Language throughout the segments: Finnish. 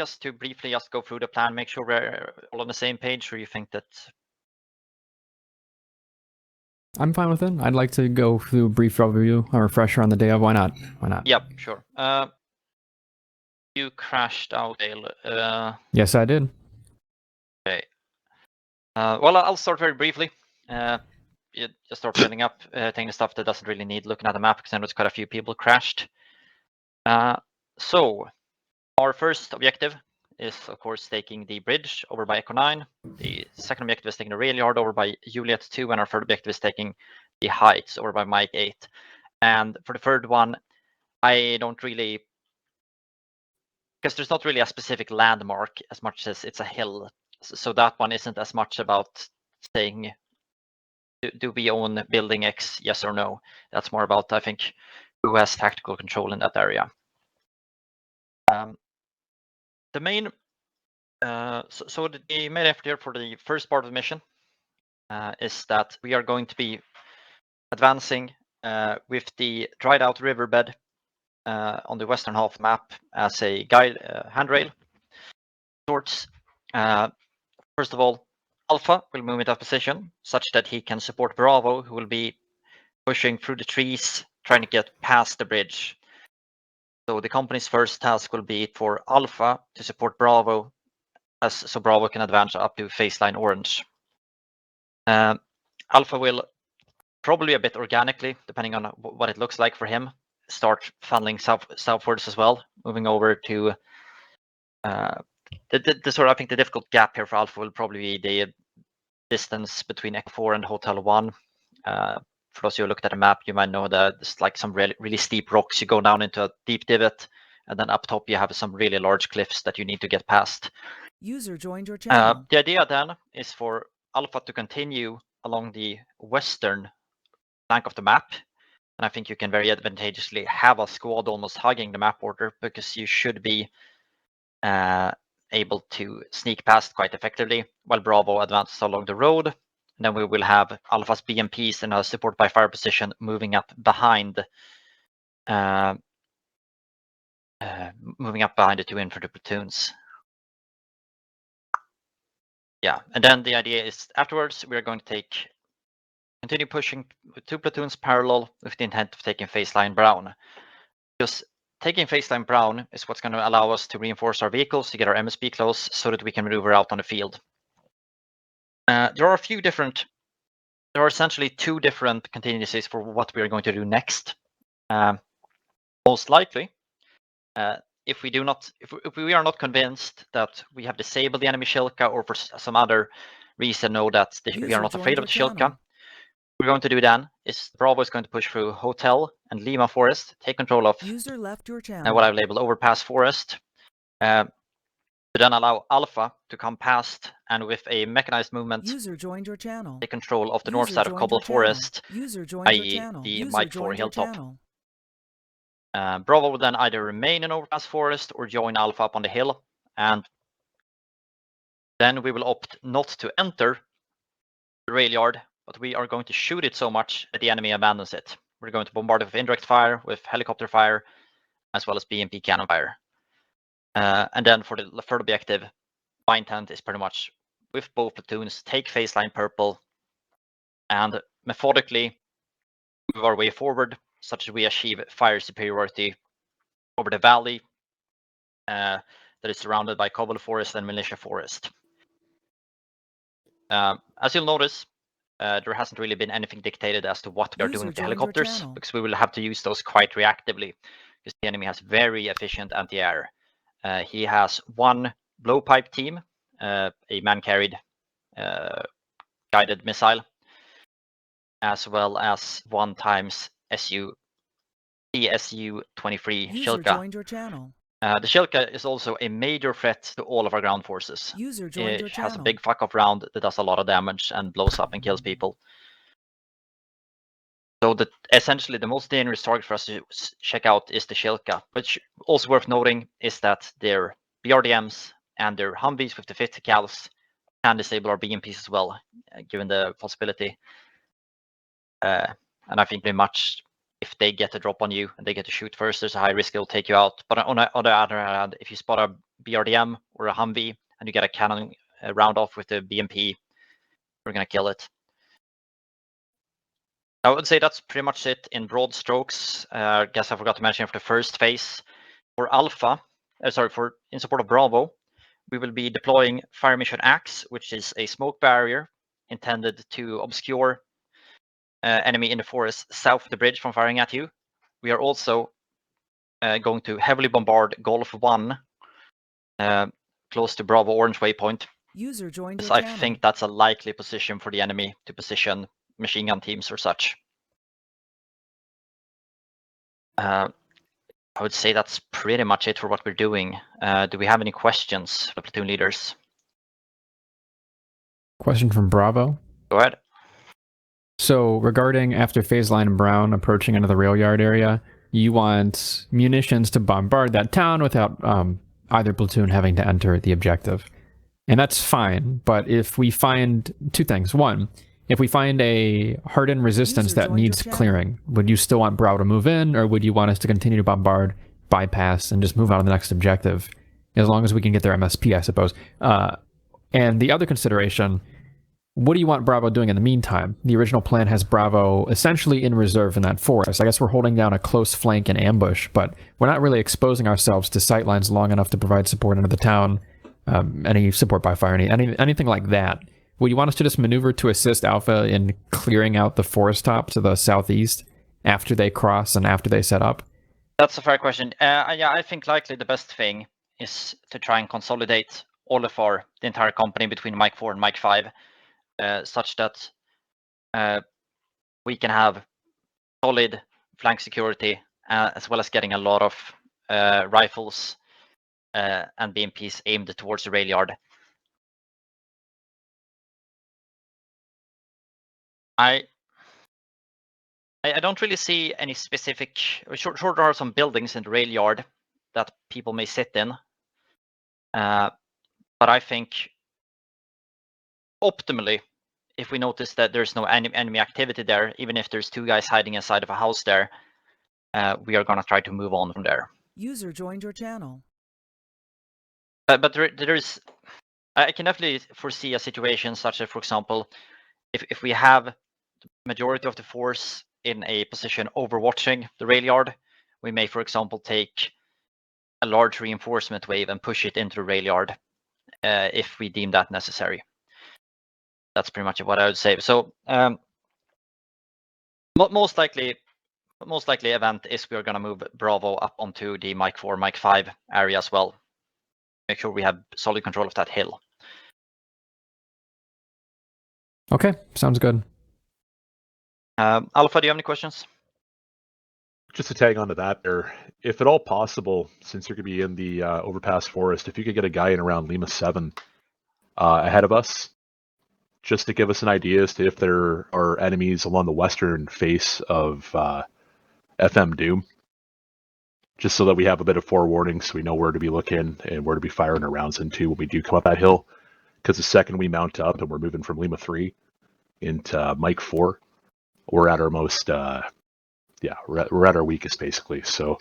us to briefly just go through the plan, make sure we're all on the same page, or you think that? I'm fine with it. I'd like to go through a brief overview, a refresher on the day of. Why not? Why not? Yep, sure. You crashed out, Dale. Yes, I did. Okay. Well, I'll start very briefly. You just start building up, taking the stuff that doesn't really need looking at the map, because I know it's quite a few people crashed. So our first objective is, of course, taking the bridge over by Echo 9. The second objective is taking the rail yard over by Juliet 2, and our third objective is taking the heights over by Mike 8. And for the third one, I don't really, because there's not really a specific landmark as much as it's a hill. So that one isn't as much about saying, do we own building X, yes or no? That's more about, I think, who has tactical control in that area. The main, so the main effort here for the first part of the mission is that we are going to be advancing with the dried out riverbed on the western half map as a guide handrail sorts. First of all, Alpha will move into a position such that he can support Bravo, who will be pushing through the trees, trying to get past the bridge. So the company's first task will be for Alpha to support Bravo, so Bravo can advance up to faceline orange. Alpha will probably a bit organically, depending on what it looks like for him, start funneling southwards as well, moving over to the sort of, I think the difficult gap here for Alpha will probably be the distance between Echo 4 and Hotel 1. For those who looked at the map, you might know that there's like some really steep rocks. You go down into a deep divot, and then up top you have some really large cliffs that you need to get past. User joined your channel. The idea then is for Alpha to continue along the western flank of the map. And I think you can very advantageously have a squad almost hugging the map border, because you should be able to sneak past quite effectively while Bravo advances along the road. And then we will have Alpha's BMPs in a support by fire position moving up behind the two infantry platoons. Yeah, and then the idea is afterwards we're going to continue pushing with two platoons parallel with the intent of taking faceline brown. Because taking faceline brown is what's going to allow us to reinforce our vehicles to get our MSB close so that we can maneuver out on the field. There are essentially two different contingencies for what we are going to do next. Most likely, if we are not convinced that we have disabled the enemy Shilka, or for some other reason know that we are not afraid of the Shilka, what we're going to do then is Bravo is going to push through Hotel and Lima Forest, take control of User left your channel. what I've labeled Overpass Forest, to then allow Alpha to come past and with a mechanized movement User joined your channel. take control of the north User side of joined Cobble your channel. Forest, User joined your i.e. channel. the User Mike 4 joined your hilltop. channel. Bravo will then either remain in Overpass Forest or join Alpha up on the hill, and then we will opt not to enter the rail yard, but we are going to shoot it so much that the enemy abandons it. We're going to bombard it with indirect fire, with helicopter fire, as well as BMP cannon fire. And then for the third objective, my intent is pretty much with both platoons, take faceline purple and methodically move our way forward such that we achieve fire superiority over the valley that is surrounded by Cobble Forest and Militia Forest. As you'll notice, there hasn't really been anything dictated as to what we are doing with the helicopters, because we will have to use those quite reactively, because the enemy has very efficient anti-air. He has one blowpipe team, a man-carried guided missile, as well as 1x Su-23 User Shilka. joined your channel. The Shilka is also a major threat to all of our ground forces. User joined your It has a channel. big fuck-off round that does a lot of damage and blows up and kills people. So essentially the most dangerous target for us to check out is the Shilka. Which also worth noting is that their BRDMs and their Humvees with the 50 cals can disable our BMPs as well, given the possibility. And I think pretty much if they get a drop on you and they get to shoot first, there's a high risk they'll take you out. But on the other hand, if you spot a BRDM or a Humvee and you get a cannon round off with the BMP, we're going to kill it. I would say that's pretty much it in broad strokes. I guess I forgot to mention for the first phase. For Alpha, in support of Bravo, we will be deploying Fire Mission Axe, which is a smoke barrier intended to obscure enemy in the forest south of the bridge from firing at you. We are also going to heavily bombard Golf 1, close to Bravo Orange Waypoint. User joined your So I channel. think that's a likely position for the enemy to position machine gun teams or such. I would say that's pretty much it for what we're doing. Do we have any questions for the platoon leaders? Question from Bravo. Go ahead. So regarding after phase line and Brown approaching into the rail yard area, you want munitions to bombard that town without either platoon having to enter the objective. And that's fine, but if we find two things. One, if we find a hardened resistance User that joined your needs channel. clearing, would you still want Brow to move in, or would you want us to continue to bombard, bypass, and just move on to the next objective? As long as we can get their MSP, I suppose. And the other consideration, what do you want Bravo doing in the meantime? The original plan has Bravo essentially in reserve in that forest. I guess we're holding down a close flank and ambush, but we're not really exposing ourselves to sightlines long enough to provide support into the town. Any support by fire, anything like that. Would you want us to just maneuver to assist Alpha in clearing out the forest top to the southeast after they cross and after they set up? That's a fair question. Yeah, I think likely the best thing is to try and consolidate all of the entire company between Mike 4 and Mike 5, such that we can have solid flank security, as well as getting a lot of rifles and BMPs aimed towards the rail yard. I don't really see any specific. Sure, there are some buildings in the rail yard that people may sit in, but I think optimally, if we notice that there's no enemy activity there, even if there's two guys hiding inside of a house there, we are gonna try to move on from there. User joined your channel. But there is, I can definitely foresee a situation such as, for example, if we have the majority of the force in a position overwatching the rail yard, we may, for example, take a large reinforcement wave and push it into the rail yard if we deem that necessary. That's pretty much what I would say. So most likely event is we're gonna move Bravo up onto the Mike 4, Mike 5 area as well. Make sure we have solid control of that hill. Okay, sounds good. Alpha, do you have any questions? Just to tag onto that there, if at all possible, since you're going to be in the overpass forest, if you could get a guy in around Lima 7 ahead of us, just to give us an idea as to if there are enemies along the western face of FM Doom, just so that we have a bit of forewarning so we know where to be looking and where to be firing our rounds into when we do come up that hill. Because the second we mount up and we're moving from Lima 3 into Mike 4, we're at our most, we're at our weakest basically. So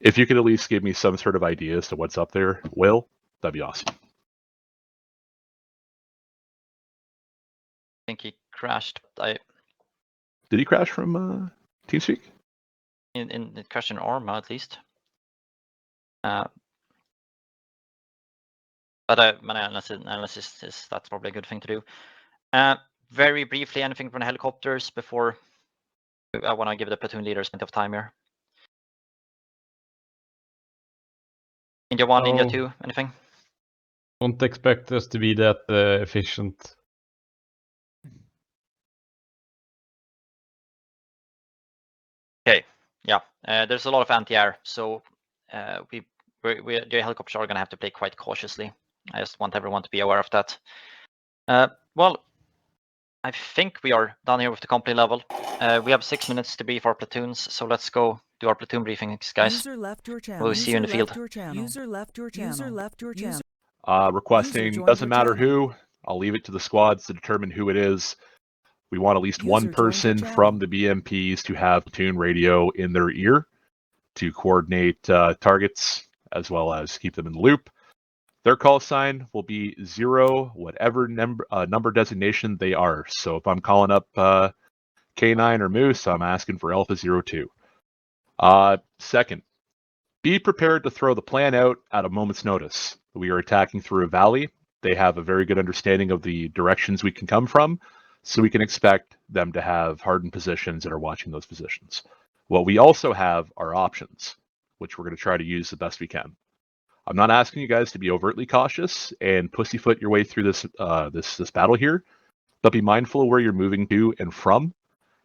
if you could at least give me some sort of idea as to what's up there, Will, that'd be awesome. I think he crashed. Did he crash from TeamSpeak? In the crash in Arma at least. But my analysis is that's probably a good thing to do. Very briefly, anything from the helicopters before I want to give the platoon leaders plenty of time here. India 1, India 2, anything? Don't expect us to be that efficient. Okay, yeah. There's a lot of anti-air, so the helicopters are going to have to play quite cautiously. I just want everyone to be aware of that. Well, I think we are done here with the company level. We have 6 minutes to brief our platoons, so let's go do our platoon briefings, guys. User left your channel. We'll see you in the field. User left your channel. User left your channel. Requesting, joined doesn't your matter channel. who, I'll leave it to the squads to determine who it is. We want at least User one joined your person channel. from the BMPs to have platoon radio in their ear to coordinate targets as well as keep them in the loop. Their call sign will be 0, whatever number designation they are. So if I'm calling up K9 or Moose, I'm asking for Alpha 02. Second, be prepared to throw the plan out at a moment's notice. We are attacking through a valley. They have a very good understanding of the directions we can come from, so we can expect them to have hardened positions and are watching those positions. What we also have are options, which we're going to try to use the best we can. I'm not asking you guys to be overtly cautious and pussyfoot your way through this this battle here, but be mindful of where you're moving to and from,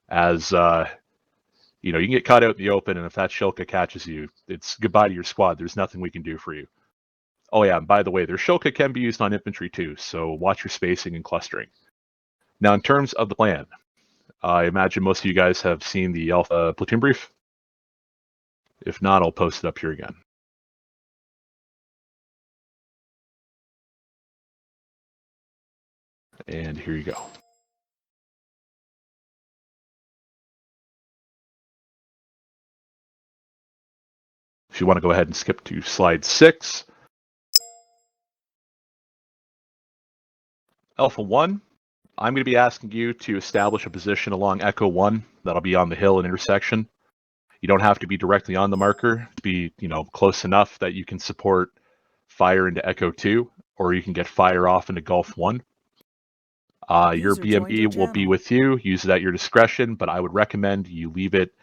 as you know, you can get caught out in the open, and if that shilka catches you, it's goodbye to your squad. There's nothing we can do for you. Oh yeah, and by the way, their shilka can be used on infantry too, so watch your spacing and clustering. Now, in terms of the plan, I imagine most of you guys have seen the Alpha platoon brief. If not, I'll post it up here again. And here you go. If you want to go ahead and skip to slide 6. Alpha 1, I'm going to be asking you to establish a position along Echo 1. That'll be on the hill and intersection. You don't have to be directly on the marker to be, you know, close enough that you can support fire into Echo 2, or you can get fire off into Gulf 1. Your BME will be with you. Use it at your discretion, but I would recommend you leave it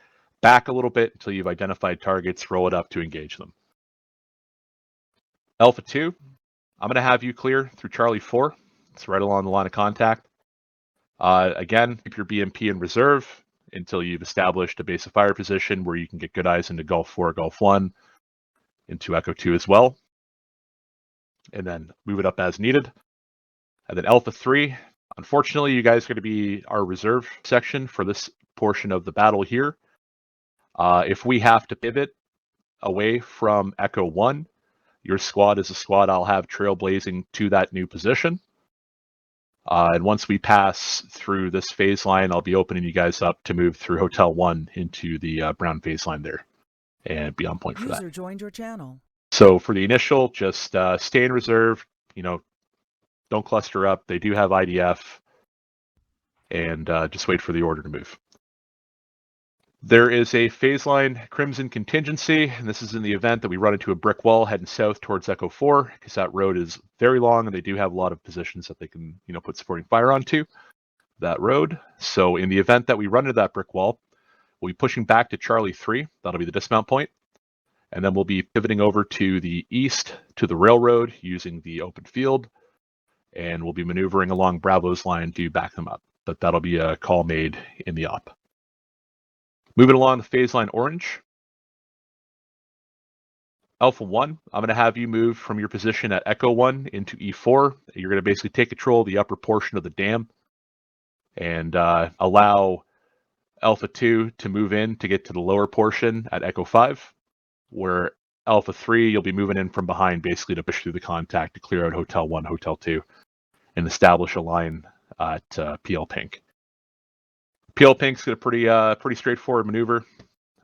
back a little bit until you've identified targets, roll it up to engage them. Alpha 2, I'm going to have you clear through Charlie 4. It's right along the line of contact. Again, keep your BMP in reserve until you've established a base of fire position where you can get good eyes into Gulf 4, Gulf 1, into Echo 2 as well. And then move it up as needed. And then Alpha 3, unfortunately, you guys are going to be our reserve section for this portion of the battle here. If we have to pivot away from Echo 1, your squad is a squad I'll have trailblazing to that new position. And once we pass through this phase line, I'll be opening you guys up to move through Hotel 1 into the brown phase line there and be on point for that. User joined your channel. So for the initial, just stay in reserve, you know, don't cluster up. They do have IDF, and just wait for the order to move. There is a phase line Crimson contingency, and this is in the event that we run into a brick wall heading south towards Echo 4, because that road is very long and they do have a lot of positions that they can, you know, put supporting fire onto that road. So in the event that we run into that brick wall, we'll be pushing back to Charlie 3. That'll be the dismount point. And then we'll be pivoting over to the east to the railroad using the open field. And we'll be maneuvering along Bravo's line to back them up. But that'll be a call made in the op. Moving along the phase line orange. Alpha 1, I'm going to have you move from your position at Echo 1 into E4. You're going to basically take control of the upper portion of the dam and allow Alpha 2 to move in to get to the lower portion at Echo 5, where Alpha 3, you'll be moving in from behind basically to push through the contact to clear out Hotel 1, Hotel 2, and establish a line at PL Pink. PL Pink's got a pretty straightforward maneuver.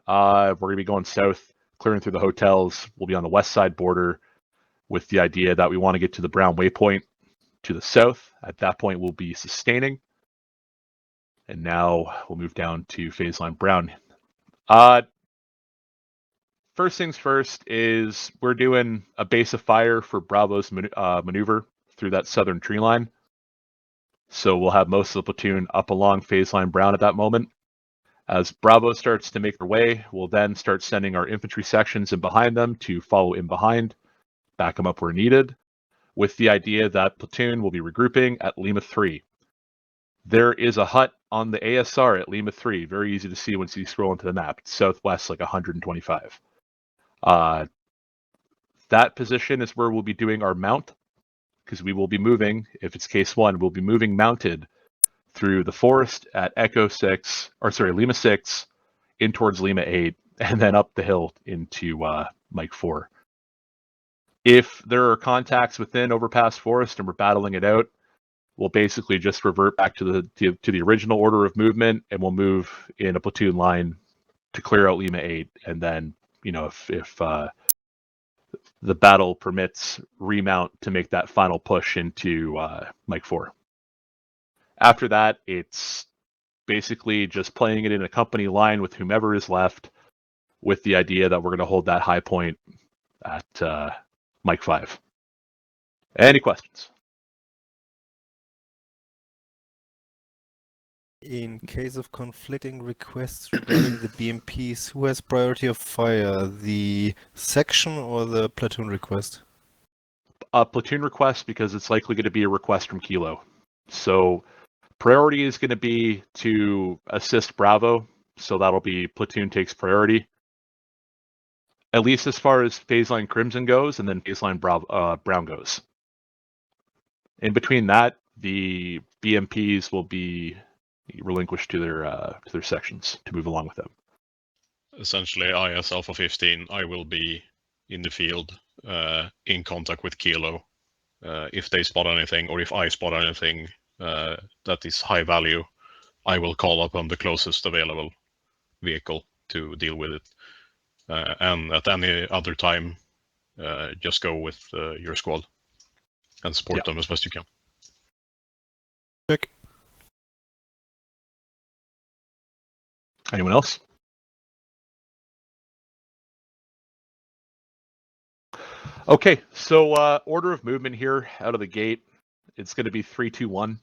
We're going to be going south, clearing through the hotels. We'll be on the west side border with the idea that we want to get to the brown waypoint to the south. At that point, we'll be sustaining. And now we'll move down to phase line brown. First things first is we're doing a base of fire for Bravo's maneuver through that southern tree line. So we'll have most of the platoon up along phase line brown at that moment. As Bravo starts to make their way, we'll then start sending our infantry sections in behind them to follow in behind, back them up where needed, with the idea that platoon will be regrouping at Lima 3. There is a hut on the ASR at Lima 3, very easy to see once you scroll into the map. It's southwest, like 125. That position is where we'll be doing our mount, because we will be moving, if it's case 1, we'll be moving mounted through the forest at Lima 6, in towards Lima 8, and then up the hill into Mike 4. If there are contacts within Overpass Forest and we're battling it out, we'll basically just revert back to the original order of movement, and we'll move in a platoon line to clear out Lima 8, and then, you know, if the battle permits, remount to make that final push into Mike 4. After that, it's basically just playing it in a company line with whomever is left, with the idea that we're going to hold that high point at Mike 5. Any questions? In case of conflicting requests regarding the BMPs, who has priority of fire, the section or the platoon request? A platoon request, because it's likely going to be a request from Kilo. So priority is going to be to assist Bravo, so that'll be platoon takes priority. At least as far as phase line Crimson goes, and then phase line Brown goes. In between that, the BMPs will be relinquished to their sections to move along with them. Essentially, I as Alpha 15, I will be in the field in contact with Kilo. If they spot anything, or if I spot anything that is high value, I will call upon the closest available vehicle to deal with it. And at any other time, just go with your squad and support them as best you can. Check. Anyone else? Okay, so order of movement here out of the gate, it's going to be 3, 2, 1.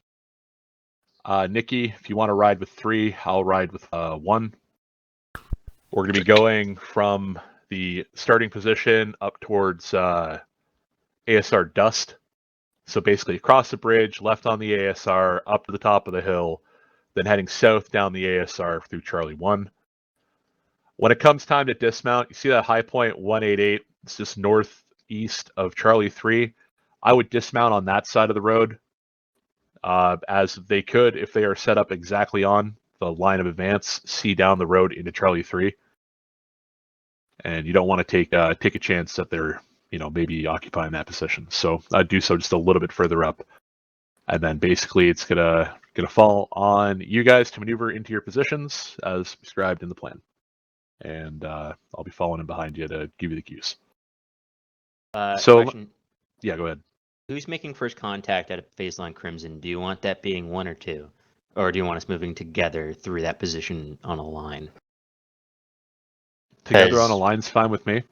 Nikki, if you want to ride with 3, I'll ride with 1. We're going to be going from the starting position up towards ASR Dust. So basically across the bridge, left on the ASR, up to the top of the hill, then heading south down the ASR through Charlie 1. When it comes time to dismount, you see that high point 188, it's just northeast of Charlie 3. I would dismount on that side of the road, as they could, if they are set up exactly on the line of advance, see down the road into Charlie 3. And you don't want to take a chance that they're, maybe occupying that position. So I'd do so just a little bit further up. And then basically it's gonna fall on you guys to maneuver into your positions as prescribed in the plan. And I'll be following in behind you to give you the cues. Question. Yeah, go ahead. Who's making first contact at phase line Crimson? Do you want that being 1 or 2? Or do you want us moving together through that position on a line? Together on a line's fine with me.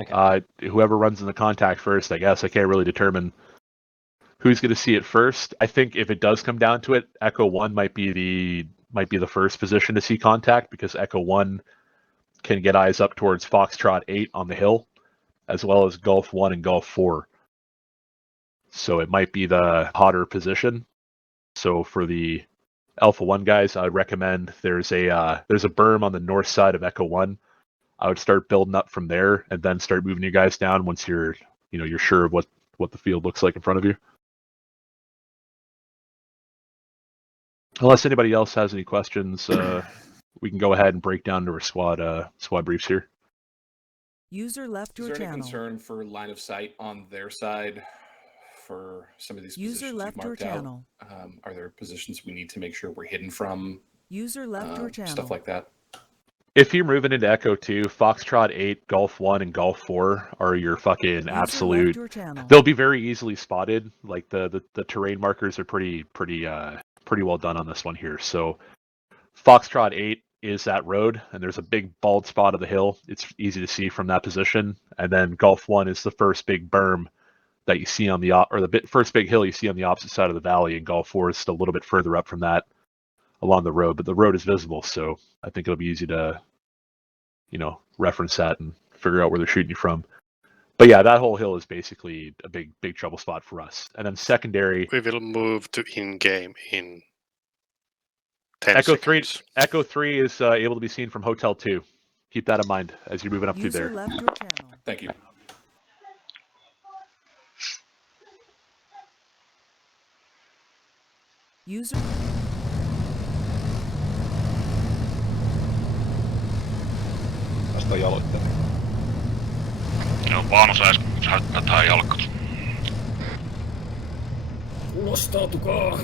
Okay. Whoever runs in the contact first, I guess. I can't really determine who's going to see it first. I think if it does come down to it, Echo 1 might be the first position to see contact, because Echo 1 can get eyes up towards Foxtrot 8 on the hill, as well as Gulf 1 and Gulf 4. So it might be the hotter position. So for the Alpha 1 guys, I would recommend there's a berm on the north side of Echo 1. I would start building up from there and then start moving you guys down once you're sure of what the field looks like in front of you. Unless anybody else has any questions, we can go ahead and break down to our squad briefs here. User left your Is there any channel. concern for line of sight on their side for some of these User positions left you've your marked out? channel. Are there positions we need to make sure we're hidden from? User left your channel. Stuff like that. If you're moving into Echo 2, Foxtrot 8, Gulf 1, and Gulf 4 are your fucking User absolute. left your channel. They'll be very easily spotted. Like the terrain markers are pretty well done on this one here. So Foxtrot 8 is that road, and there's a big bald spot of the hill. It's easy to see from that position. And then Gulf 1 is the first big berm that you see on the first big hill you see on the opposite side of the valley, and Gulf 4 is just a little bit further up from that along the road. But the road is visible, so I think it'll be easy to reference that and figure out where they're shooting you from. But yeah, that whole hill is basically a big trouble spot for us. And then secondary, We will move to in-game in 10 Echo seconds. 3. Echo 3 is able to be seen from Hotel 2. Keep that in mind as you're moving up through User there. left your channel. Thank you. User Tästä jaloittaa. Joo, Paanosäis säyttätään jalkot. Nostautukaa!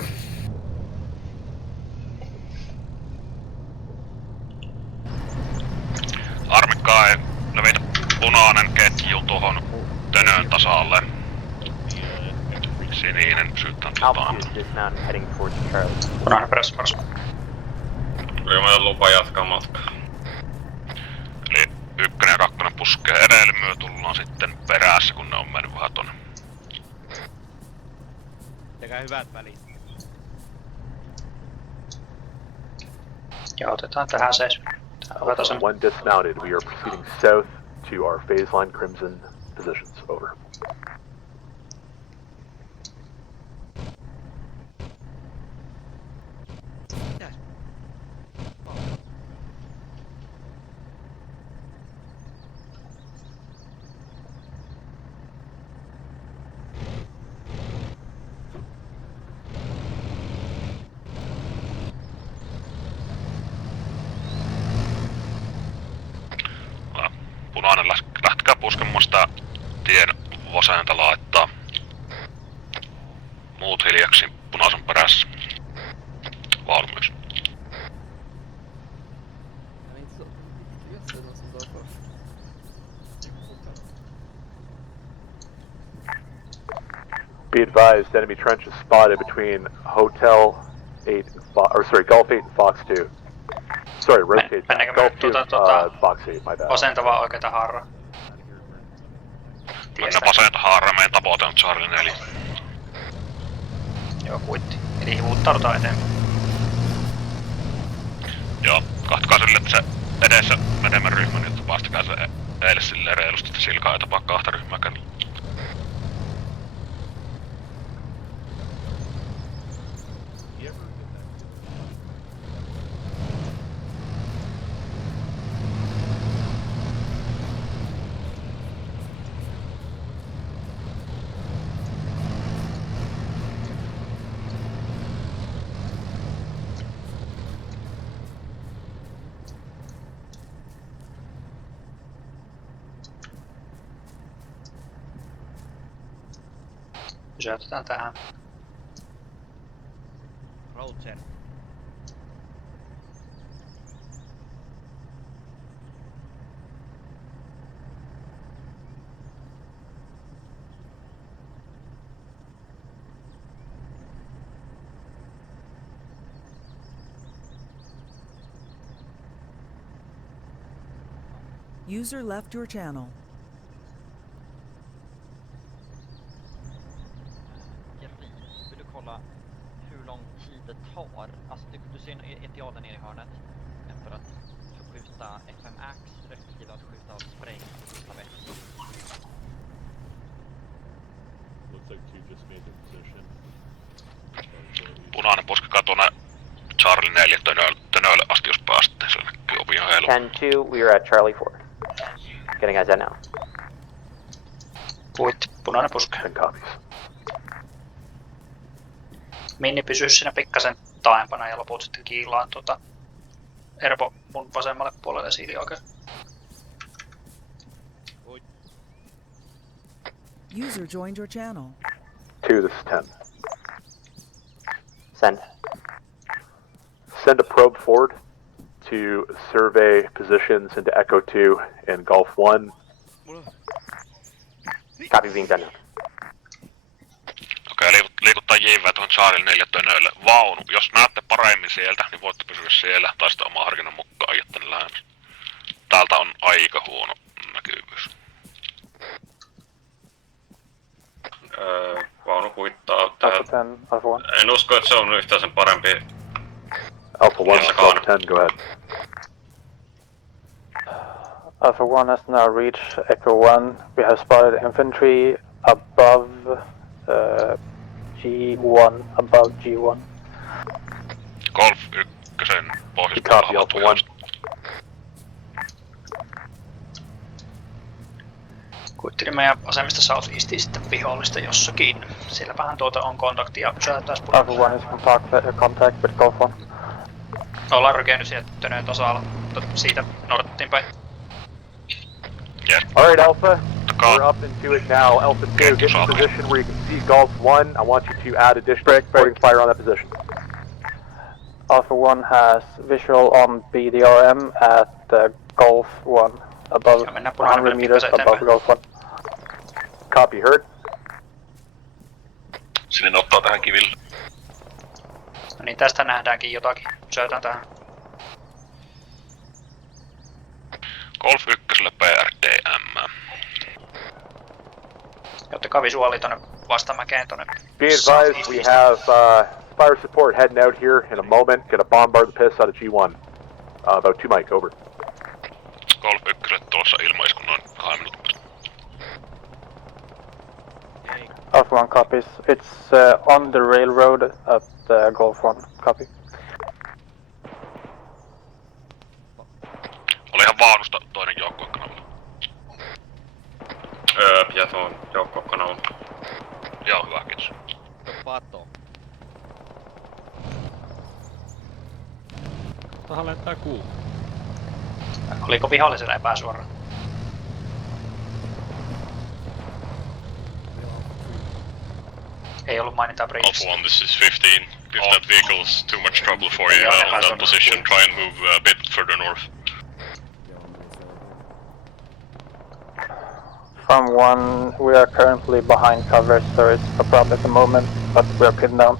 Armikkaa ei levitä punainen ketju tuohon Tönön Sininen syyttää Alpha jotain. 2 is dismounted heading towards Charlie. Punainen perässä varsin. Ryhmällä lupa jatkaa matkaa. Eli 1 ja 2 puskee edelle, myö tullaan sitten perässä, kun ne on mennyt vähän tonne. Tekää hyvät välit. Ja otetaan tähän seis. Alpha 1 dismounted. We are proceeding south to our phase line crimson positions. Over. Punainen lähtekää puskemaan sitä tien vasenta laittaa. Muut hiljaksi punaisen perässä. Vaunu myös. Be advised, enemy trench is spotted between Hotel 8 and Gulf 8 and Fox 2. Sorry, rotate. Mennäänkö Gulf me 2, Fox 8, my bad. vasenta vai oikeeta harraa? Mennään vasenta haarra, meidän tavoite on Charlie 4. Joo, kuitti. Eli hivuuttaudutaan eteenpäin. Joo, katkaa sille, että se edessä menemme ryhmän, jotta päästäkää se eille silleen reilusti, että silkaa ei tapaa kahta ryhmää kerralla. Pysäytetään tähän. Roger. User left your channel. Vill du kolla hur lång tid det tar? Alltså du ser en ETA där nere i hörnet. För att skjuta FMX respektive att skjuta och spräng på sista väck. Punainen puskekaa tuonne Charlie 4 tönölle asti, jos pääsette. Se näkyy ovi ihan heilu. 10-2, we are at Charlie 4. Getting guys out now. Kuitti. Punainen puske. Minni pysyy siinä pikkasen taaempana ja loput sitten kiilaan Erpo mun vasemmalle puolelle ja Siili oikein. User joined your channel. 2, this is 10. Send. Send a probe forward to survey positions into Echo 2 and Gulf 1. Copy being done now. Okei, liikuttaa JV tuohon Charlie 4 tönölle. Vaunu, jos näette paremmin sieltä, niin voitte pysyä siellä, tai sitten oman harkinnan mukaan ajatte lähemmäs. Täältä on aika huono näkyvyys. Vaunu kuittaa täältä. En usko, että se on yhtään sen parempi. Alpha 1, Gulf 10, go ahead. Alpha 1 has now reached Echo 1. We have spotted infantry above G1, above G1. Golf 1 pohjoispuolella havaittu. Kuitteli meidän vasemmista Southeastiin sitten vihollista jossakin. Sielläpähän on kontakti ja pysäytetään Alpha 1 is contact with Golf 1. Ollaan rykenyt sieltä tönöön tasalla, mutta siitä noudattiin päin. Yes. Alright, Alpha, we're up into it now. Alpha 2, get in position where you can see Gulf 1. I want you to add additional supporting fire on that position. Alpha 1 has visual on BDRM at Golf 1, above 100 meters above Golf 1. Copy, heard. Sinne ottaa tähän kiville. No niin, tästä nähdäänkin jotakin. Syötän tähän. Golf 1 PRDM. Ottakaa visuaali tonne vastamäkeen tonne. Be advised, we have fire support heading out here in a moment. Gonna bombard the piss out of G1. About 2 mic, over. Golf 1 tuossa ilmaiskun noin 2 minuuttia. Alpha 1 copies. It's on the railroad at Golf 1. Copy. Oli ihan vaunusta toinen joukkuekanava. Ja tuon joukkuekanava. Joo, hyvä, kiitos. Pato. Tahan lentää kuu. Oliko vihollisella epäsuora? Ei ollut mainintaa briefistä. Alpha 1, this is 15. If that vehicle is too much trouble for you on that position, try and move a bit further north. From 1, we are currently behind cover, so it's a problem at the moment, but we are pinned down.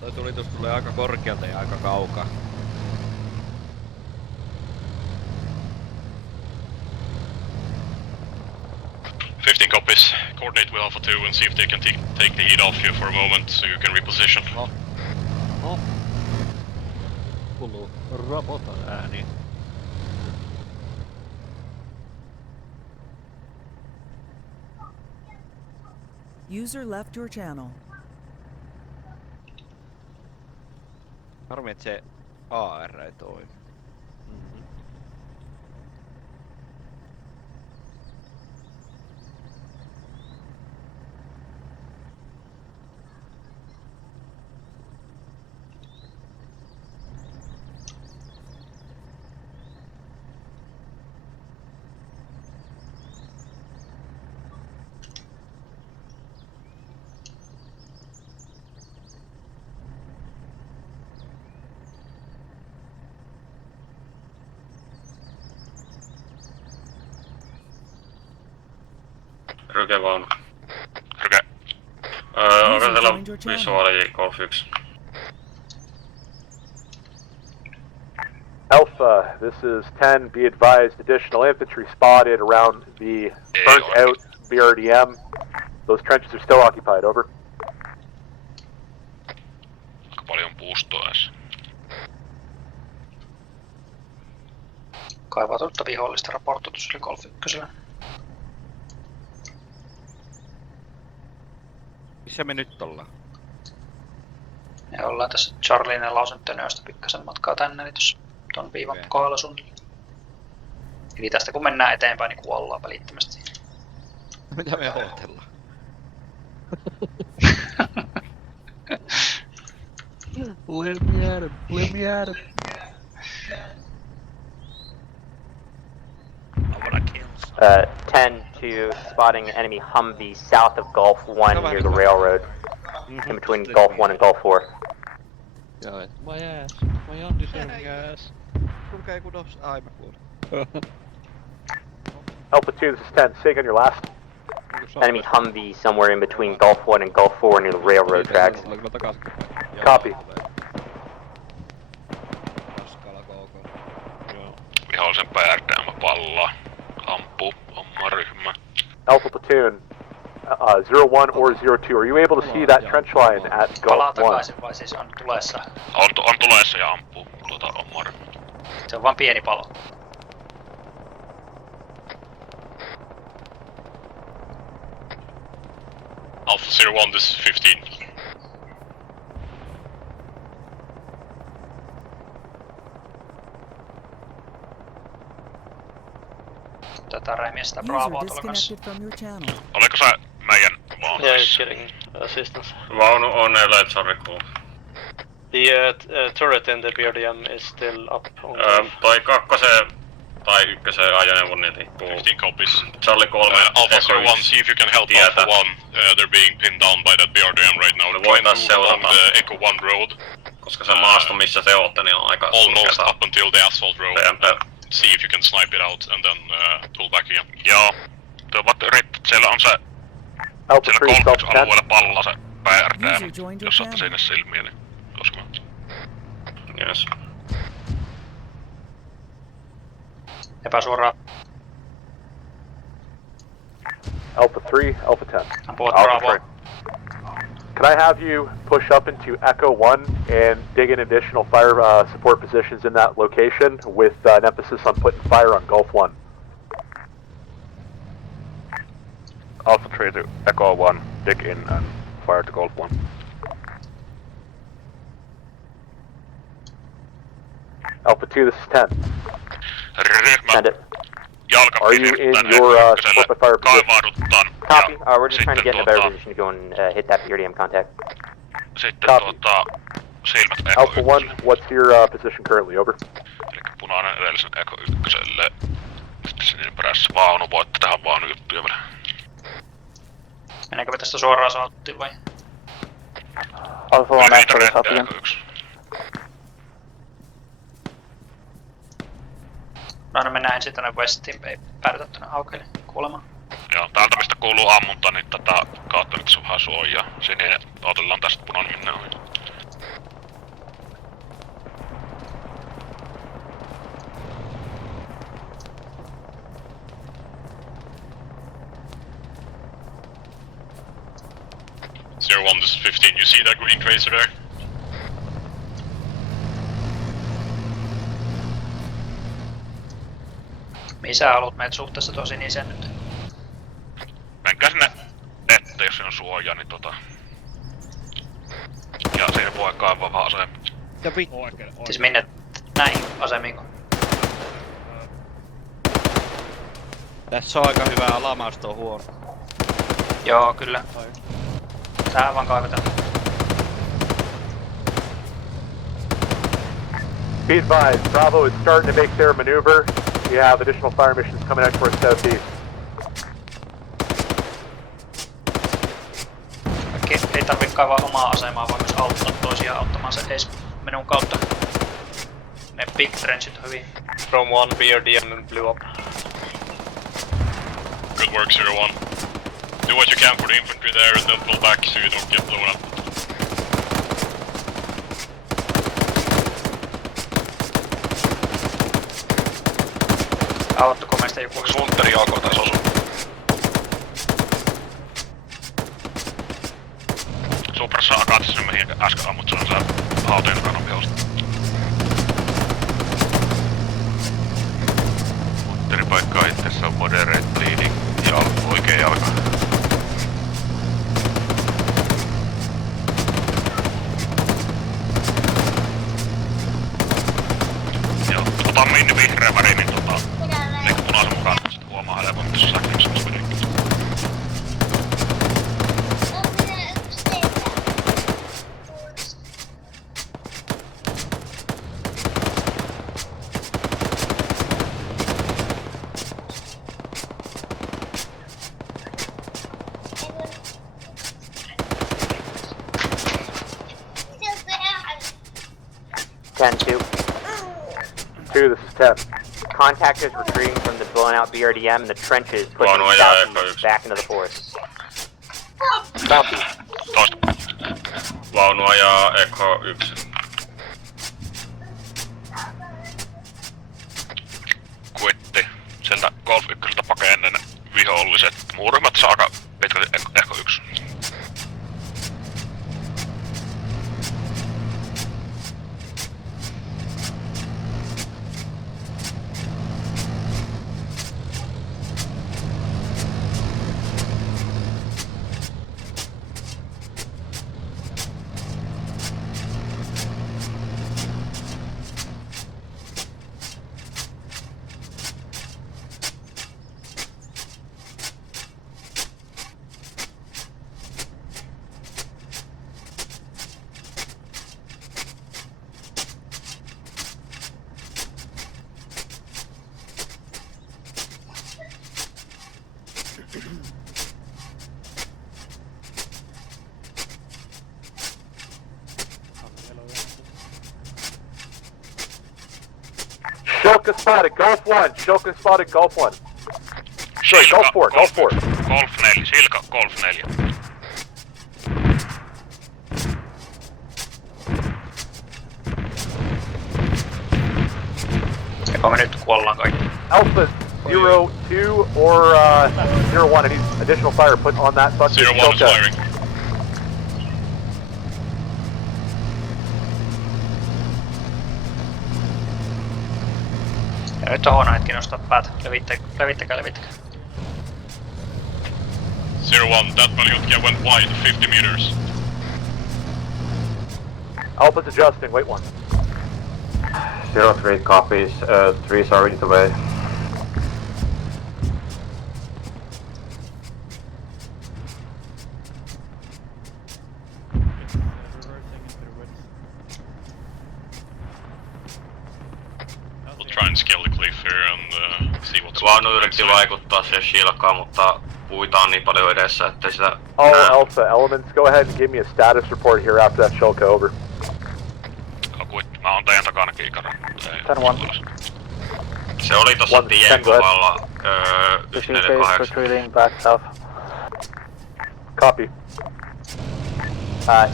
Toi tulitus tulee aika korkealta ja aika kaukaa. Copies. Coordinate with Alpha 2 and see if they can take the heat off you for a moment so you can reposition. Kuuluu robotan ääni. User left your channel. Harmi, et se AR ei toimi. Ryke vaunu. Ryke. Onko teillä visuaali Golf 1? Alpha, this is 10. Be advised, additional infantry spotted around the burnt out BRDM. Those trenches are still occupied, over. Aika paljon puustoa edes. Kaivatonta vihollista raportoitus oli Golf 1. Missä me nyt ollaan? Me ollaan tässä Charlie 4 tönöstä pikkasen matkaa tänne, eli tuossa ton viivan kohdalla suunnilleen. Eli tästä kun mennään eteenpäin, niin kuollaan välittömästi. Mitä me odotellaan? Let me at it. 10 to spotting enemy Humvee south of Gulf 1 near the railroad, in between Gulf 1 and Gulf 4. My ass, my undeserving ass. Kulkee kun os aimakuun. Alpha 2, this is 10. Sig on your last. Enemy Humvee somewhere in between Gulf 1 and Gulf 4 near the railroad tracks. Copy. Vihollisen PRDM pallaa. Ampuu oma ryhmä. Alpha Platoon, 01 or 02, are you able to see that trench line at Gulf 1? Palaa takaisin vai siis on tulessa? On tulessa ja ampuu oma ryhmä. Se on vaan pieni palo. Alpha 01, this is 15. Tätä räimiestä User Bravoa tuolla kanssa. disconnected from your channel. Oliko se meidän vaunu? Yeah, it's getting assistance. Vaunu on sorry, cool. The turret in the BRDM is still up on Toi kakkosen tai ykkösen ajoneuvon niin liikkuu. 15 copies. Charlie 3. Alpha 01, see if you can help Alpha 1. They're being pinned down by that BRDM right now. Me voitais along seurata. the Echo 1 road. Koska se maasto missä se ootte, niin on aika almost up until the asphalt road. See if you can snipe it out and then pull back again. Joo. Tuovat yrittää. Siellä on se Alpha Siellä 3, Golf Golf 1 alueella pallaa se PRD, User joined your jos saatte channel. sinne silmiä, niin koskaan. Yes. Epäsuoraa. Alpha 3, Alpha 10. Ampuvat Alpha Bravoa. 3. Can I have you push up into Echo 1 and dig in additional fire support positions in that location with an emphasis on putting fire on Golf 1? Alpha 3 to Echo 1, dig in and fire to Golf 1. Alpha 2, this is 10. Ryhmä Send it. Are you in your support by fire position? Kaivaudutaan. Copy. We're just trying to sitten get in a better position to go and hit that PRDM contact. Sitten Copy. silmät Eko Alpha 1, 1. what's your position currently? Over. Elikkä punainen edellisen Eko 1:lle. Sitten sinne perässä vaunu, voitte tähän vaunu juttuja vielä. Meneekö me tästä suoraan saattiin vai? Alpha 1, actually, copy. Eko 1. No mennään ensin tänne westiin, me ei päädytä tänne aukeelle kuulemaan. Joo, täältä mistä kuuluu ammunta, niin tätä kautta nyt se vähän suojaa. Sininen, otellaan tästä punainen minne ohi. Zero 1, this is 15. You see that green tracer there? Missä haluat meitä suhteessa tuo siniseen nyt? Menkää sinne ette, jos siinä on suojaa, niin Ja siinä voi kaivaa vaan aseen. Ja Siis minne näihin asemiin? Tässä on aika hyvää lamausta on huono. Joo, kyllä. Tähän vaan kaivetaan. Be advised, Bravo is starting to make their maneuver. We have additional fire missions coming out towards southeast. Ei tarvitse kaivaa omaa asemaa, vaan myös auttaa toisia auttamaan se ees minun kautta. Ne big trenchit on hyvin. From 1 BRDM blew up. Good work, 0-1. Do what you can for the infantry there and then pull back so you don't get blown up. Auttako meistä joku? Suunteri alkoi tässä osua. Suprassa akatissa mihin äsken ammut sun sä hauteen kanopiosta. Suunteripaikkaa itsessä on moderate bleeding ja oikea jalka. Joo, ota minne vihreä väri, niin eikä punaisen mukaan sitten huomaa helpommin tässä säkkimisessä kuitenkin. Two, this is 10. Contact is retreating from the blown out BRDM in the trenches, pushing southeast back into the forest. Copy. Toista. Vaunu ajaa Eko 1. Kuitti. Sieltä Golf 1 pakenee ne viholliset. Muu ryhmät saa aika pitkälti Eko 1. Shilka spotted, Golf 1. Shilka spotted, Golf 1. Sorry, Golf 4, Golf 4. Golf 4, Vilka, Golf 4. Joko me nyt kuollaan kaikki? Alpha 0-2 or 0-1, I need additional fire put on that fucking 0-1 is firing. Ja nyt on huono hetki nostaa päätä. Levittäkää. 0-1, that Malyutka went wide 50 meters. Alpha's adjusting, wait 1. 0-3 copies, 3's already away. We'll try and scale the cliff here and see what's Vaunu yritti vaikuttaa siihen Shilkaan, mutta puita on niin paljon edessä, ettei sitä All Alpha elements, go ahead and give me a status report here after that Shilka, over. Mä oon teidän takana kiikara. Se oli tossa tien kohdalla 148. back south. Copy.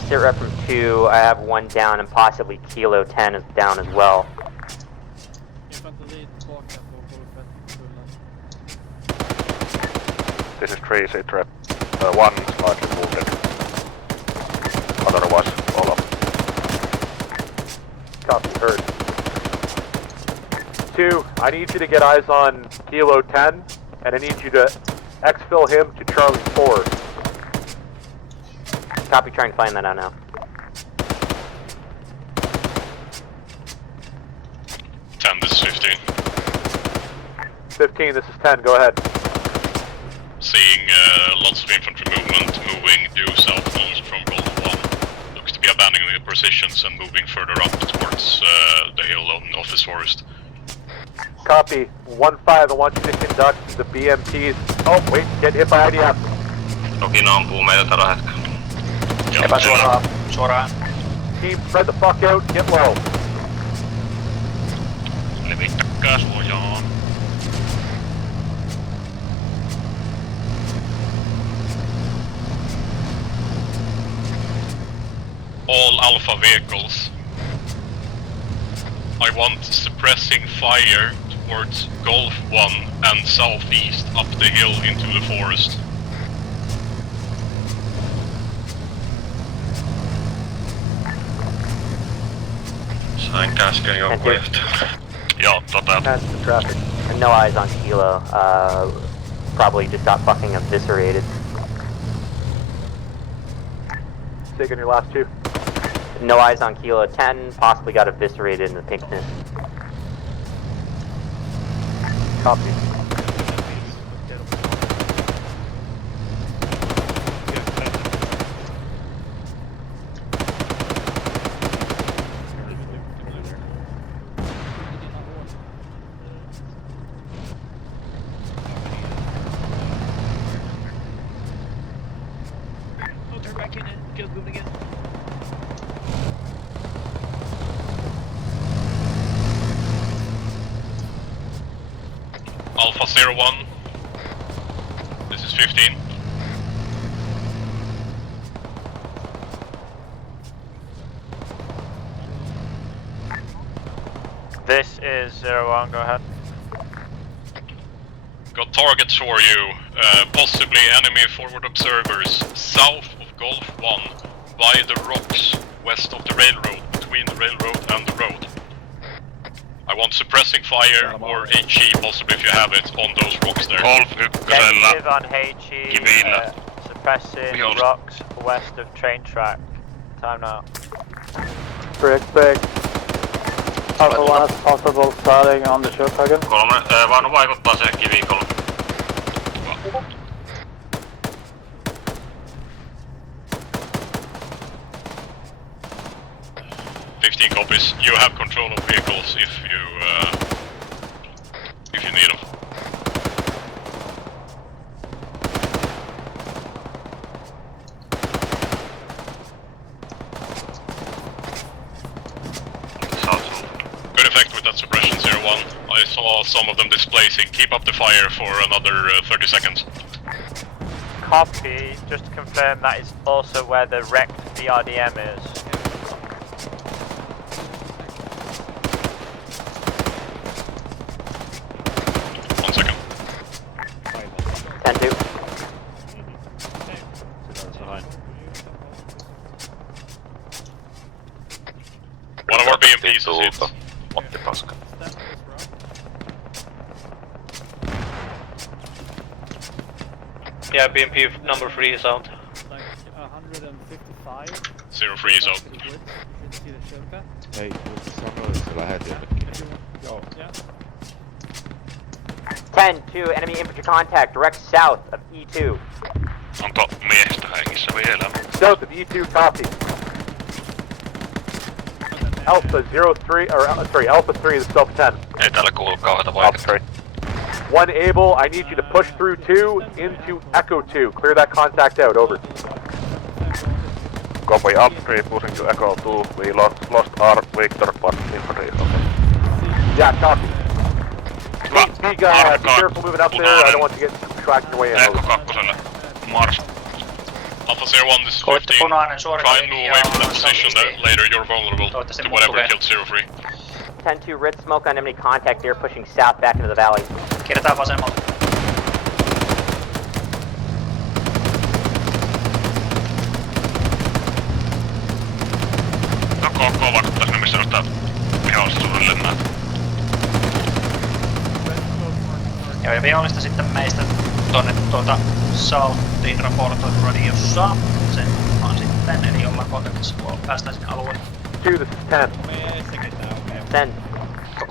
Sit rep from 2, I have 1 down and possibly Kilo 10 is down as well. This is 3, sit rep. 1 slightly wounded. Otherwise, all up. Copy, heard. 2, I need you to get eyes on Kilo 10, and I need you to exfil him to Charlie 4. Copy, trying to find that out now. 10, this is 15. 15, this is 10, go ahead. Seeing lots of infantry movement moving due southeast from Golf 1. Looks to be abandoning their positions and moving further up towards the hill on Office Forest. Copy. 1-5, I want you to conduct the BMPs. Oh, wait, get hit by IDF. Toki ne ampuu meitä tällä hetkellä. Suoraan. Team, spread the fuck out, get low. Levittäkää suojaan. All Alpha vehicles. I want suppressing fire towards Golf 1 and southeast up the hill into the forest. Sain käskön joukkuejohtajalta. Joo, That's the traffic. And no eyes on Kilo. Probably just got fucking eviscerated. Taking your last 2. No eyes on Kilo 10, possibly got eviscerated in the pinkness. Copy. Turn back in, Kill's moving in. Alpha 01. This is 15. This is 01, go ahead. Got targets for you. Possibly enemy forward observers south of Golf 1 by the rocks west of the railroad, between the railroad and the road. I want suppressing fire or HE, possibly if you have it, on those rocks there. Negative on HE, suppressing rocks west of train track. Time now. Break. Alpha 1 is possible starting on the short wagon. 3, Vaunu vaikuttaa sen kiviikolla. Copies. You have control of vehicles if you need them. Good effect with that suppression 01. I saw some of them displacing. Keep up the fire for another 30 seconds. Copy. Just to confirm, that is also where the wrecked VRDM is. One of our BMPs is hit. Otti paska. Yeah, BMP number 3 is out. Like 155. 03 is out. Hei, voit sanoa, että sä lähet jonnekin. Joo. 10-2, enemy infantry contact, direct south of E2. Onko miehistä hengissä vielä? South of E2, copy. Alpha 03, or sorry, Alpha 3 is self 10. Ei täällä kuulu kauheita vaikeita. One able, I need you to push through 2 into Echo 2. Clear that contact out, over. Copy up 3, pushing to Echo 2. We lost our Victor, but infantry is okay. Yeah, copy. Be careful moving up there, I don't want you to get tracked your way in. Echo 2, Mars. Alpha 01, this is 15. Try and move away from that position, later you're vulnerable to whatever killed 03. 10-2, red smoke on enemy contact there, pushing south back into the valley. Kierretään vasemmalta. No koko vaikuttaa sinne, missä noista vihollisasuudelle näet. Joo, ja vihollista sitten meistä tonne Southiin raportoitu radiossa. Sen on sitten, eli ollaan kontaktissa, kun päästään sinne alueelle. 2, this is 10. 10.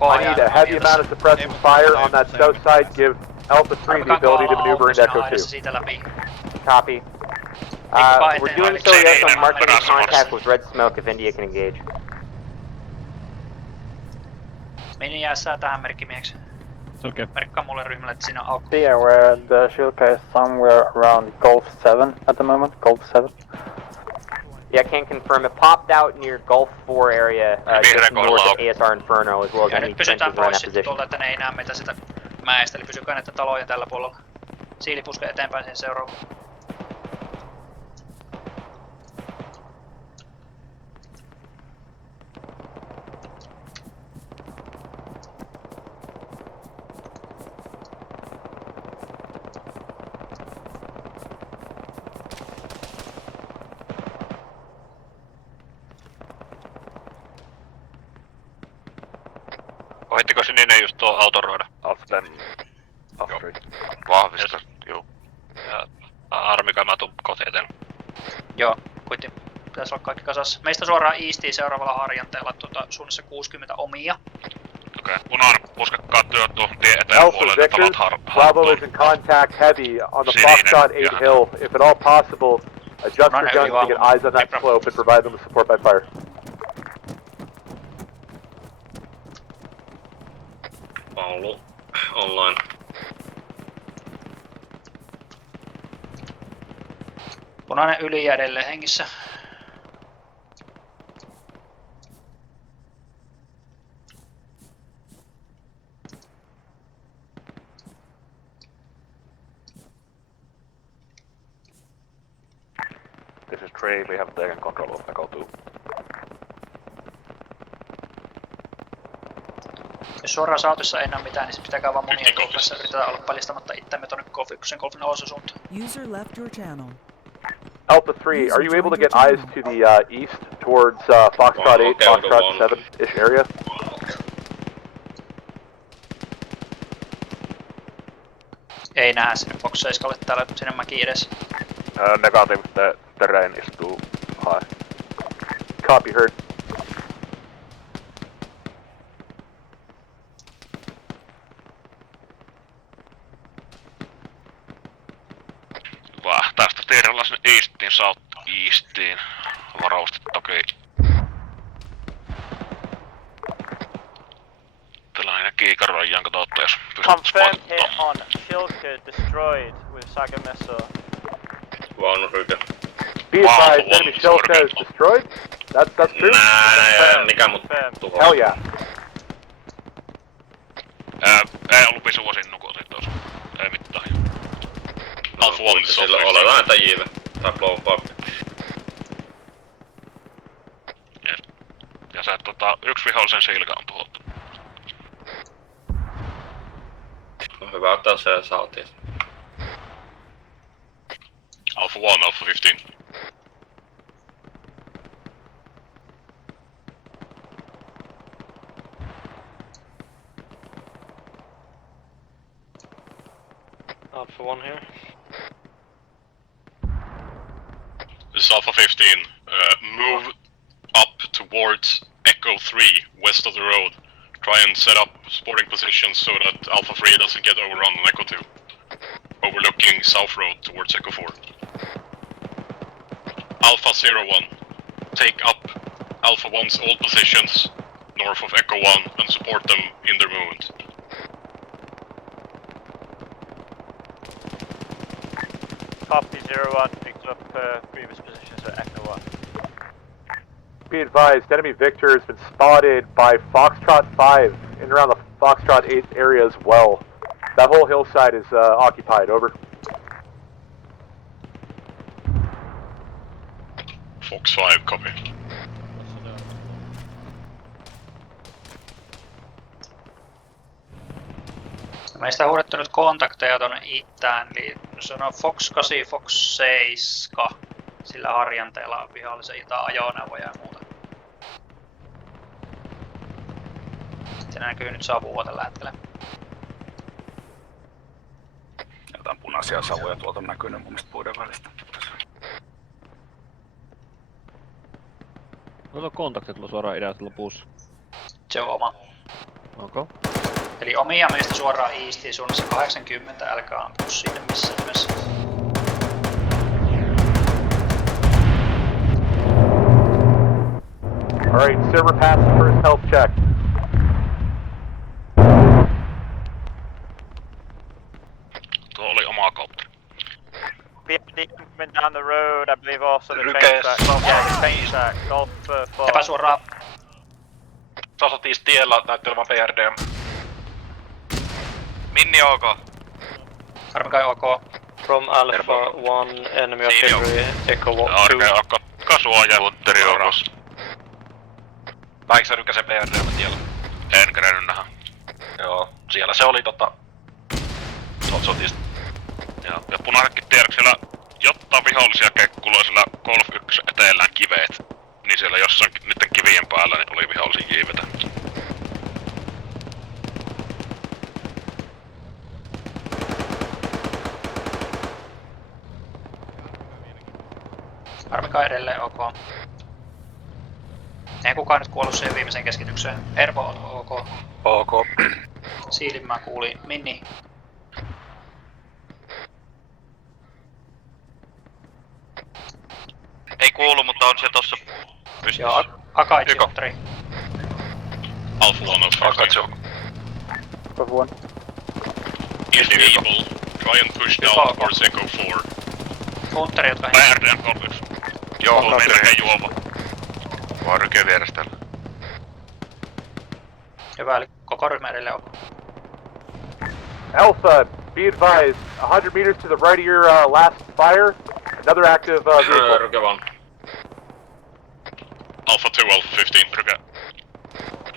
I need a heavy amount of suppressive fire on that south side. Give Alpha 3 the ability to maneuver into Echo 2. Copy. We're doing so yes on marking contact with red smoke if India can engage. Mini jäässää tähän merkkimieheksi. Okay. Merkkaa mulle ryhmälle, että siinä on aukko. Be aware the Shilka is somewhere around Gulf 7 at the moment. Gulf 7. Yeah, can confirm it popped out near Gulf 4 area, just north of ASR Inferno, as well as Ja any nyt pysytään trenches around pois that sitten position. tuolta, että ne ei näe meitä sitä mäestä, eli pysykää näiden talojen tällä puolella. Siilipuske eteenpäin siihen seuraavaan. Ohittiko sininen just tuo autoroida? After 3. Vahvista, juu. Ja Armika mä tuun kohti eteen. Joo, kuitti. Pitäis olla kaikki kasassa. Meistä suoraan Eastiin seuraavalla harjanteella suunnassa 60 omia. Okei, punainen puskakkaa työttu tie eteen puolelle, että tavat Bravo is in contact heavy on the Foxtrot 8 hill. If at all possible, adjust your guns to get eyes on that slope and provide them with support by fire. Pallu online. Punainen yli ja edelleen hengissä. This is Trey, we have taken control of Echo 2. Jos suoraan saatossa ei näe mitään, niin sit pitäkää vaan munien kohdassa. Yritetään olla paljastamatta itseämme tonne sen Golfin nelosen suuntaan. User left your channel. Alpha 3, are you able to get eyes to the east towards Foxtrot 8, Foxtrot 7-ish area? Ei näe sinne bokseiskalle täällä sinne mäki edessä. Negative, the terrain is too high. Copy, heard. Tästä tiiraillaan sinne Eastiin, South Eastiin. Varaustit toki. Tällainen kiikarajan katsotta, jos pystyt Confirmed hit on Shilka destroyed with Saga missile. Vaunurykä. Be advised, enemy Shilka is destroyed. That's true? Nää, mikä mut tuhoaa. Hell yeah. Ei ollut visuasin nukutin tuossa. Ei mitään. Alpha 1 is Sillä oletaan, että JV. Tai blow up. Ja se yksi vihollisen silka on tuhottu. On hyvä ottaa se ja saatiin. Alpha 1, Alpha 15. Alpha 1 here. This is Alpha 15. Move up towards Echo 3, west of the road. Try and set up sporting positions so that Alpha 3 doesn't get overrun on Echo 2. Overlooking South Road towards Echo 4. Alpha 01. Take up Alpha 1's old positions north of Echo 1 and support them in their movement. Copy 01, picked up previous positions at Echo 1. Be advised, enemy Victor has been spotted by Foxtrot 5 in and around the Foxtrot 8 area as well. That whole hillside is occupied, over. Fox 5, copy. Meistä on huudettu nyt kontakteja tuonne itään, eli se on Fox 8, Fox 7, sillä harjanteella on vihollisen itä ajoneuvoja ja muuta. Se näkyy nyt savua tällä hetkellä. Jotain punaisia savuja tuolta näkyy mun mielestä puiden välistä. Noilla on kontaktit tuolla suoraan idästä lopussa. Se on oma. Okay. Eli omia meistä suoraan eastiin suunnassa 80, älkää ampua sinne missään nimessä. Alright, server passed the first health check. Tuo oli oma kopteri. BMD coming down the road, I believe also the train track. Yeah, the train track, Golf 4. Epäsuoraan. Tasotis tiellä näyttää olevan PRD. Minni OK. Armikai OK. From Alpha 1, enemy artillery, Echo 2. Armikai OK. Kasuaja. Tuotteri Oros. Väikö sä rykkäsen PRD tiellä? En kerennyt nähdä. Joo, siellä se oli sotis. Joo, ja punaisetkin tiedätkö siellä jotta vihollisia kekkuloja siellä Golf 1 eteellään kiveet. Niin siellä jossain niiden kivien päällä niin oli vihollisia kiivetä. Armikai edelleen OK. Ei kukaan nyt kuollut siihen viimeiseen keskitykseen. Ervo on OK. OK. Siilinmää kuuli. Minni. Ei kuulu, mutta on se tossa pystyssä. Joo, Akaitsi konttori. Alpha 1, Akaitsi. Alpha 1. Enable. Try and push down towards Echo 4. Konttori, jotka PRDn korviksi. Joo, meidän juova. Vaan rykee vierestä täällä. Hyvä, eli koko ryhmä edelleen OK. Alpha, be advised, 100 meters to the right of your last fire, another active vehicle. Ryke vaan. Alpha 2, Alpha 15, ryke.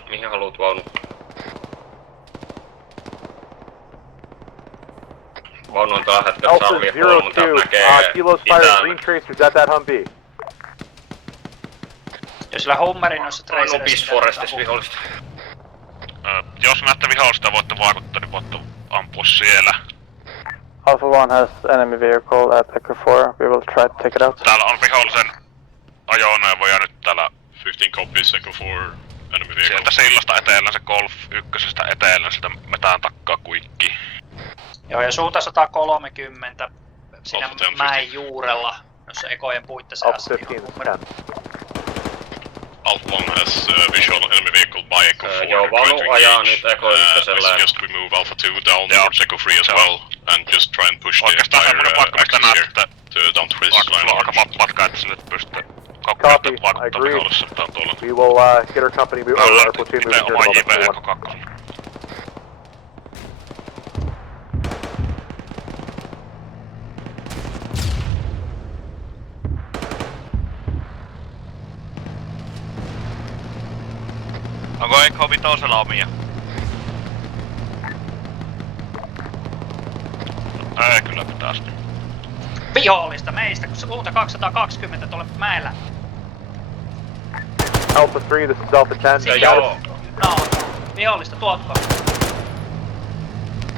Mihin haluut vaunu? Vaunu on tällä hetkellä Alpha Charlie 02, mutta näkee Kilo's fire green tracers at that Humvee. Jos sillä Hummerin noissa tracereissa... On Peace Forestissa vihollista. Jos näette vihollista voitte vaikuttaa, niin voitte ampua siellä. Alpha 1 has enemy vehicle at Echo 4. We will try to take it out. Täällä on vihollisen ajoneuvoja nyt täällä 15 copies, Echo 4 enemy vehicle. Sieltä sillasta etelään se Golf 1 etelään sitä metään takkaa kuikki. Joo, ja suunta 130 siinä mäen juurella, jossa ekojen puitteissa Alpha 15 Alpha 1 has visual enemy vehicle by Echo 4. Joo, vaunu ajaa nyt Echo 1. Just remove Alpha 2 down towards Echo 3 as well, and just try and push the entire axis here to down to his line. Aika matka, että sinne pystyy Copy, I agree. We will get our company or our platoon moving here in a moment. Onko Echo vitosella omia? Ei, kyllä pitäis. Vihollista meistä, kun se luuta 220 tuolla mäellä. Alpha 3, this is Alpha 10. Joo. No, vihollista tuotko?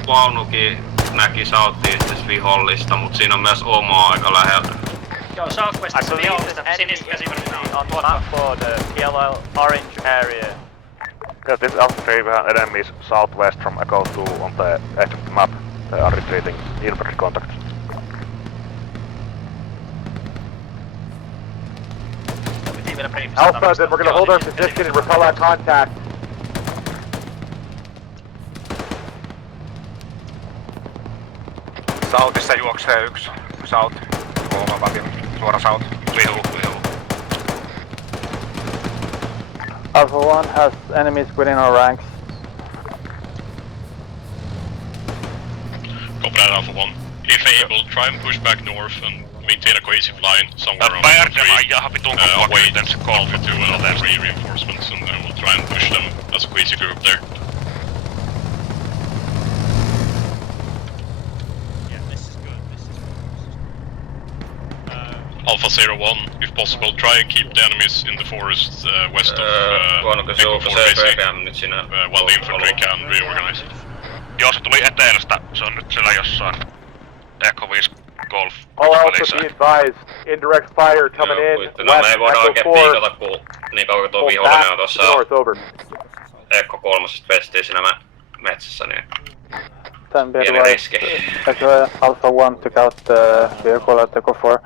Vaunukin näki Southeastissa vihollista, mut siinä on myös omaa aika lähellä. Joo, Southwestissa vihollista, sinistä käsivälissä. On map for the PLL orange area. Yeah, this Alpha 3, we have enemies southwest from Echo 2 on the edge of the map. They are retreating. Infantry contact. Alpha, then we're going to hold our position and repel that contact. Southissa juoksee yksi. South. Suora south. Vihu. Alpha 1 has enemies within our ranks. Copy that, Alpha 1. If able, try and push back north and maintain a cohesive line somewhere on away to Alpha 2 and Alpha 3 reinforcements, and then we'll try and push them as a cohesive group there. Alpha 01, if possible, try and keep the enemies in the forest west of Echo 4 busy, while the infantry can reorganize. Joo, se tuli etelästä. Se on nyt siellä jossain. Echo 5 Golf. All Alpha be advised, indirect fire coming in, No west, me ei voida Echo oikein 4, piikata, kun niin kauan kun tuo vihollinen on tossa north, over. Echo 3 vestiin siinä metsässä, niin 10 be pieni riski. advised. Alpha 1 took out the vehicle at Echo 4.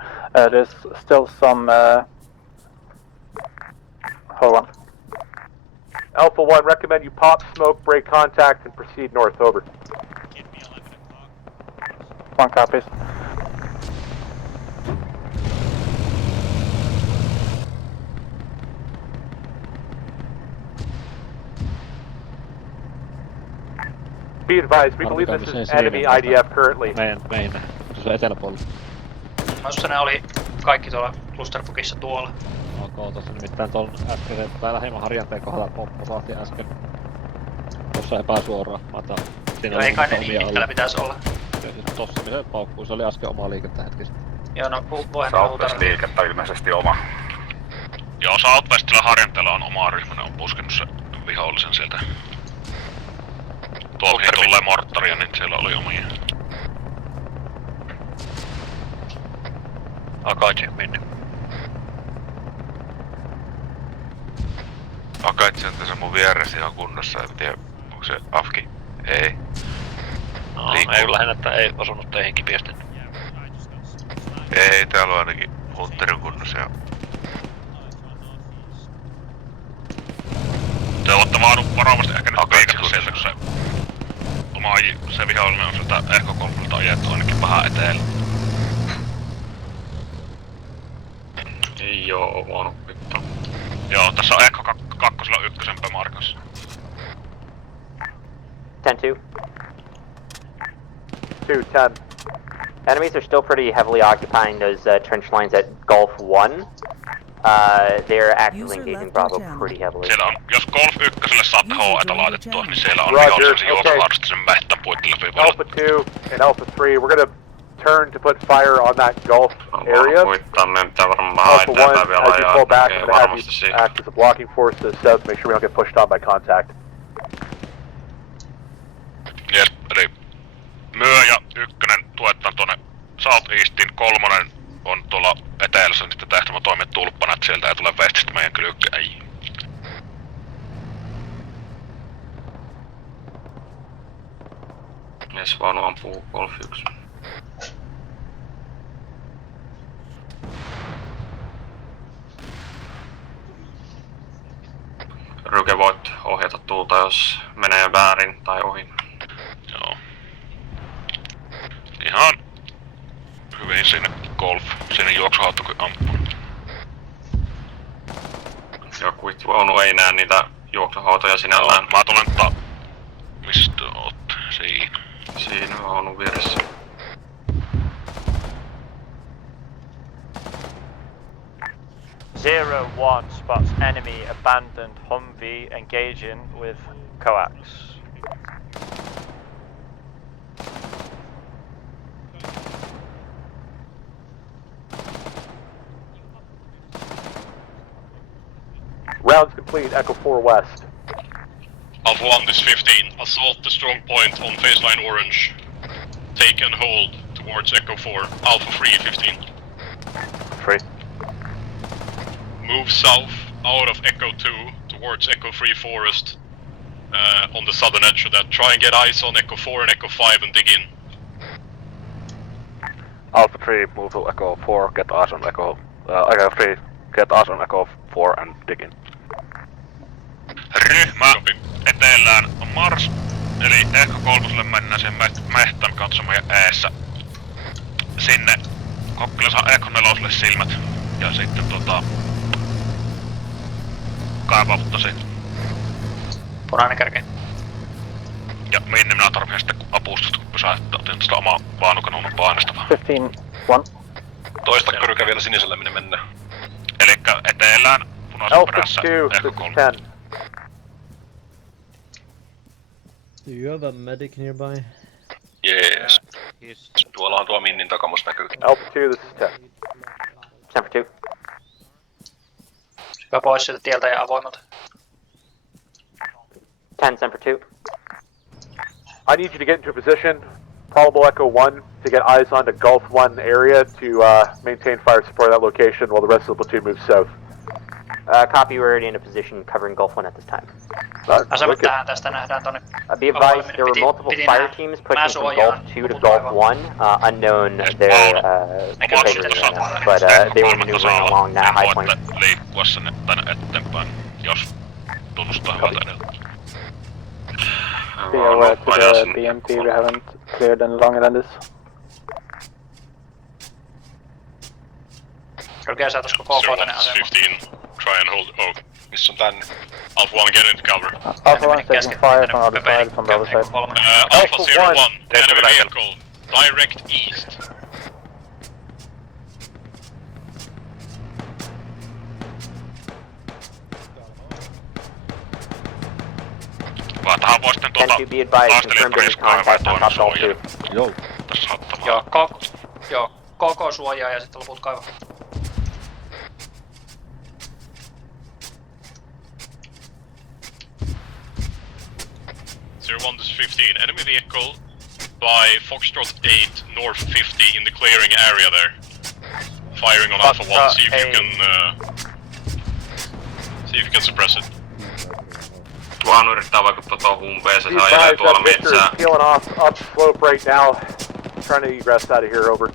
There's still some... Hold on. Alpha 1, recommend you pop, smoke, break contact, and proceed north, over. One copies. Be advised, we believe this is enemy IDF currently. Meidän. Se on eteläpuolella. Noissa ne oli kaikki tuolla clusterbookissa tuolla. Ok, tossa nimittäin ton äsken, tai lähimmän harjanteen kohdalla pomppasahti äsken. Tossa epäsuoraan. Joo, ei kai ne niin pitkällä pitäis olla. Tossa missä paukkuu, se oli äsken omaa liikettä hetki sitten. Joo, no voihan ne huutaa. Liikettä ilmeisesti oma. Joo, Southwestillä harjanteella on oma ryhmä, ne on puskenut se vihollisen sieltä. Tuolta tulee morttaria, niin siellä oli omia. Akaitse minne? Akaitse on tässä mun vieressä ihan kunnossa, en tiedä onko se afki? Ei. No, ei lähinnä, että ei osunut teihin kipiästi. Ei, täällä on ainakin Hunterin kunnossa ja... Se on varovasti ehkä nyt piikata sieltä, kun se vihollinen on sieltä Echo 3 ajettu ainakin vähän eteellä. Joo, vaunu pitää. Joo, tässä on Echo 2 ykkösen pömarkassa. 10-2. 2-10. Enemies are still pretty heavily occupying those trench lines at Gulf 1. They're actively engaging Bravo pretty heavily. Siellä on, jos Golf 1 saatte HE:tä laitettua, niin siellä on vihollisen juoksuharrasta sen mehtän puitten läpi valot. Alpha 2 and Alpha 3, we're gonna turn to put fire on that Gulf area. Alpha 1, as you pull back, I'm gonna have you act as a blocking force to the south, make sure we don't get pushed on by contact. Jes, eli Myö ja 1 tuetaan tuonne Southeastin, 3 on tuolla etelässä sitten tehtävätoimet tulppana, että sieltä ei tule vestistä meidän kylykkä. Jes, vaunu ampuu Golf 1. Ryke voit ohjata tuulta, jos menee väärin tai ohi. Joo. Ihan hyvin sinne Golf, sinne juoksuhauto kun ampuu. Joku vaunu ei näe niitä juoksuhautoja sinällään. Mä tulen mistä oot? Siinä. Siinä vaunun vieressä. 01 spots enemy abandoned Humvee engaging with coax. Rounds complete, Echo 4 West. Alpha 1, this 15. Assault the strong point on baseline orange. Take and hold towards Echo 4. Alpha 3, 15. 3. Move south out of Echo 2 towards Echo 3 forest. On the southern edge of that. Try and get eyes on Echo 4 and Echo 5 and dig in. Alpha 3, move to Echo 4, get eyes on Echo... Echo 3, get eyes on Echo 4 and dig in. Ryhmä eteellään on Mars, eli Echo 3 mennään siihen mehtän kanssa meidän eessä. Sinne Kokkila saa Echo 4 silmät ja sitten kaivauttasi. Punainen kärkeen. Ja minne minä tarvitsen sitten apustusta, kun pysäyttää. Otin sitä omaa vaanukanunnan painostavaa. 15-1. Toista kyrkä vielä sinisellä minne mennään. Elikkä eteellään punaisen perässä Echo 3. Do you have a medic nearby? Jees. Tuollahan tuo Minnin takamus näkyy. Alpha 2, this is 10. Number 2. Hyvä pois sieltä tieltä ja avoimelta. 10, Semper 2. I need you to get into a position, probable Echo 1, to get eyes onto Gulf 1 area to maintain fire support at that location while the rest of the platoon moves south. Copy, we're already in a position covering Gulf 1 at this time. Asemat tähän, tästä nähdään tonne. Be advised, there were multiple fire teams pushing from Gulf 2 to Gulf 1. Unknown their configuration, but they were maneuvering along that high point. Liikkua sinne tänne eteenpäin, jos tunnustaa hyvältä edeltä. Be aware to the BMP, we haven't cleared any longer than this. Kylkeä saataisiko koko tänne asemaan? 15, try and hold. Oh, missä on tänne? Alpha 1, get into cover. Alpha 1 taking fire from other side, from the other side. Alpha 01, enemy vehicle, direct east. Vaan tähän voi sitten taistelijat kaivaa toinen suojaa. Joo. Tässä saattaa Joo, koko suojaa ja sitten loput kaivaa. One, this 15. Enemy vehicle by Foxtrot 8, north 50 in the clearing area there. Firing on Alpha 1, see if you can suppress it. Tuohan yrittää vaikuttaa tuohon humpeeseen, se ajelee tuolla metsää. Peeling off up slope right now. Trying to egress out of here, over.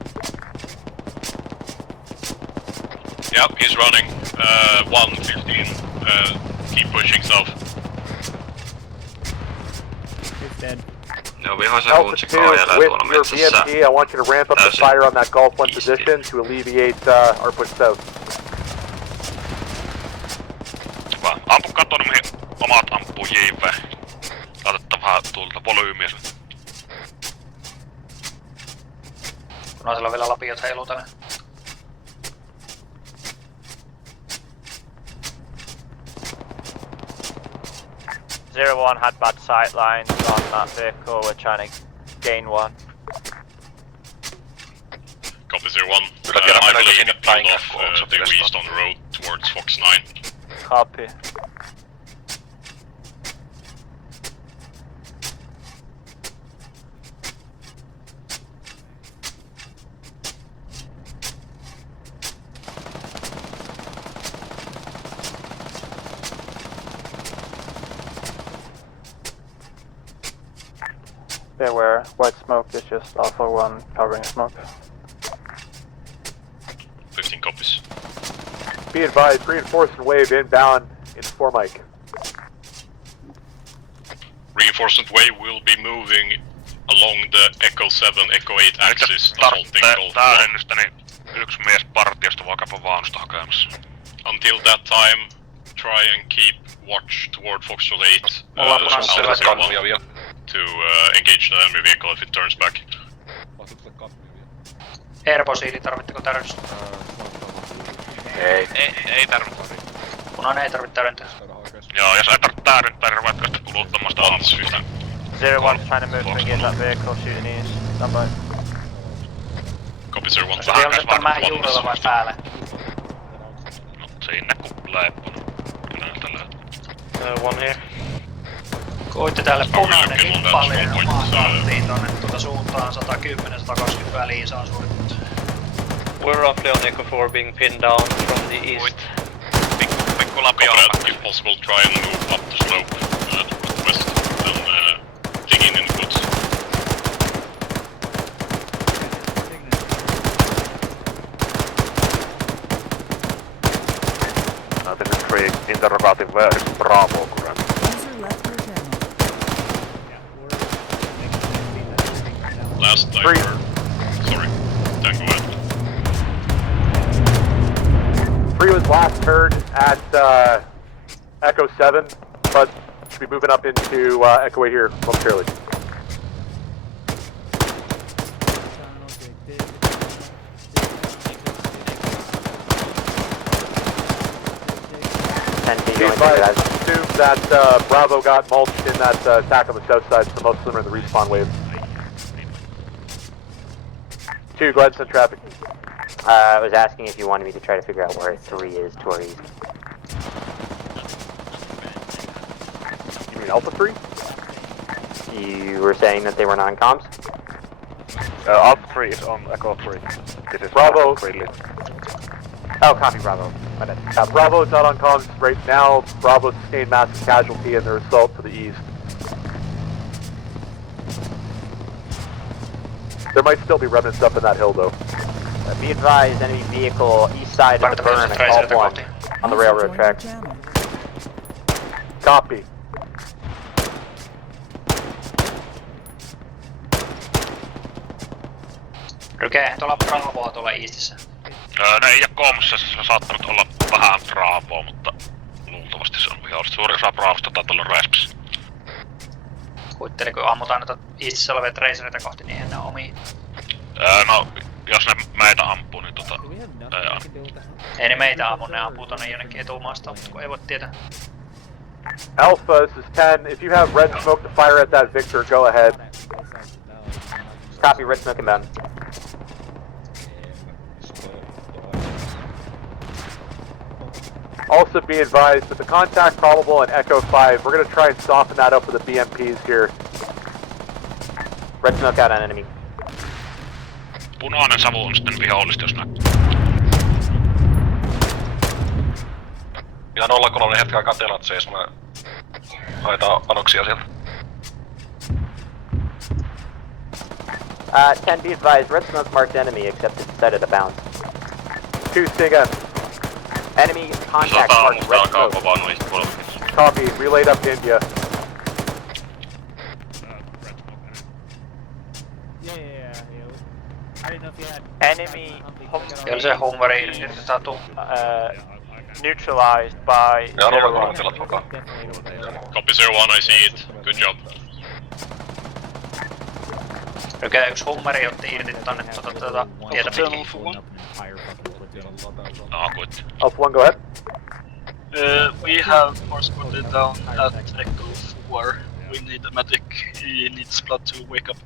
Yep, he's running. 115. Keep pushing south. Dead. No, vihollisen huntsikko ajelee tuolla metsässä. BMP, I want you to ramp up the fire on that Gulf 1 position to alleviate our push south. Vaan ampukaa tuonne mihin omat ampuu JV. Laitetaan vähän tuolta volyymiä. Punaisella vielä lapiot heiluu tänne. One had bad sight lines on that vehicle, we're trying to gain one. Copy 01. I believe it pulled off due east on the road towards Fox 9. Copy. Beware, white smoke is just Alpha 1 covering smoke. 15 copies. Be advised, reinforcement wave inbound in 4 mic. Reinforcement wave will be moving along the Echo 7, Echo 8 axis, assaulting Golf 1. Täydennystä, niin yksi mies partiosta vaikkapa vaunusta hakemassa. Until that time, try and keep watch toward Foxtrot 8. To engage the enemy vehicle if it turns back. Airposiili, tarvitteko täydennys? Ei tarvitse. Punainen ei tarvitse täydentää. Joo, jos ei tarvitse täydentää, niin ruvetko sitten kuluttamaan sitä ammusta. 01 trying to move to engage that vehicle, shooting east. Stand by. Copy 01. Se on nyt mäen juurella vai päälle? No sinne kun leppona. Kyllä näiltä löytyy. One here. Koitte tälle punainen hippallinen omaan karttiin tonne suuntaan 110-120 väliin saa suoritettu. We're roughly on Echo 4 being pinned down from the east. Pikku lapioimaan. If possible, try and move up the slope west. Then digging in the woods. Nothing in 3, interrogative, where is Bravo currently? User left your channel. Last time. Sorry. Tango ahead. 3 was last heard at Echo 7, but should be moving up into Echo 8 here momentarily. Be advised, assume that Bravo got mulched in that attack on the south side, so most of them are in the respawn wave. 2, go ahead and send traffic. I was asking if you wanted me to try to figure out where 3 is to our east. You mean Alpha 3? You were saying that they were not on comms? Alpha 3 is on Echo 3. This is Bravo. Oh, copy, Bravo. Bravo is not on comms right now. Bravo sustained massive casualty in their assault to the east. There might still be remnants up in that hill though. Be advised, enemy vehicle east side of the burn at Golf 1 on the railroad track. Copy. Rykee, tuolla Bravoa tuolla eastissä. Ne ei oo Komppaniassa, se on saattanut olla vähän Bravoa, mutta luultavasti se on vihollista. Suuri osa Bravosta taitaa olla Respissä. Kuvitteli, kun ammutaan näitä eastissä olevia tracereita kohti, niin en ne omii. No, jos ne meitä ampuu, niin Ei ne meitä ammu, ne ampuu tonne jonnekin etumaasta, mutta kun ei voi tietää. Alpha, this is 10. If you have red smoke to fire at that Victor, go ahead. Copy, red smoke inbound. Also be advised, with the contact probable in Echo 5, we're going to try and soften that up with the BMPs here. Red smoke out on enemy. Punainen savu on sitten vihollista, jos näkyy. Ihan 03 hetken aikaa telat seis, mä haetaan anoksia sieltä. 10, be advised, red smoke marked enemy except it's dead at the bounce. 2, stay again. Enemy contact marked red smoke. Copy, relayed up to India. Enemy Kyllä se Humveri yritetään neutralized by... Ja 03 tilat mukaan. Copy 01, I see it. Good job. Rykee, yksi Hummeri otti irti tonne tietä pitkin. Alpha 1, go ahead. We have force squaded down at Echo 4. We need a medic. He needs blood to wake up.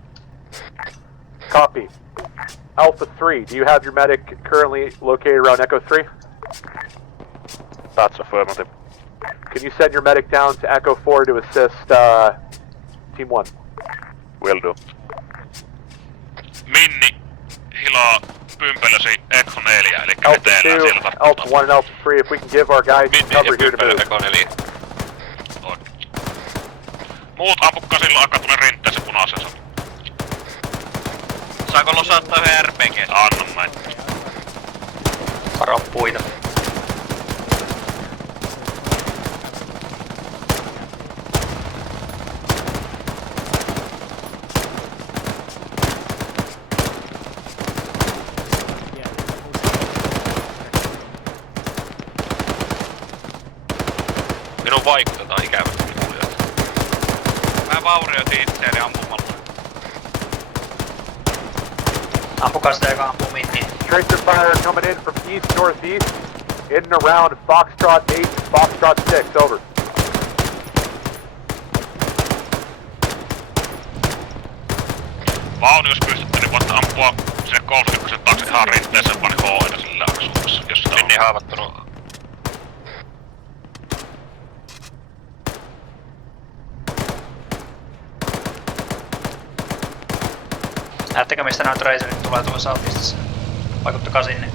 Copy. Alpha 3, do you have your medic currently located around Echo 3? That's affirmative. Can you send your medic down to Echo 4 to assist Team 1? Will do. Minni hilaa pympelösi Echo 4, eli Alpha eteellään 2, siellä Alpha 1 and Alpha 3, if we can give our guys some cover here to move. Echo 4. Muut ampukkaa silloin aikaa tuonne rintteeseen punaisen savu. Saanko losaattaa yhden RPG? Anna näin. Varo puita. Minun vaikutetaan ikävästi kuulijat. Mä vaurioitin itseäni ampumalla. Ampukaa sitä, joka ampuu minniin. Tracer fire coming in from east northeast. In and around Foxtrot 8, Foxtrot 6, over. Vaunu, jos pystytte, niin voitte ampua sinne Golf 1 taakse ihan rinteeseen vaan HE sillä Suomessa, jos sitä on. Minni haavoittunut. Näettekö mistä nämä tracerit tulee tuolla southeastissa? Vaikuttakaa sinne.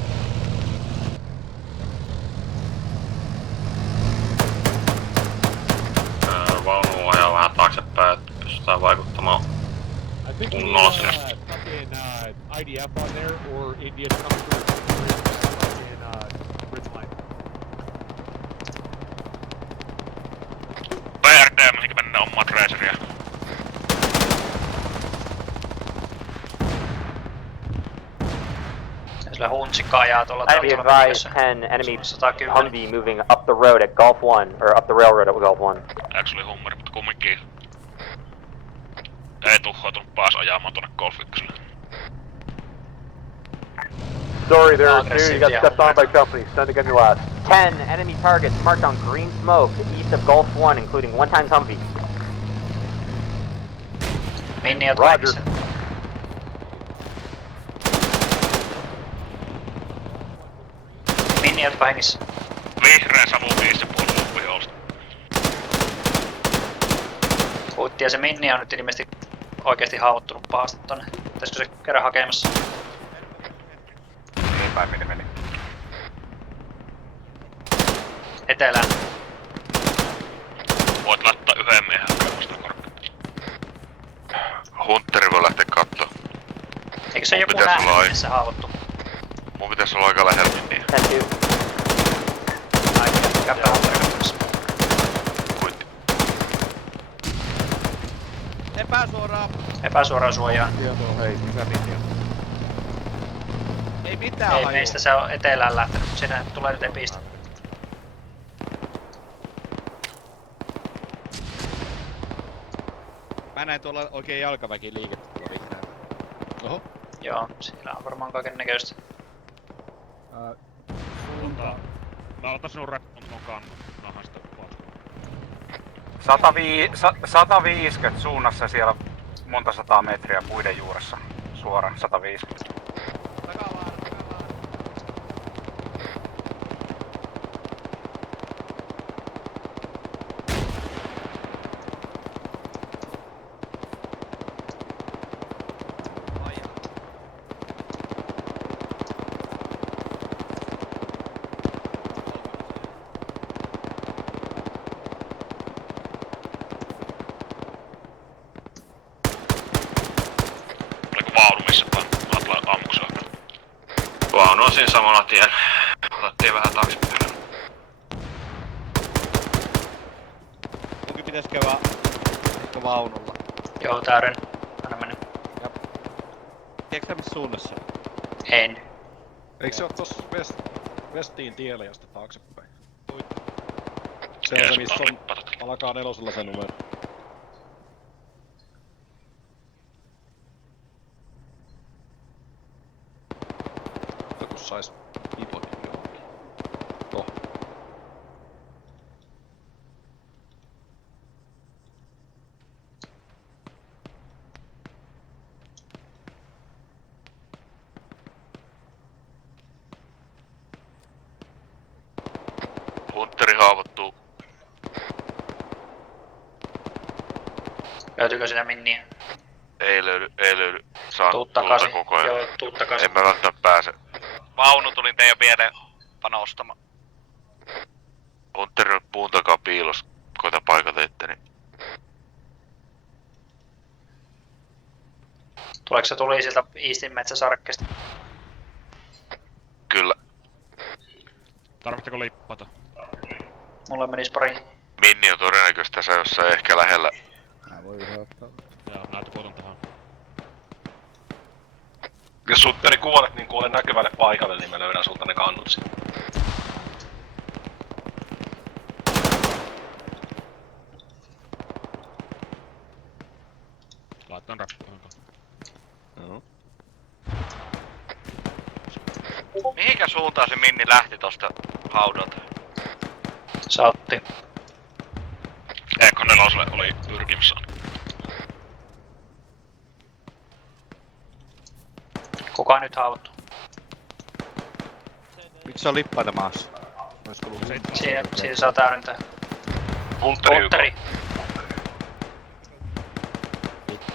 Vaunu ajaa vähän taaksepäin, että pystytään vaikuttamaan kunnolla sinne. IDF on there or Indian coming PRD, mihinkä mennään omaa traceria. Sillä huntsikka ajaa tuolla I be advised 10 enemy Humvee moving up the road at Golf 1, or up the railroad at Golf 1. Actually hummeri, mutta kumminkin ei tuhoutunut pääs ajamaan tonne Golf 1. Sorry, there are two. You got stepped on by company. Send again your last. 10 enemy targets marked on green smoke east of Golf 1, including one times Humvee. Minniot Roger. Minniot hengissä. Vihreä savu 5,5 vihollista. Puhuttiin ja se Minni on nyt ilmeisesti oikeesti haavoittunut pahasti tonne. Pitäisikö se käydä hakemassa? Niin päin meni. Etelään. Voit laittaa yhden miehen hakemusta korkeutta. Hunteri voi lähteä kattoo. Eikö se joku nähnyt, missä haavoittuu? Mun pitäis olla aika lähellä niin. Ai, käppä Hunteri katsomassa. Epäsuoraan suojaan. Hei, mikä Minni on? Ei mitään Ei meistä, se on etelään lähtenyt. Sinne tulee nyt epistä. Mä näin tuolla oikein jalkaväki liikettä tuolla vihreällä. Oho. Joo, siellä on varmaan kaiken näköistä. Mä otan sinun reppun mukaan nahasta kuvausta. 150 suunnassa siellä monta sataa metriä puiden juuressa. Suoraan 150. Vaunu on siinä samalla tien. Otettiin vähän taaksepäin. Toki pitäis käydä ehkä vaunulla. Joo, täyden. Anna mennä. Tiedätkö sä missä suunnassa? En. Eikö se oo tossa Westiin tiellä ja sitten taaksepäin? Se on se missä on, alkaa 4 se numero. Joku sais pipotin johonkin. Toh. Hunteri haavoittuu. Löytyykö siinä Minniä? Ei löydy. Saan Tuut tuulta takaisin. koko ajan. Joo, tuut takaisin. En mä välttämättä pääse. Vaunu tuli teidän viereen panostamaan. Hunteri on puun takaa piilos. Koita paikata itteni. Tuleeko se tuli sieltä Eastin metsäsarkkeesta? Kyllä. Tarvitteko lippata? Mulle menis pari. Minni on todennäköisesti tässä jossain ehkä lähellä. Mä voin yhä ottaa. Joo, näytä puutun tähän. Jos sutteri kuolet niin kuolen näkyvälle paikalle, niin mä löydän sulta ne kannut siitä. Laitan rappuun. Joo. Mihinkä suuntaan se Minni lähti tosta haudalta. Saatti. Eekko 4 oli pyrkimissään. Kuka nyt haavoittuu? Miksi se on lippaita maassa? Siinä saa täydentää. Hunteri.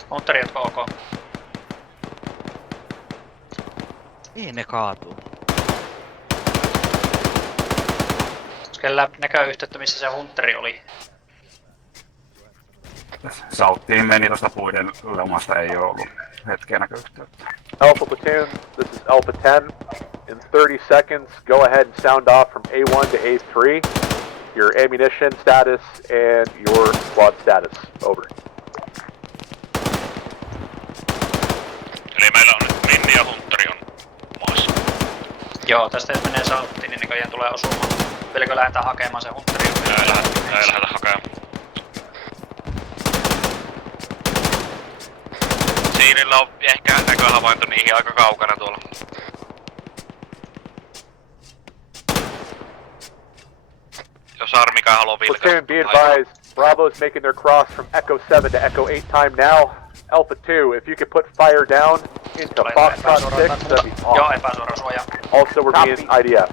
Hunteri, jotka ok. Mihin ne kaatuu? Kellä näköyhteyttä, missä se Hunteri oli. Sauttiin meni tosta puiden lomasta, ei oo ollut hetkeä näköyhteyttä. Alpha platoon, this is Alpha 10. In 30 seconds, go ahead and sound off from A1 to A3. Your ammunition status and your squad status. Over. Eli meillä on nyt Minni ja Hunteri on maassa. Joo, tästä jos menee sauttiin, niin näköjään tulee osumaan. Vieläkö lähdetään hakemaan se Hunteri? Ei lähdetä hakemaan. Siinillä on ehkä näköhavainto niihin aika kaukana tuolla. Jos Armikaan haloo vilkasta. Platoon, be advised, Bravo is making their cross from Echo 7 to Echo 8 time now. Alpha 2, if you could put fire down into Foxtrot 6, that'd be awesome. Also, we're being IDF.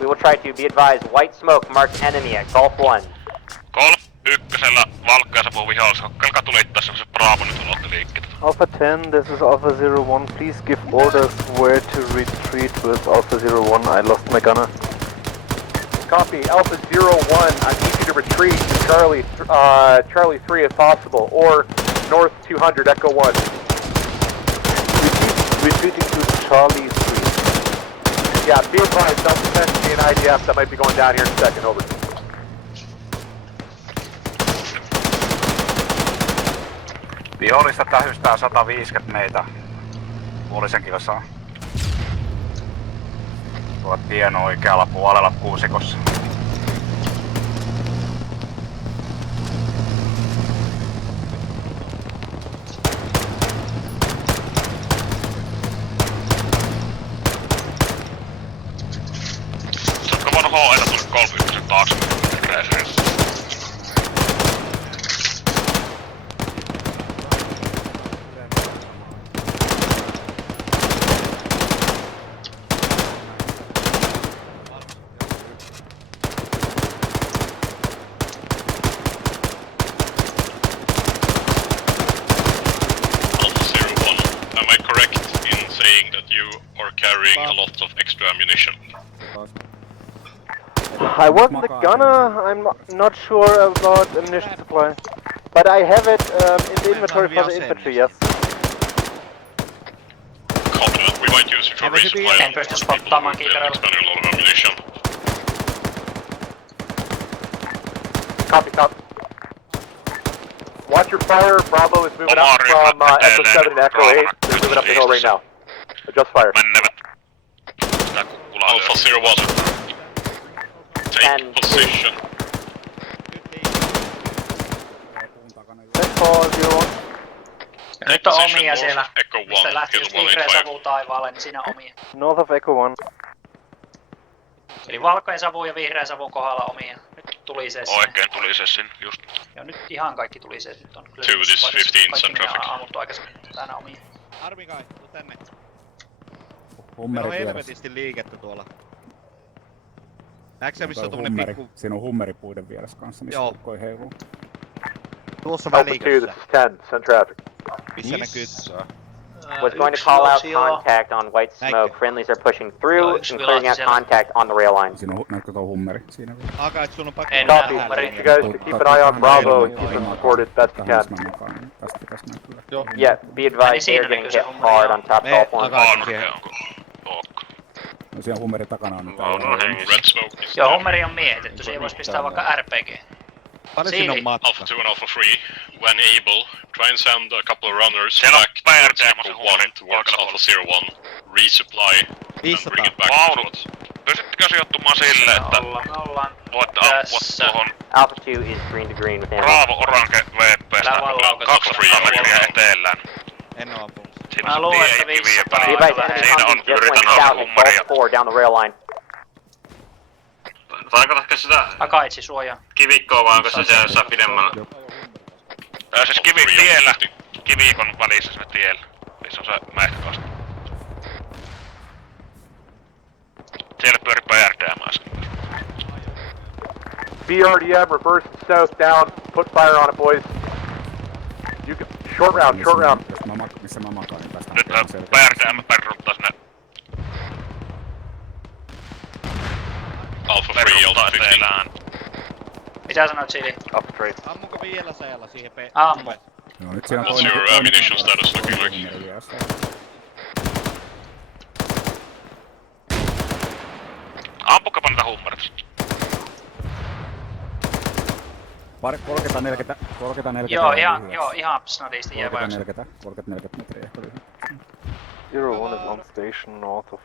We will try to be advised, white smoke marked enemy at Golf 1. Golf 1, valkkaisapuu vihollis. Kalkaa tulittaa semmosen Bravo nyt aloitti liikkeet. Alpha 10, this is Alpha 01. Please give orders where to retreat with Alpha 01. I lost my gunner. Copy, Alpha 01, I need you to retreat to Charlie 3 if possible, or North 200, Echo 1. Retreating to Charlie 3. Yeah, be advised, don't pretend to be an IDF that might be going down here in a second, over. Vihollista tähystää 150 meitä puolisen kilsaa. Tuolla tien oikealla puolella kuusikossa. Saatko voinut HE:tä tulla Golf 1 taakse? Carrying a lot of extra ammunition. I wasn't the gunner. I'm not sure about ammunition supply, but I have it in the inventory for the infantry. Yes. Copy that. We might use it for resupply. En pysty spottaamaan kiikarella. Expanding a lot of ammunition. Copy, copy. Watch your fire. Bravo is moving up from Echo 7 to Echo 8. They're moving up the hill right now. Adjust fire. Alpha 01. Take position. Nyt on omia siellä. Mistä lähti just vihreä savu taivaalle, niin siinä on omia. North of Echo 1. Eli valkoinen savu ja vihreä savun kohdalla omia. Nyt tuli se sinne. Oikein tuli se sinne, just. Joo, nyt ihan kaikki tuli se. Nyt on kyllä 15 kaikki aamuttu aikaisemmin tänä omia. Armikai, tuu tänne. Hummeri on vieressä. helvetisti liikettä tuolla. Näetkö sä missä on tommonen hummeri. pikku... Siinä on hummeri puiden vieressä kanssa, missä kukkoi heiluu. Tuossa Alpha 2, välikössä. this is 10, send traffic. Missä näkyy? Was going to call out contact on white smoke. Friendlies are pushing through and clearing out contact on the rail line. Siinä on, näkyy tuo hummeri siinä vielä. Aka, et sun on pakko... Copy, you guys keep an eye on Bravo and keep them supported best you can. Tästä pitäis näkyä. Yeah, be advised they're getting hit hard on top Golf 1. No siellä hummerin takana on Red smoke. Joo, hummeri on miehitetty. Siihen vois pistää vaikka RPG. Paljon siinä on matka? Alpha 2 and Alpha 3, when able, try and send a couple of runners Siellä on back towards PRT, Echo 1 towards Alpha 01, resupply, and bring it back Vaunut. Pystyttekö sijoittumaan silleen, että voitte ampua tuohon Alpha 2 is green to green with ammo. Bravo Orange VP:stä 2 metriä eteellään. En oo ampunut. Siinä on tie ja kivien välillä. Siinä on Just went yritän south olla at hummeria. Golf 4 down the rail line. Tarkoitatko sitä Akaitsi suojaa. kivikkoa vai onko se siellä pidemmällä? Siis tiellä. Kivikon välissä sinne tiellä. Missä on se mehtäkasta. Siellä pyöri PRDM äsken. BRDM, reverse south down, put fire on it, boys. You can, short round, short round. Missä mä makaan, niin päästään Nyt PRDM perruttaa sinne. Alpha 3, Alpha 15. Mitä sanoit Chili? Alpha 3. Ammuko vielä seellä siihen Ammu. No nyt siinä on What's your ammunition status looking like? Ampukapa niitä hummerit. 40 Joo, ihan snadisti jää vai 40 metriä ehkä lyhyt. 01 is on station north of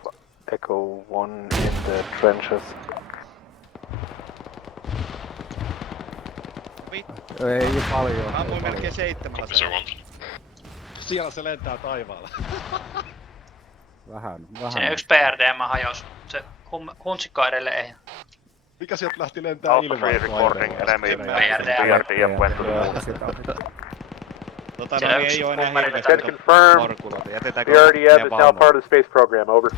Echo 1 in the trenches. Ei paljon. Ammuin melkein 7. Siellä se lentää taivaalla. Vähän. Siinä yksi PRDM hajos. Se huntsikka edelleen ei. Mikä sieltä lähti lentää Alpha ilmaan? 3 recording, enemy PRDM went to the Siellä yksi hummeri vetää. Get confirmed. BRDM is now part of the space program, over.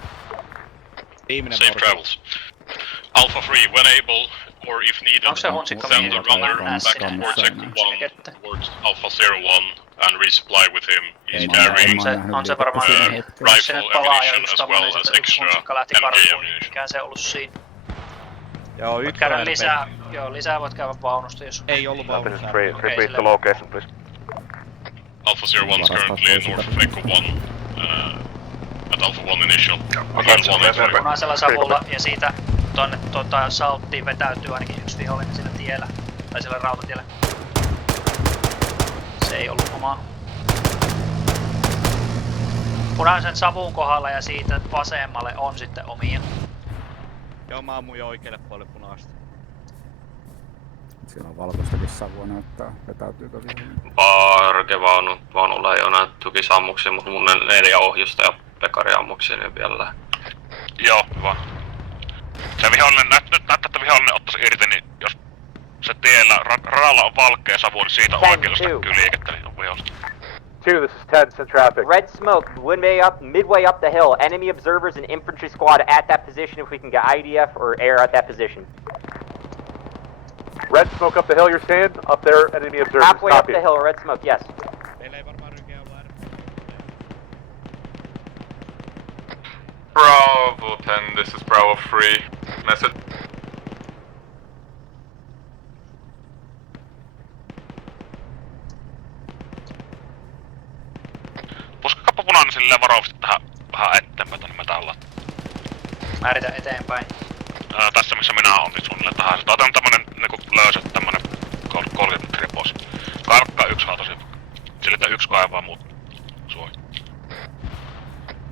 Safe travels. Alpha 3, when able, or if needed, send the runner back towards Echo 1, towards Alpha 01, and resupply with him. He's carrying On se varmaan rifle ammunition as well as extra MK ammunition. Mikään se ollut siinä. Joo, Voit käydä lisää. Joo, lisää voit käydä vaunusta, jos... Ei ollut vaunusta. Repeat the location, please. Alpha 01 is currently north of Echo 1, at Alpha 1 initial. Punaisella savulla ja siitä tonne salttiin vetäytyy ainakin yksi vihollinen sillä tiellä. Tai sillä rautatiellä. Se ei ollut omaa. Punaisen savun kohdalla ja siitä vasemmalle on sitten omia. Joo, mä ammuin jo oikealle puolelle punaista. Siellä on valkoistakin savua näyttää. Vetäytyykö vihollinen? Vaunulla ei oo näitä tukisammuksia, mutta mun 4 ohjusta ja pekariammuksia niin vielä. Joo, hyvä. Se vihollinen, näyttää, että vihollinen ottaisi irti, niin jos se tiellä, radalla on valkea savu, niin siitä oikealle näkyy liikettä, niin on vihollista. 2, this is 10, send traffic. Red smoke, midway up the hill. Enemy observers and infantry squad at that position if we can get IDF or air at that position. Red smoke up the hill, you're saying? Up there, enemy observers, Halfway up copy. the hill, red smoke, yes. Bravo 10, this is Bravo 3. Message. Puskakappa punainen silleen varovasti tähän vähän eteenpäin tänne metallaan. Määritän eteenpäin. Tässä missä minä oon, niin suunnilleen tähän. Otan tämmönen niinku löysä tämmönen 30 metriä pois. Karkkaa yksi haatosi. Sillä että yksi kaivaa muut suoj.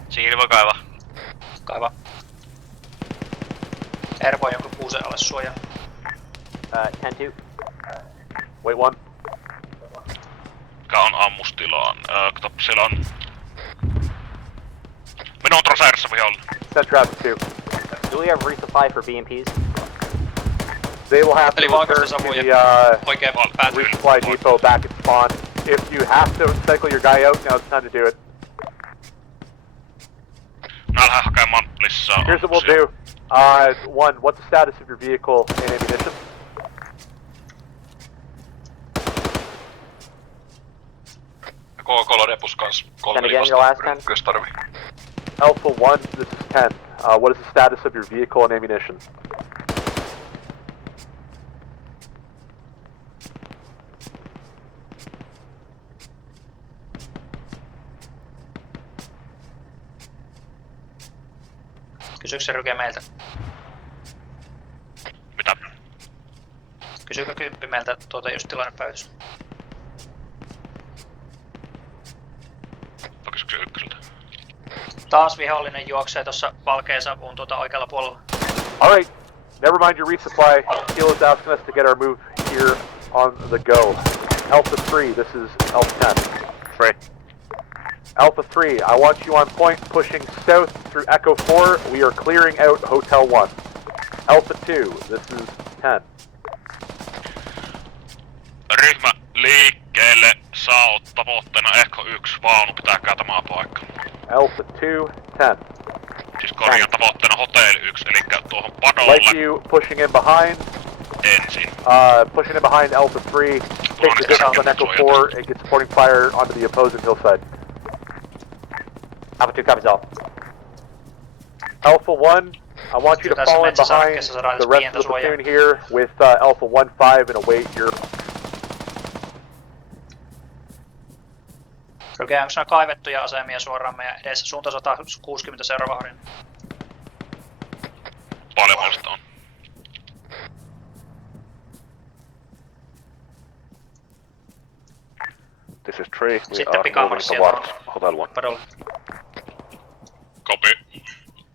Siinä voi kaivaa. Kaiva. Ervo jonkun kuusen alle suojaa. 10-2. Wait, 1. Mikä on ammustilaan? Kato, siellä on... Minun troseerissa vihollinen. Send traffic 2. Do we have resupply for BMPs? They will have to return to the resupply depot back at spawn. If you have to cycle your guy out, now it's time to do it. Mä lähden hakemaan lisää. Here's what we'll do. 1, what's the status of your vehicle and ammunition? Koko repus kans 3 lipasta. Alpha 1, this is 10. What is the status of your vehicle and ammunition? Kysyykö se Ryke meiltä? Mitä? Kysyykö Kymppi meiltä just tilannepäivitys? Kysyykö se ykköseltä? Taas vihollinen juoksee tossa valkeen savuun oikealla puolella. Alright, never mind your resupply. Kilo is asking us to get our move here on the go. Alpha 3, this is Alpha 10. 3. Alpha 3, I want you on point pushing south through Echo 4. We are clearing out Hotel 1. Alpha 2, this is 10. Ryhmä liikkeelle, sä oot tavoitteena Echo 1, vaunu pitää käytä maapaikka. Alpha 2, 10. Siis korjaan tavoitteena Hotel 1, eli tuohon padolle. Like you pushing in behind. Ensin. Pushing in behind Alpha 3, take the hit on the Echo 4 and get supporting fire onto the opposing hillside. Alpha 2 copies all. Alpha 1, I want you to fall in behind the rest of the platoon here with Alpha 1-5 and await your... Rykää, onko nää kaivettuja asemia suoraan meidän edessä? Suunta 160 seuraava horin. Paljon puolesta on. This is 3, we Sitten are moving towards Hotel 1. Padolle. Copy.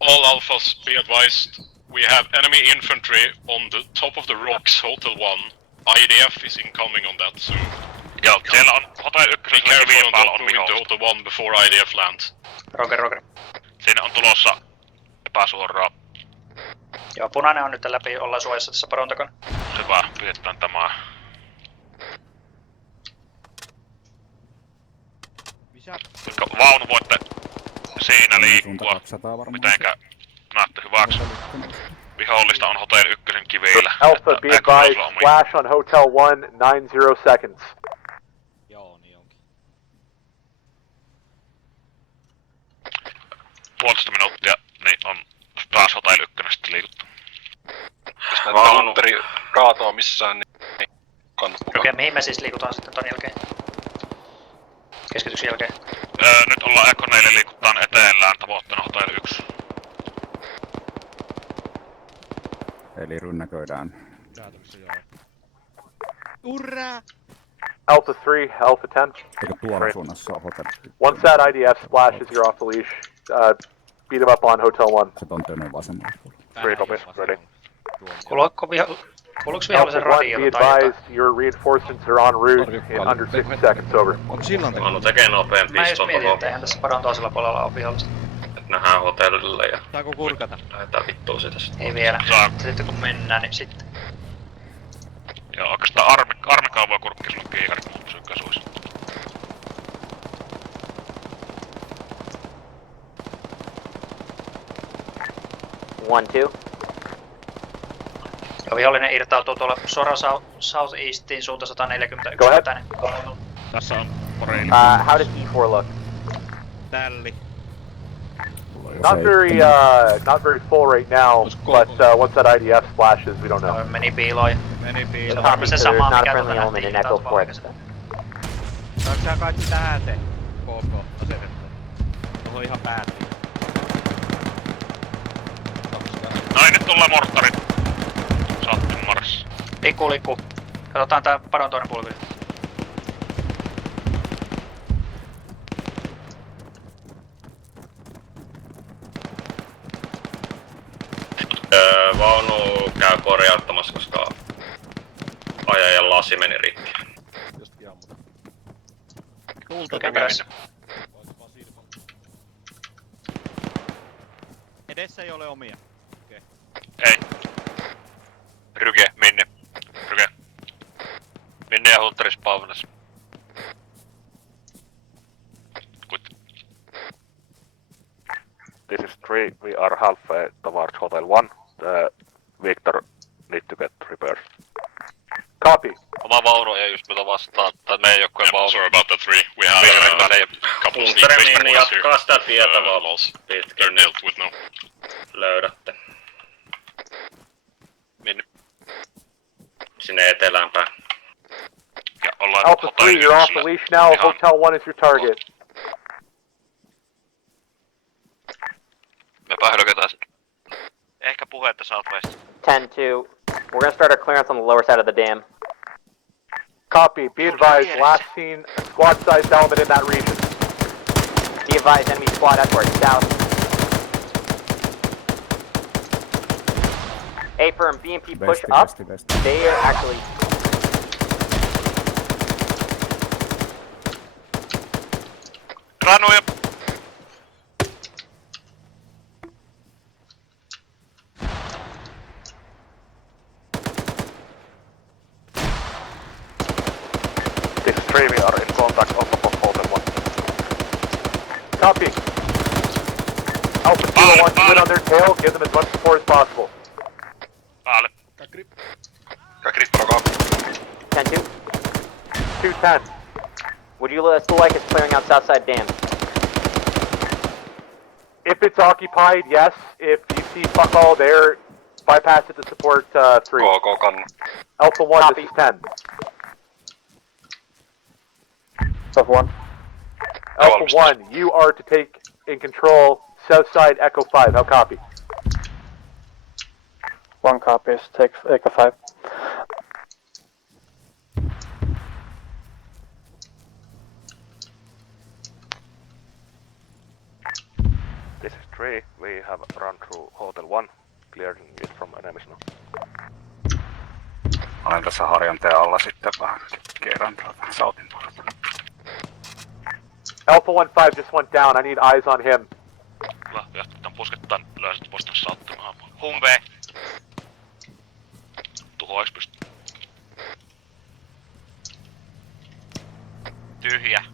All alphas, be advised. We have enemy infantry on the top of the rocks, Hotel 1. IDF is incoming on that, so... Joo, siellä on Hotel 1 be careful on not moving to Hotel 1 before IDF lands. Roger. Siinä on tulossa epäsuoraa. Joo, punainen on nyt läpi, ollaan suojassa tässä padon takana. Hyvä, pidetään tämä. Vaunu voitte siinä liikkua. Mitenkä näette hyväksi? Vihollista on Hotel 1 kivillä. Alpha, be advised, flash on Hotel 1, 90 seconds. Joo, niin onkin. Puolitoista minuuttia, niin on taas Hotel 1 sitten liikuttu. Jos näitä Hunterin kaatoa missään, niin kannattaa. Okei, mihin me siis liikutaan sitten ton jälkeen? Keskityksen jälkeen. Nyt ollaan Echo 4 liikuttaan eteellään, tavoitteena Hotel 1. Eli rynnäköidään. Urraa! Alpha 3, Alpha 10. Eikö tuolla suunnassa on Hotel? One sad IDF splashes, you're off the leash. Beat him up on Hotel 1. Se on töinen vasemmalla. 3 copies, ready. Kuuluuko vihollisen radio be tai advised, your reinforcements are en route in under 60 seconds, over. Onko silloin tekee? Manu tekee nopean Mä just piston mietin, koko. että eihän tässä padon toisella puolella ole vihollista. Et nähdään hotellille ja... Saako kurkata? Lähetään vittuun siitä sitten. Ei vielä. Sitten kun mennään, niin sitten. Joo, oikeastaan armikaa voi kurkkia sulle kiikarit, mutta se käsuis. One, two. Ja vihollinen irtautuu tuolla suoraan southeastiin suunta 141. Go ahead. Tänne. Tässä on poreili. How does E4 look? Tälli. Not very full right now, but once that IDF splashes, we don't know. Meni piiloon. Meni Se on varmaan se sama, Not a mikä friendly tuota element in nähtiin Echo 4. Saanko sä kaikki tähän te? Koko asetettu. Tuohon ihan päälle. No niin, nyt tulee morttarit. Saatti Mars. Liku. Katsotaan tää padon toinen puoli. Vaunu käy korjauttamassa, koska ajajan lasi meni rikki. Tulta perässä. Edessä ei ole omia. Okei. Ei. Ryke, minne? Minne ja Hunter spawnas. This is 3, we are halfway towards Hotel 1. Victor need to get repairs. Copy. Oma vaunu ei just mitä vastaan, tai meidän joukkueen vaunu. Sorry about the 3. We have a couple of sneak peeks Huntermin jatkaa sitä tietä vaan pitkin. They're dealt with now. Löydätte. Minne? Sinne etelään päin. Ja ollaan Alpha 3, you're off the leash now. Hotel 1 is your target. Me pähdykätään sen. Ehkä puhetta southwest. 10-2. We're gonna start our clearance on the lower side of the dam. Copy. Be advised, last seen a squad-sized element in that region. Be advised, enemy squad escort south. A firm, BMP push up. They are actually... Ranuja! 3, we are in contact on top of Hotel 1. Copy. Alpha 2 wants to win on their tail, give them as much support as possible. Päälle. Grip, go. 10-2. 210. Would you still like us clearing out Southside Dam? If it's occupied, yes. If you see fuck all there, bypass it to support 3. Go, gun. Alpha 1, Copy. this is 10. Alpha 1. Alpha 1, you are to take in control Southside Echo 5. How copy? 1 copies, take Echo 5. This is 3, we have run through Hotel 1, clearing it from enemies now. Olen tässä harjanteen alla sitten vähän kerran tuolta Southin puolelta. Alpha 1-5 just went down. I need eyes on him. Kyllä, jatketaan poskettaan yleisesti voisi saattamaan. Humve. Tuhoiksi pystyy. Tyhjä.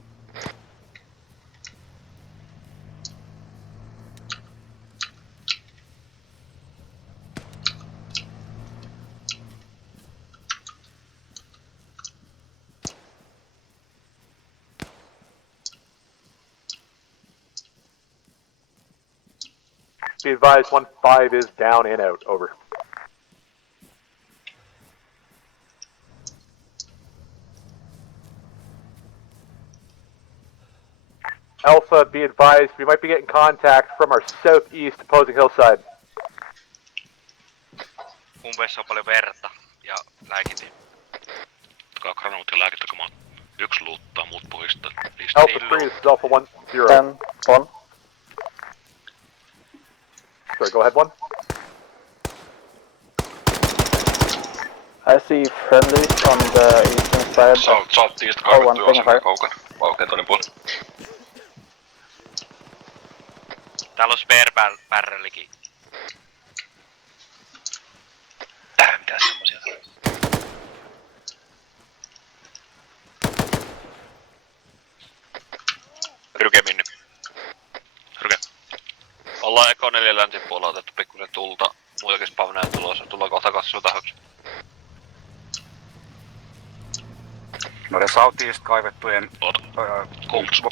Be advised, 1-5 is down and out. Over. Alpha, be advised, we might be getting contact from our southeast opposing hillside. Humveessa on paljon verta ja lääkitin. Ottakaa granut ja lääkittäkamaa. Yksi luuttaa, muut puhistaa. Alpha 3, this is Alpha 1-0. 10-1. Sorry, go ahead, 1. I see friendlies on the eastern side. Southeast Oh, 1 kaivettu thing kaukan. Aukean toinen puoli. Täällä on spare barrelikin. Mitä semmosia? Ryke minni. Ryke. Ollaan Eko 4 länsipuolella otettu pikkusen tulta. Muitakin spavneja tulossa. Tullaan kohta katsoa tahoksi. Noiden Southeast kaivettujen... Kumps.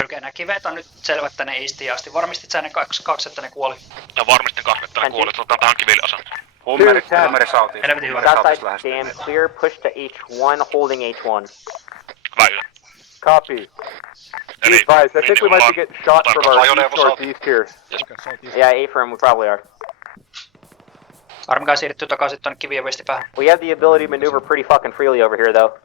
Ryke, nämä kivet on nyt selvät tänne eastiin asti. Varmistit sä ne kaksi, että ne kuoli? Ja varmistin 2, että ne kuoli. Otetaan tähän kiville asan. Hummeri Southeast. Helvetin hyvä. Southside Dam clear, push to H1, holding H1. Väylä. Copy. Be advised, I think we might be getting shot from our east-northeast here. Yeah, A-firm, we probably are. Armikaa siirtyy takaisin tonne kivien vestipäähän. We have the ability to maneuver pretty fucking freely over here, though.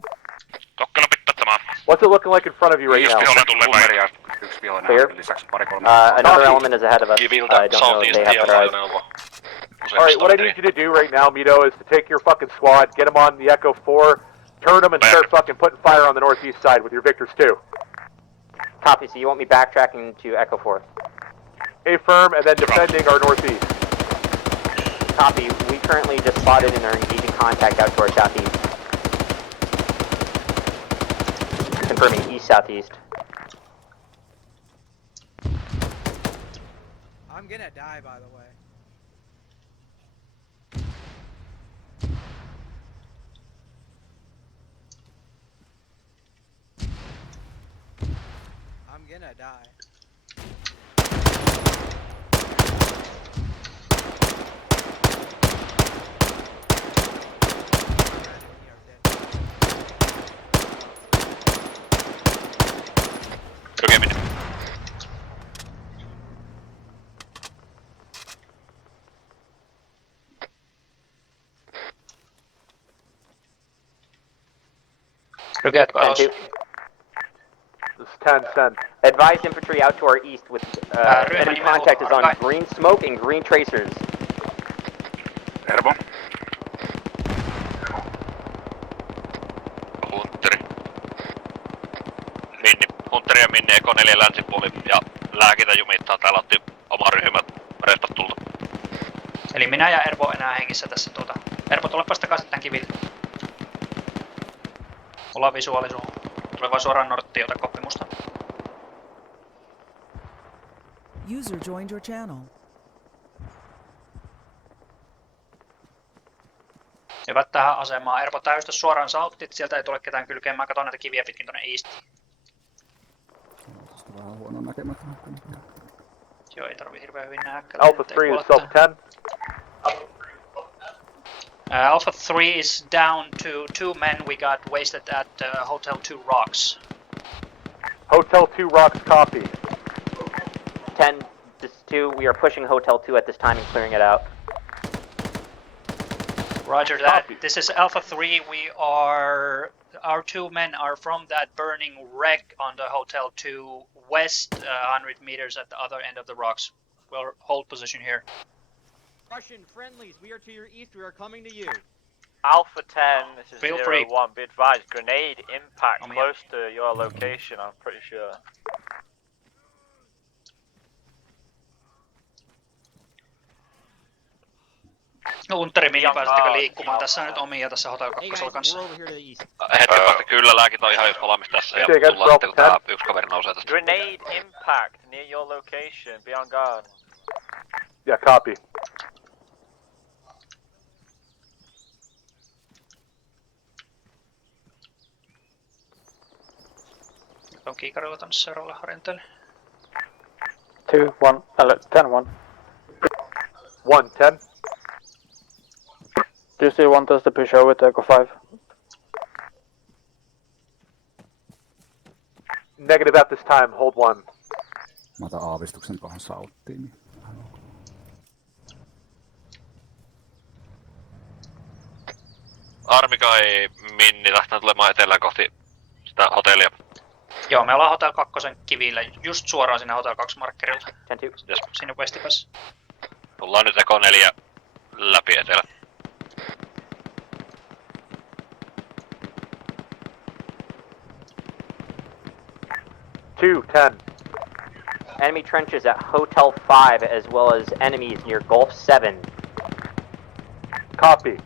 Kokkela pittättämään. What's it looking like in front of you right now? Tulee yksi vihollinen Clear. lisäksi pari kolme. Another element is ahead of us. I don't know if they have better eyes. Alright, what I need you to do right now, Mito, is to take your fucking squad, get them on the Echo 4, turn them and start fucking putting fire on the northeast side with your Victors too. Copy, so you want me backtracking to Echo 4? A-firm and then defending our northeast. Copy, we currently just spotted and are engaging contact out to our southeast. Confirming east-southeast. I'm gonna die, by the way. I'm gonna die. Rykeminen. Rykeätkö alas? This is 10-10. Advise infantry out to our east with enemy contact is on green smoke and green tracers. Ervo. Hunteri. Minni. Hunteri ja Minni, Eko 4 länsipuoli ja lääkintä jumittaa. Täällä otti oma ryhmä Respaan tulta. Eli minä ja Ervo enää hengissä tässä Ervo, tulepas takaisin tän kiville. Ollaan visuaalisuun. Tulee vaan suoraan norttiin, ota koppi musta. User joined your channel. Hyvät tähän asemaan. Erpo täystä suoraan sauttit. Sieltä ei tule ketään kylkeen. Mä katon näitä kiviä pitkin tonne eastiin. Tästä vähän huono näkemättömyyttä. Joo, ei tarvii hirveän hyvin nähdä. Alpha 3 is self 10. Alpha 3 is down to 2 men. We got wasted at Hotel 2 Rocks. Hotel 2 Rocks, copy. 10, this is 2. We are pushing Hotel 2 at this time and clearing it out. Roger that. This is Alpha 3. Our 2 men are from that burning wreck on the Hotel 2 west, 100 meters at the other end of the rocks. We'll hold position here. Russian friendlies, we are to your east, we are coming to you. Alpha 10, this is Feel 0-1, free. be advised, grenade impact close to your location, I'm pretty sure. Unteri, mihin pääsittekö liikkumaan? Tässä on nyt omia tässä Hotel 2 kanssa. Hetken päästä kyllä, lääkit on ihan just valmis tässä ja tullaan sitten kun tää yksi kaveri nousee tästä. Grenade impact near your location, be on guard. Yeah, copy. On kiikarilla tonne seuraavalle harjanteelle. 2, 1, 10, 1. 1, 10. Do you still want us to push over to Echo 5? Negative at this time, hold 1. Mä otan aavistuksen tuohon sauttiin. Niin. Armi kai Minni lähtee tulemaan etelään kohti sitä hotellia. Joo, me ollaan Hotel 2 kivillä, just suoraan sinne Hotel 2 markkerilta. Yes. Sinne westipässä. Tullaan nyt Eko 4 läpi etelä. Two, 10. Enemy trenches at Hotel 5 as well as enemies near Gulf 7. Copy.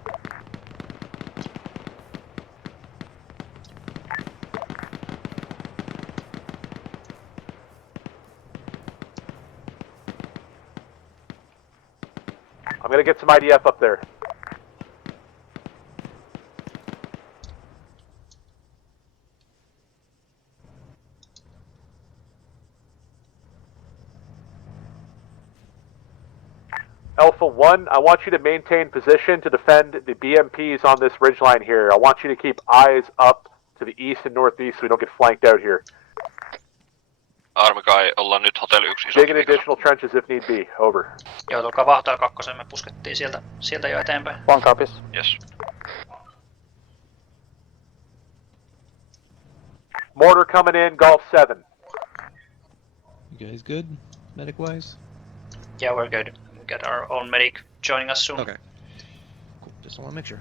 I'm gonna get some IDF up there. Alpha 1, I want you to maintain position to defend the BMPs on this ridgeline here. I want you to keep eyes up to the east and northeast so we don't get flanked out here. Armi kai, ollaan nyt Hotel 1 iso. Digging additional trenches if need be. Over. Joo, tulkaa vaan Hotel 2, me puskettiin sieltä jo eteenpäin. 1 copies. Yes. Mortar coming in, Gulf 7. You guys good, medic-wise? Yeah, we're good. We got our own medic joining us soon. Okay. Cool. Just want to make sure.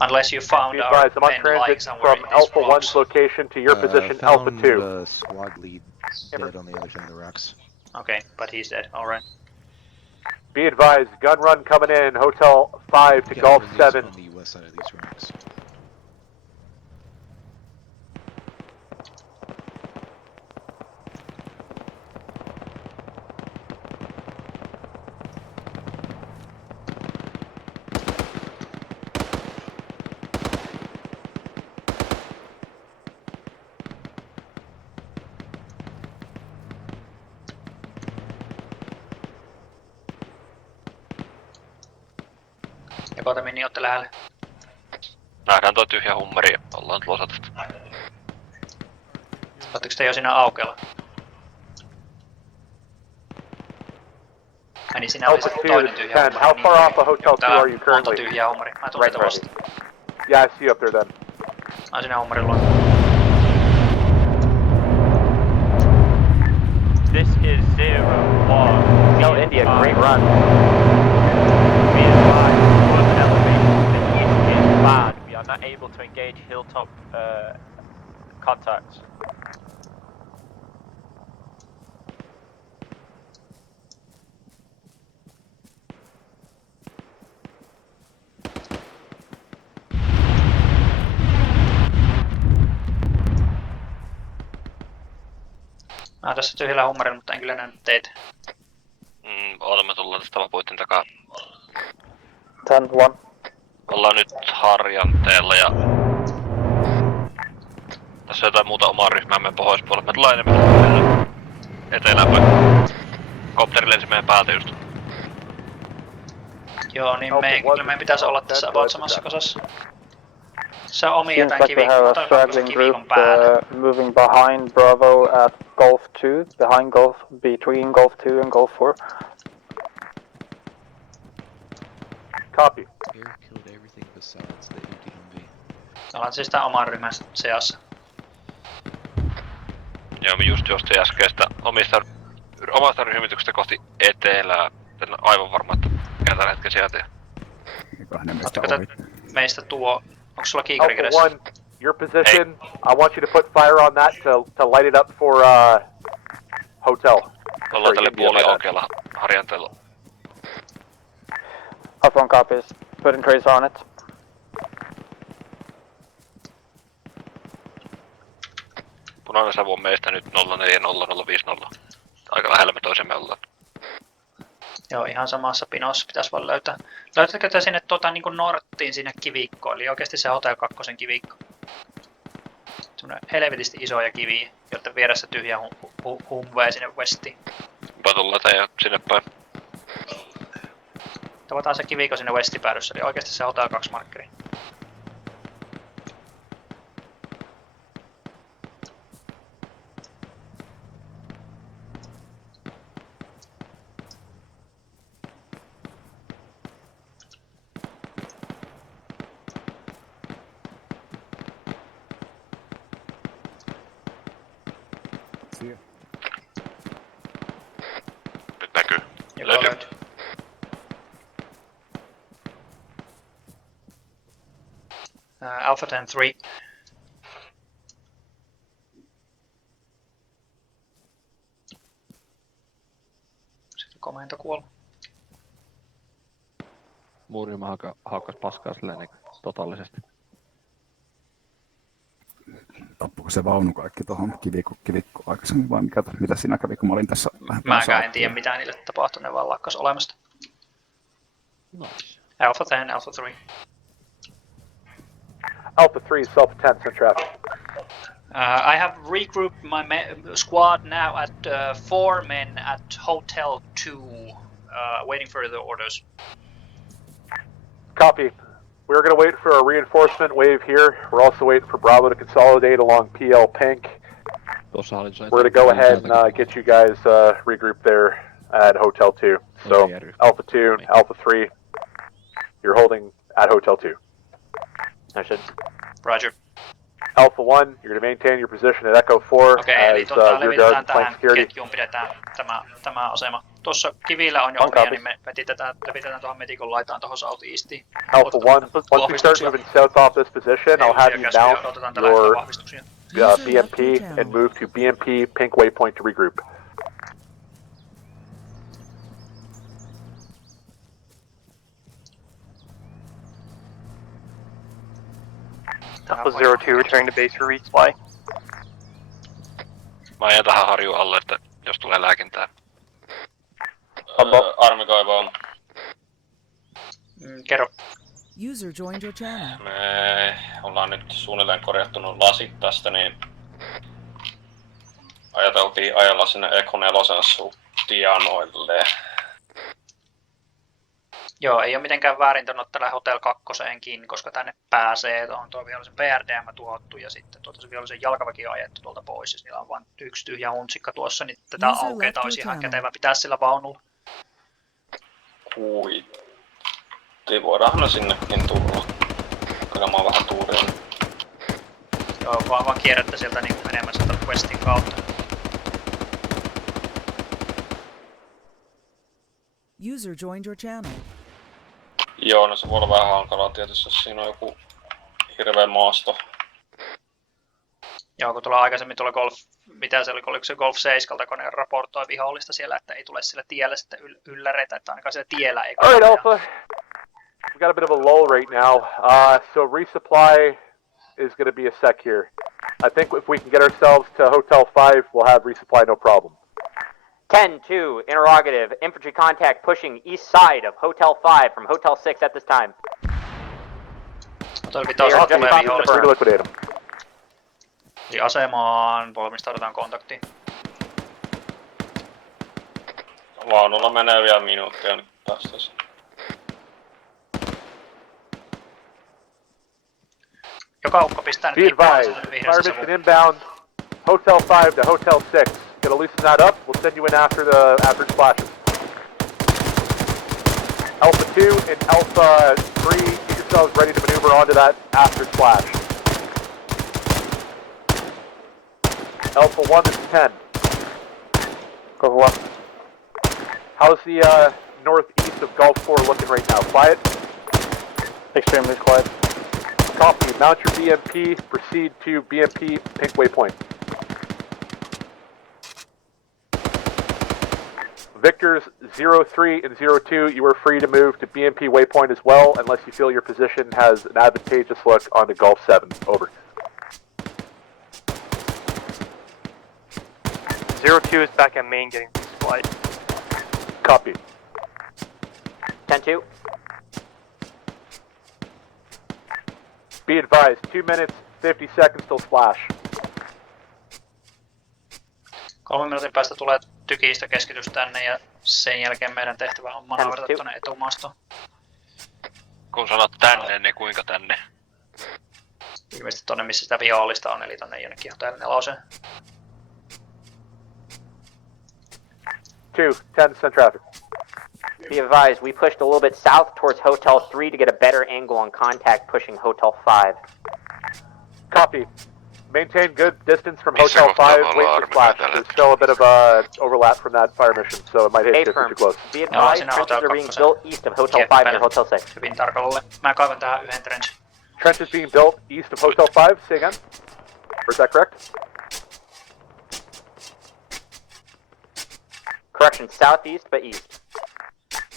Unless you found Be our advised, I'm on men lying transit somewhere from in these Alpha rocks. 1's location to your position, Alpha 2. The squad lead dead on the other side of the rocks. Okay, but he's dead. All right. Be advised, gun run coming in, Hotel 5 to Yeah, Gulf release 7. on the west side of these rocks. Joko te Minni ootte lähellä? Nähdään toi tyhjä hummeri ja ollaan tulossa tästä. Oletteko te jo siinä aukealla? Ai niin, siinä oli se toinen tyhjä 10. hummari. How far off of Hotel 2 are you Monta currently? tyhjää hummari. Mä tulen teitä vasta. Yeah, I see you up there then. Mä siinä hummarilla. This is 0-1. Tell India, great run. Be advised, one elevation to the east is bad. We are not able to engage hilltop contacts. Mä oon tässä tyhjällä hummerilla, mutta en kyllä nähnyt teitä. Odotamme tullaan tästä vapuitten takaa. 10-1. Ollaan nyt harjanteella ja... Tässä on jotain muuta omaa ryhmäämme pohjoispuolella. Me tullaan enemmän etelään päin. Kopteri lensi meidän päältä just. Joo, niin meidän pitäisi olla tässä about samassa kasassa. Se on omi jotain Seems like we have a straggling group moving behind Bravo at Golf 2, behind Golf, between Golf 2 and Golf 4. Copy. Air killed everything besides the ATMV. Ollaan siis tää oman ryhmän seassa. Joo, me just juostiin äskeistä omasta ryhmityksestä kohti etelää. En ole aivan varma, että mikä tällä hetkellä sieltä. Meistä tuo... Onks sulla kiikari kädessä? Alpha 1, your position. I want you to put fire on that to light it up for hotel. Ollaan tälle puoli aukealla harjanteella. Alpha 1 copies. Putting tracer on it. Punainen savu on meistä nyt 040050. Aika lähellä me toisemme ollaan. Joo, ihan samassa pinossa pitäisi vaan löytää. Löytäkö te sinne niin Norttiin sinne kivikkoon, eli oikeasti se Hotel 2 kivikko? Semmonen helvetisti isoja kiviä, jotta vieressä tyhjä humvee sinne westiin. Jopa tullaan teidän sinne päin. Tavataan se kivikko sinne westipäädyssä, eli oikeasti se Hotel 2 markkeri. Nyt näkyy. Löytyy. Alpha 10-3. Sitten komento kuolla. Muu ryhmä haukkas paskaa silleen niin totaalisesti. Tappuiko se vaunu kaikki tuohon kivikko aikaisemmin vai mitä siinä kävi, kun mä olin tässä lähempänä? Mäkään en tiedä mitä niille tapahtui, ne vaan lakkas olemasta. Nice. Alpha 10, Alpha 3. Alpha 3, Alpha 10, send traffic. I have regrouped my squad now at 4 men at Hotel 2, waiting for the orders. Copy. We're going to wait for a reinforcement wave here. We're also waiting for Bravo to consolidate along PL Pink. We're going to go ahead and get you guys regrouped there at Hotel 2. So, Alpha 2, Alpha 3, you're holding at Hotel 2. Roger. Alpha 1, you're going to maintain your position at Echo 4 Okei, as rear guard flank security. Ketjuun pidetään tämä asema. Tuossa kivillä on jo omia, niin me levitetään tuohon metikon laitaan tuohon southeastiin. Alpha 1, once we start moving south off this position, I'll have you mount your BMP and move to BMP Pink Waypoint to regroup. Alpha 02, returning to base for resupply. Mä ajan tähän harjuun alle, että jos tulee lääkintää. Armikaivo. Kerro. User joined your channel. Me ollaan nyt suunnilleen korjattu lasit tästä, niin ajateltiin ajalla sinne Echo 4 tianoille. Joo, ei ole mitenkään väärin tällä Hotel 2 koska tänne pääsee, on tuo vihollisen PRDM tuhottu ja sitten se vihollisen jalkaväki on ajettu tuolta pois, ja niillä on vain yksi tyhjä huntsikka tuossa, niin tätä aukeata olisi ihan kätevä pitää sillä vaunulla. Kuitti, voidaanhan sinnekin tulla. Käymään vähän tuuria. Joo, vaan kierrätte sieltä niin menemään sieltä Westin kautta. User joined your channel. Joo, no se voi olla vähän hankalaa tietysti, jos siinä on joku hirveä maasto. Joo, kun tuolla aikaisemmin tuolla Golf, mitä se oli, oliko se Golf 7, kun ne raportoi vihollista siellä, että ei tule sillä tiellä sitten ylläreitä, että ainakaan siellä tiellä ei Alright, Alpha. We got a bit of a lull right now. So resupply is going to be a sec here. I think if we can get ourselves to Hotel 5, we'll have resupply no problem. 10-2, interrogative. Infantry contact pushing east side of Hotel 5 from Hotel 6 at this time. Hotel 5 on tulee vihollista. Liquidate them. Eli asemaan valmistaudutaan kontaktiin. Vaunulla menee vielä minuuttia nyt päästäisiin. Joka ukko pistää nyt fire mission inbound. Hotel 5 to Hotel 6. Gonna loosen that up. We'll send you in after the average splashes. Alpha 2 and Alpha 3, get yourselves ready to maneuver onto that after splash. Alpha 1 is 10. Go for 1. How's the northeast of Gulf 4 looking right now? Quiet? Extremely quiet. Copy. Mount your BMP. Proceed to BMP Pink Waypoint. Victors 03 and 02, you are free to move to BMP Waypoint as well, unless you feel your position has an advantageous look onto Gulf 7. Over. 02 is back at main getting flight. Copy. 10-2. Be advised, 2 minutes, 50 seconds till splash. 3 minuutin päästä tulee tykistä keskitys tänne ja sen jälkeen meidän tehtävä on manovrata tuonne etumaastoon. Kun sanot tänne, niin kuinka tänne? Ilmeisesti tonne missä sitä vihollista on, eli tonne jonnekin Hotel 4. 2, 10% traffic. Be advised, we pushed a little bit south towards Hotel 3 to get a better angle on contact pushing Hotel 5. Copy. Maintain good distance from Hotel 5, wait for splash. There's still a bit of overlap from that fire mission, so it might hit you too close. Be advised, trenches are being built east of Hotel 5 and Hotel 6. Hyvin tarkalle. Mä kaivan tähän yhden trench. Trench is being built east of Hotel 5, say again? Or is that correct? Correction, southeast but east.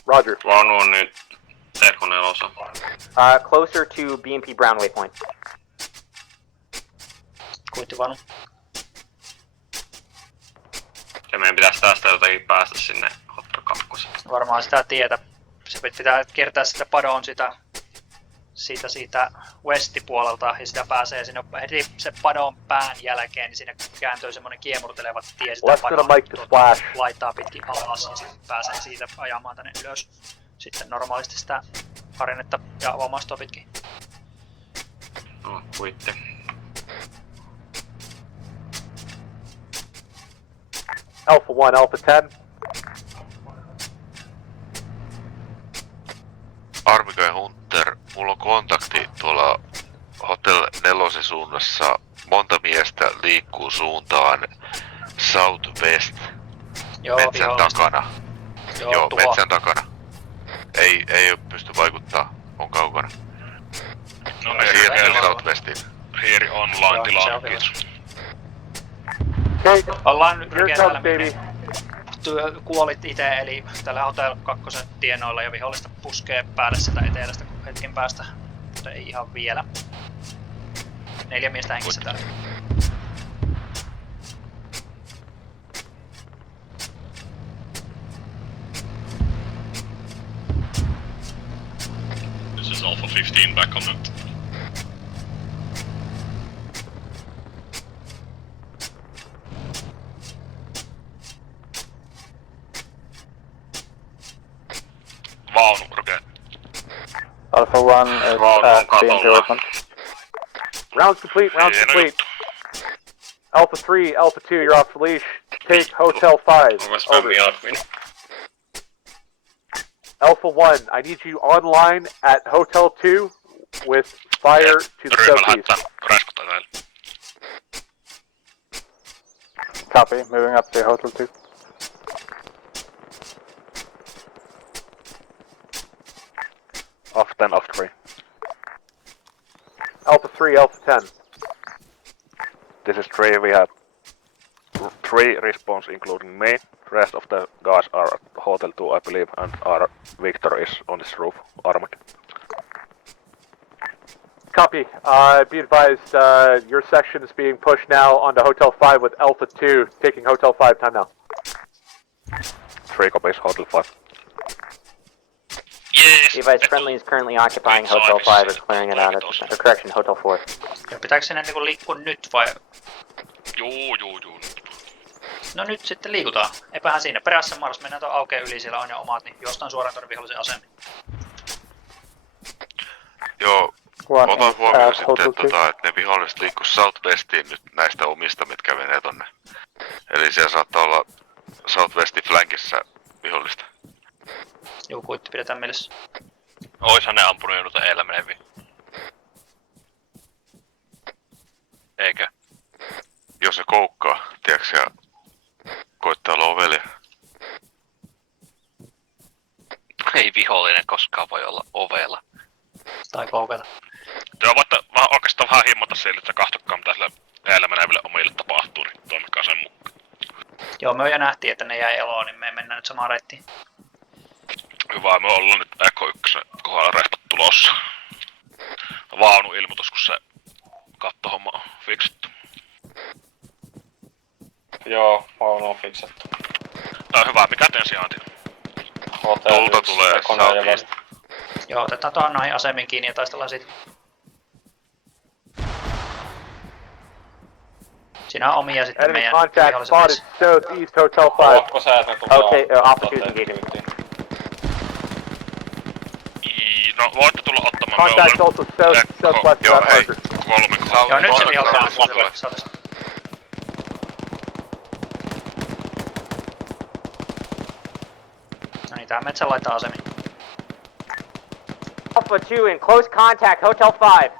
Roger. Vaunu on nyt Echo 4. Closer to BMP Brown Waypoint. Kuittivanu. Ja meidän pitäisi tästä jotenkin päästä sinne Hotel 2. Varmaan sitä tietä. Se pitää kiertää sitä padon siitä westipuolelta ja sitä pääsee sinne heti se padon pään jälkeen, niin siinä kääntyy semmonen kiemurteleva tie sitä padon laittaa pitkin alas ja sitten pääsee siitä ajamaan tänne ylös. Sitten normaalisti sitä harjannetta ja avomaastoa pitkin. No, kuitti. Alpha 1, Alpha 10. Armiko ja Hunter, mulla on kontakti tuolla Hotel 4 suunnassa. Monta miestä liikkuu suuntaan Southwest. Metsän takana. Joo, metsän takana. Ei pysty vaikuttaa, on kaukana. No siirtyy Southwestiin. Here online tilaan, kiitos. Ollaan rykeällä kuolit ite, eli tällä Hotel 2 tienoilla ja vihollista puskee päälle sitä etelästä hetken päästä, mutta ei ihan vielä. 4 miestä hengissä täällä. This is Alpha 15 back on it. Vaunu, rukee. Alpha 1 is being open. Rounds complete, rounds complete. Alpha 3, Alpha 2, you're off the leash. Take Hotel 5. Over. Alpha 1, I need you online at Hotel 2 with fire to the southeast. Copy, moving up to Hotel 2. Off 10, off 3. Alpha 3, Alpha 10. This is 3, we have 3 respawns including me. Rest of the guys are at Hotel 2 I believe, and our Victor is on this roof, armored. Copy. Be advised, your section is being pushed now onto Hotel 5 with Alpha 2, taking Hotel 5 time now. 3 copies, Hotel 5. Be advised, friendly is currently occupying Hotel 5 or clearing it out at, or correction, Hotel 4. Ja pitääkö sinne niinku liikkua nyt vai? Joo. No nyt sitten liikutaan. Eipähän siinä. Perässä Mars, mennään tuon aukean yli, siellä on jo omat, niin juostaan suoraan tuonne vihollisen asemiin. Joo, otan huomioon sitten, että ne viholliset liikkuu Southwestiin nyt näistä omista, mitkä menee tonne. Eli siellä saattaa olla Southwestin flankissä vihollista. Joku kuitti pidetään mielessä. Oishan ne ampunut jo noita eellä meneviä. Eikö? Jos se koukkaa, tiiäks, ja koittaa olla ovelle. Ei vihollinen koskaan voi olla ovella. Tai koukata. Joo, voitte oikeastaan vähän himmata sille, että kahtokkaa mitä sille eellä meneville omille tapahtuu, niin toimikaa sen mukaan. Joo, me jo nähtiin, että ne jäi eloon, niin me mennään nyt samaan reittiin. Hyvä, me ollaan nyt Eko 1 kohdalla Respat tulossa. Vaunuilmoitus, kun se kattohomma on fiksattu. Joo, vaunu on fiksattu. Tää on hyvä, mikä teen sijainti? Tulta tulee Southeast. Joo, otetaan tuohon noihin asemiin kiinni ja taistellaan siitä. Siinä on omia sitten Enemy meidän contact vihollisen spotted Southeast Hotel 5. Haluatko sä, että me tullaan? Okay, opportunity engaging. No, voitte tulla ottamaan. Contact also southwest Joo, of that hei, marker. Joo, nyt se vihollinen on sulle. No niin, tähän metsän laittaa asemiin. Alpha 2 in close contact, Hotel 5.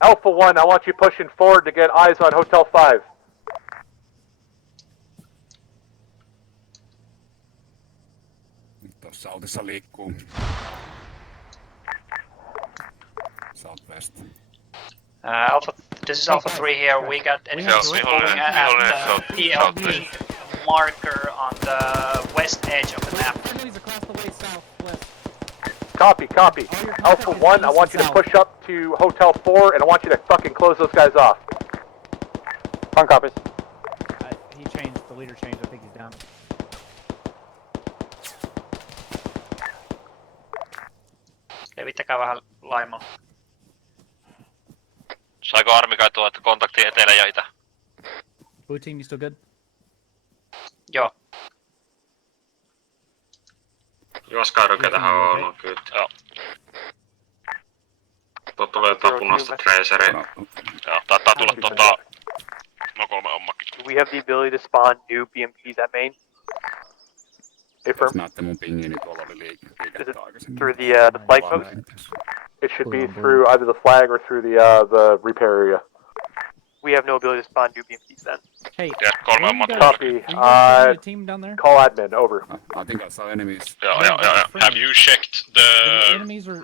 Alpha 1, I want you pushing forward to get eyes on Hotel 5. Tuossa autissa liikkuu. Southwest. Alpha, this is Alpha 3 here. We got enemies pulling at the PLP marker on the west edge of the map. Enemies across the way southwest. Copy, copy. Alpha 1, I want you to push up to Hotel 4, and I want you to fucking close those guys off. One copies. He changed, the leader changed, I think he's down. Levittäkää vähän laimalla. Saiko armi kai tuo, että kontakti etelä ja itä? Blue team, you still good? Joo. Juoskaa rykätähän on kyllä. Joo. Tuo tulee jotain punaista traceria. Joo, taitaa tulla no 3 ommakin. Do we have the ability to spawn new BMPs at main? Affirm. Näette mun pingini, tuolla oli liikettä aikaisemmin. Through the flight post? It should be through either the flag or through the repair area. We have no ability to spawn new BMPs then. Hey, Copy. team down there? Call admin, over. I think I saw enemies. Yeah. Have you checked the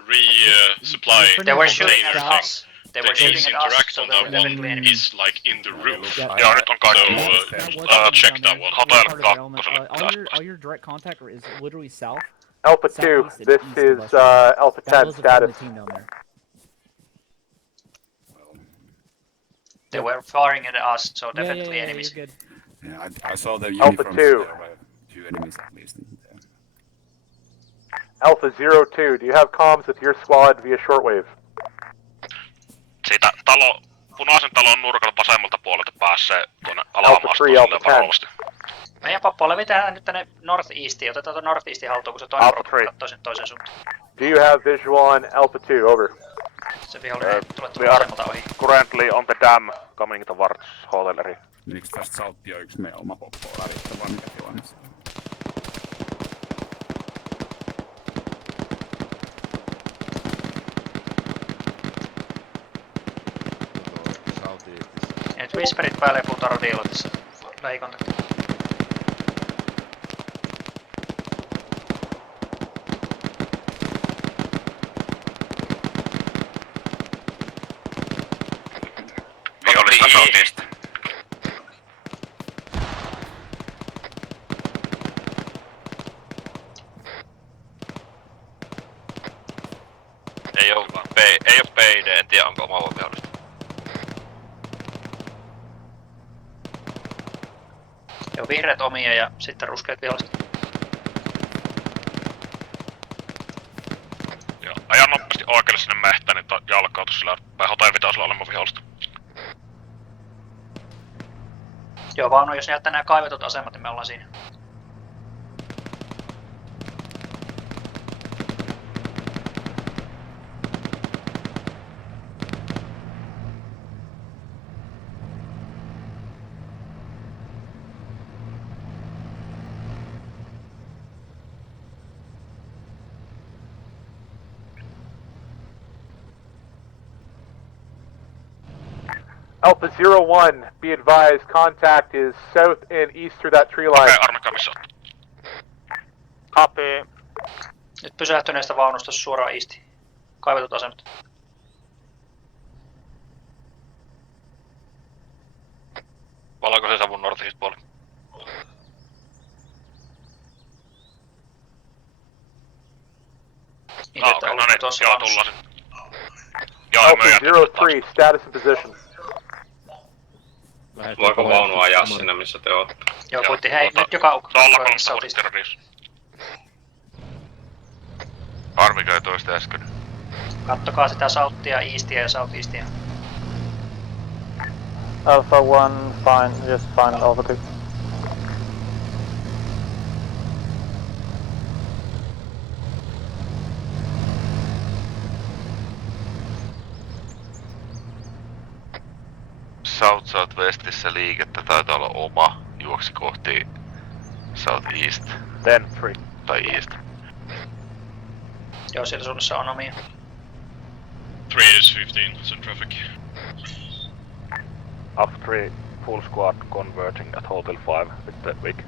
resupply? They were shooting at us. They were The shooting at us, interact so on they were that definitely one enemies. is like in the roof. Joo, nyt on kaikki. Check that one. Hotel Part of the element. 2. All your direct contact is literally south. Alpha 2, this is Alpha 10 status. They were firing at us, so definitely enemies. You're good. Yeah, I saw the Alpha uniforms 2. there were 2 enemies at least in there. Alpha 02, do you have comms with your squad via shortwave? Siitä punaisen talon nurkan vasemmalta puolelta pääsee tuonne Alpha 3, Alpha 10. varovasti. Meidän pakko levitään nyt tänne Northeastiin. Otetaan tuon Northeastin haltuun, kun se toinen Alpha porukka 3. kattoo sen toisen suuntaan. Do you have visual on Alpha 2, over? Se vihollinen tulee We are vasemmalta ohi. currently on the dam coming towards hotel area. Menikö tästä Southia yksi meidän oma poppo lävittä vai mikä tilanne se on? Ja nyt Whisperit päälle ja puhutaan radiolla tässä lähikontakti. Vihollista Southeast. Ei Ei oo PD, en tiedä onko oma vihollista. Joo, vihreät omia ja sitten ruskeat viholliset. Joo, ajan nopeasti oikealle sinne mehtään, niin jalkautus sillä hotain pitäisi olla olemaan vihollista. Joo, vaan jos ne jättää nämä kaivetut asemat, niin me ollaan siinä. Alpha 01, be advised, contact is south and east through that tree line. Okei, Arnakka, missä oot? Copy. Nyt pysähtyneestä vaunusta suoraan isti. Kaivetut asemat. Valkoisen savun northeast puoli. Okei, no niin, joo, tullaan sen. Joo, Alpha 03, status and position. Voiko vaunu ajaa sinne, missä te ootte? Joo, puitti. Hei, nyt joka ukko. Arvikoi toista äsken. Kattokaa sitä Southia, Eastia ja Southeastia. Alpha 1, fine, just fine, Alpha 2. Southwestissä liikettä taitaa olla oma. Juoksi kohti Southeast. 10-3. Tai East. Joo, siellä suunnassa on omia. 3 is 15, it's in traffic. Alpha 3, full squad converging at Hotel 5 with the wig.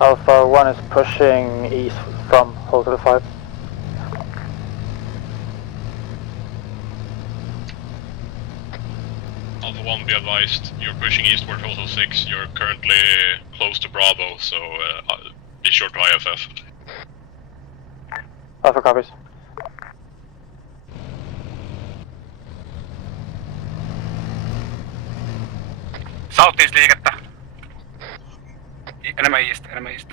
Alpha 1 is pushing east from Hotel 5. Alpha 1, be advised, you're pushing eastward Hotel 6, you're currently close to Bravo, so be sure to IFF. Alpha copies. Southeast liikettä. Enemmän east, enemmän east.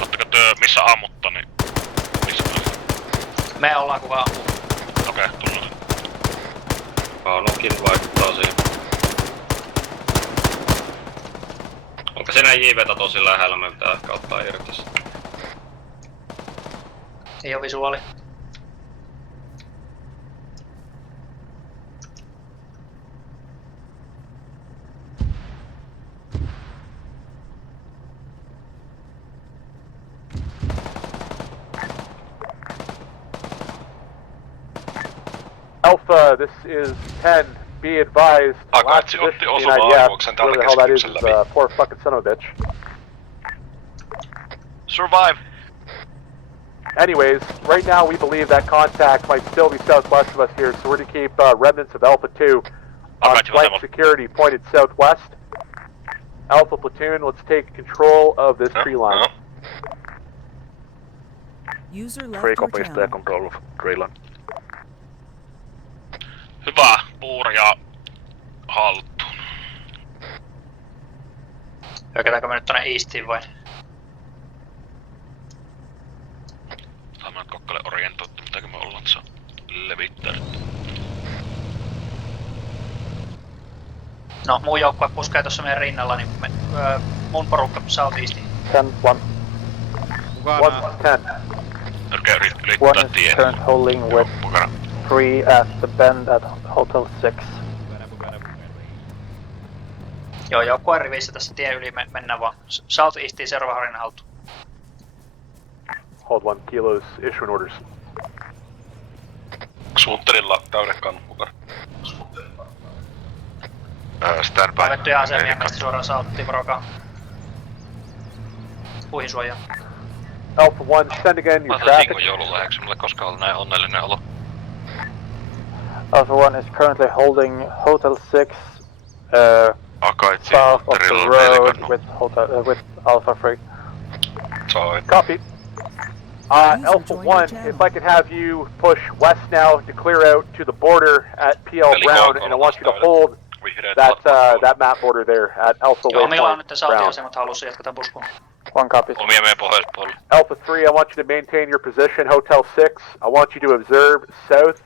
Ootteko työ missä ammutta, niin missä Me ollaan kuka ampuu. Okei, tullaan. Vaunukin vaikuttaa siihen. Onko siinä JVtä tosi lähellä, me pitää ehkä ottaa irti. Ei oo visuaali. Alpha, this is 10. Be advised. Akaitsi otti osumaa aivouksen tällä keskityksellä. Poor fucking son of a bitch. Survive! Anyways, right now we believe that contact might still be southwest of us here, so we're to keep remnants of Alpha 2 on flank security pointed southwest. Alpha platoon, let's take control of this tree line. User left Free your copies channel. their control of tree line. Hyvä, puuria haltuun. Hyökätäänkö me nyt tonne Eastiin vai? Saamme nyt kokkaille orientoitua, mitäkö me ollaan tässä levittänyt. No, muu joukkue puskee tossa meidän rinnalla, niin mun porukka Southeastiin. 10-1. 1-10. Yrkeä One yrittää is tien. current holding with 3 at the bend at Hotel 6. Joo, joukkueen rivissä tässä tien yli mennään vaan. Southeastiin seuraava harina haltuun. Hold 1 kilos, issuing orders. Suutterilla täydekään mukana. Standby. Kaivettuja asemia meistä suoraan Southtiin varokaa. Puihin suojaan. Alpha 1, send again your Mä traffic. Tingon joululahjaksi, mulle koskaan ollut näin onnellinen olo. Alpha 1 is currently holding Hotel 6 south of the road with Alpha 3. Copy. Alpha 1, if I could have you push west now to clear out to the border at PL Brown, and I want you to hold that map border there at Alpha Waypoint Brown. One copy. Alpha 3, I want you to maintain your position, Hotel 6. I want you to observe south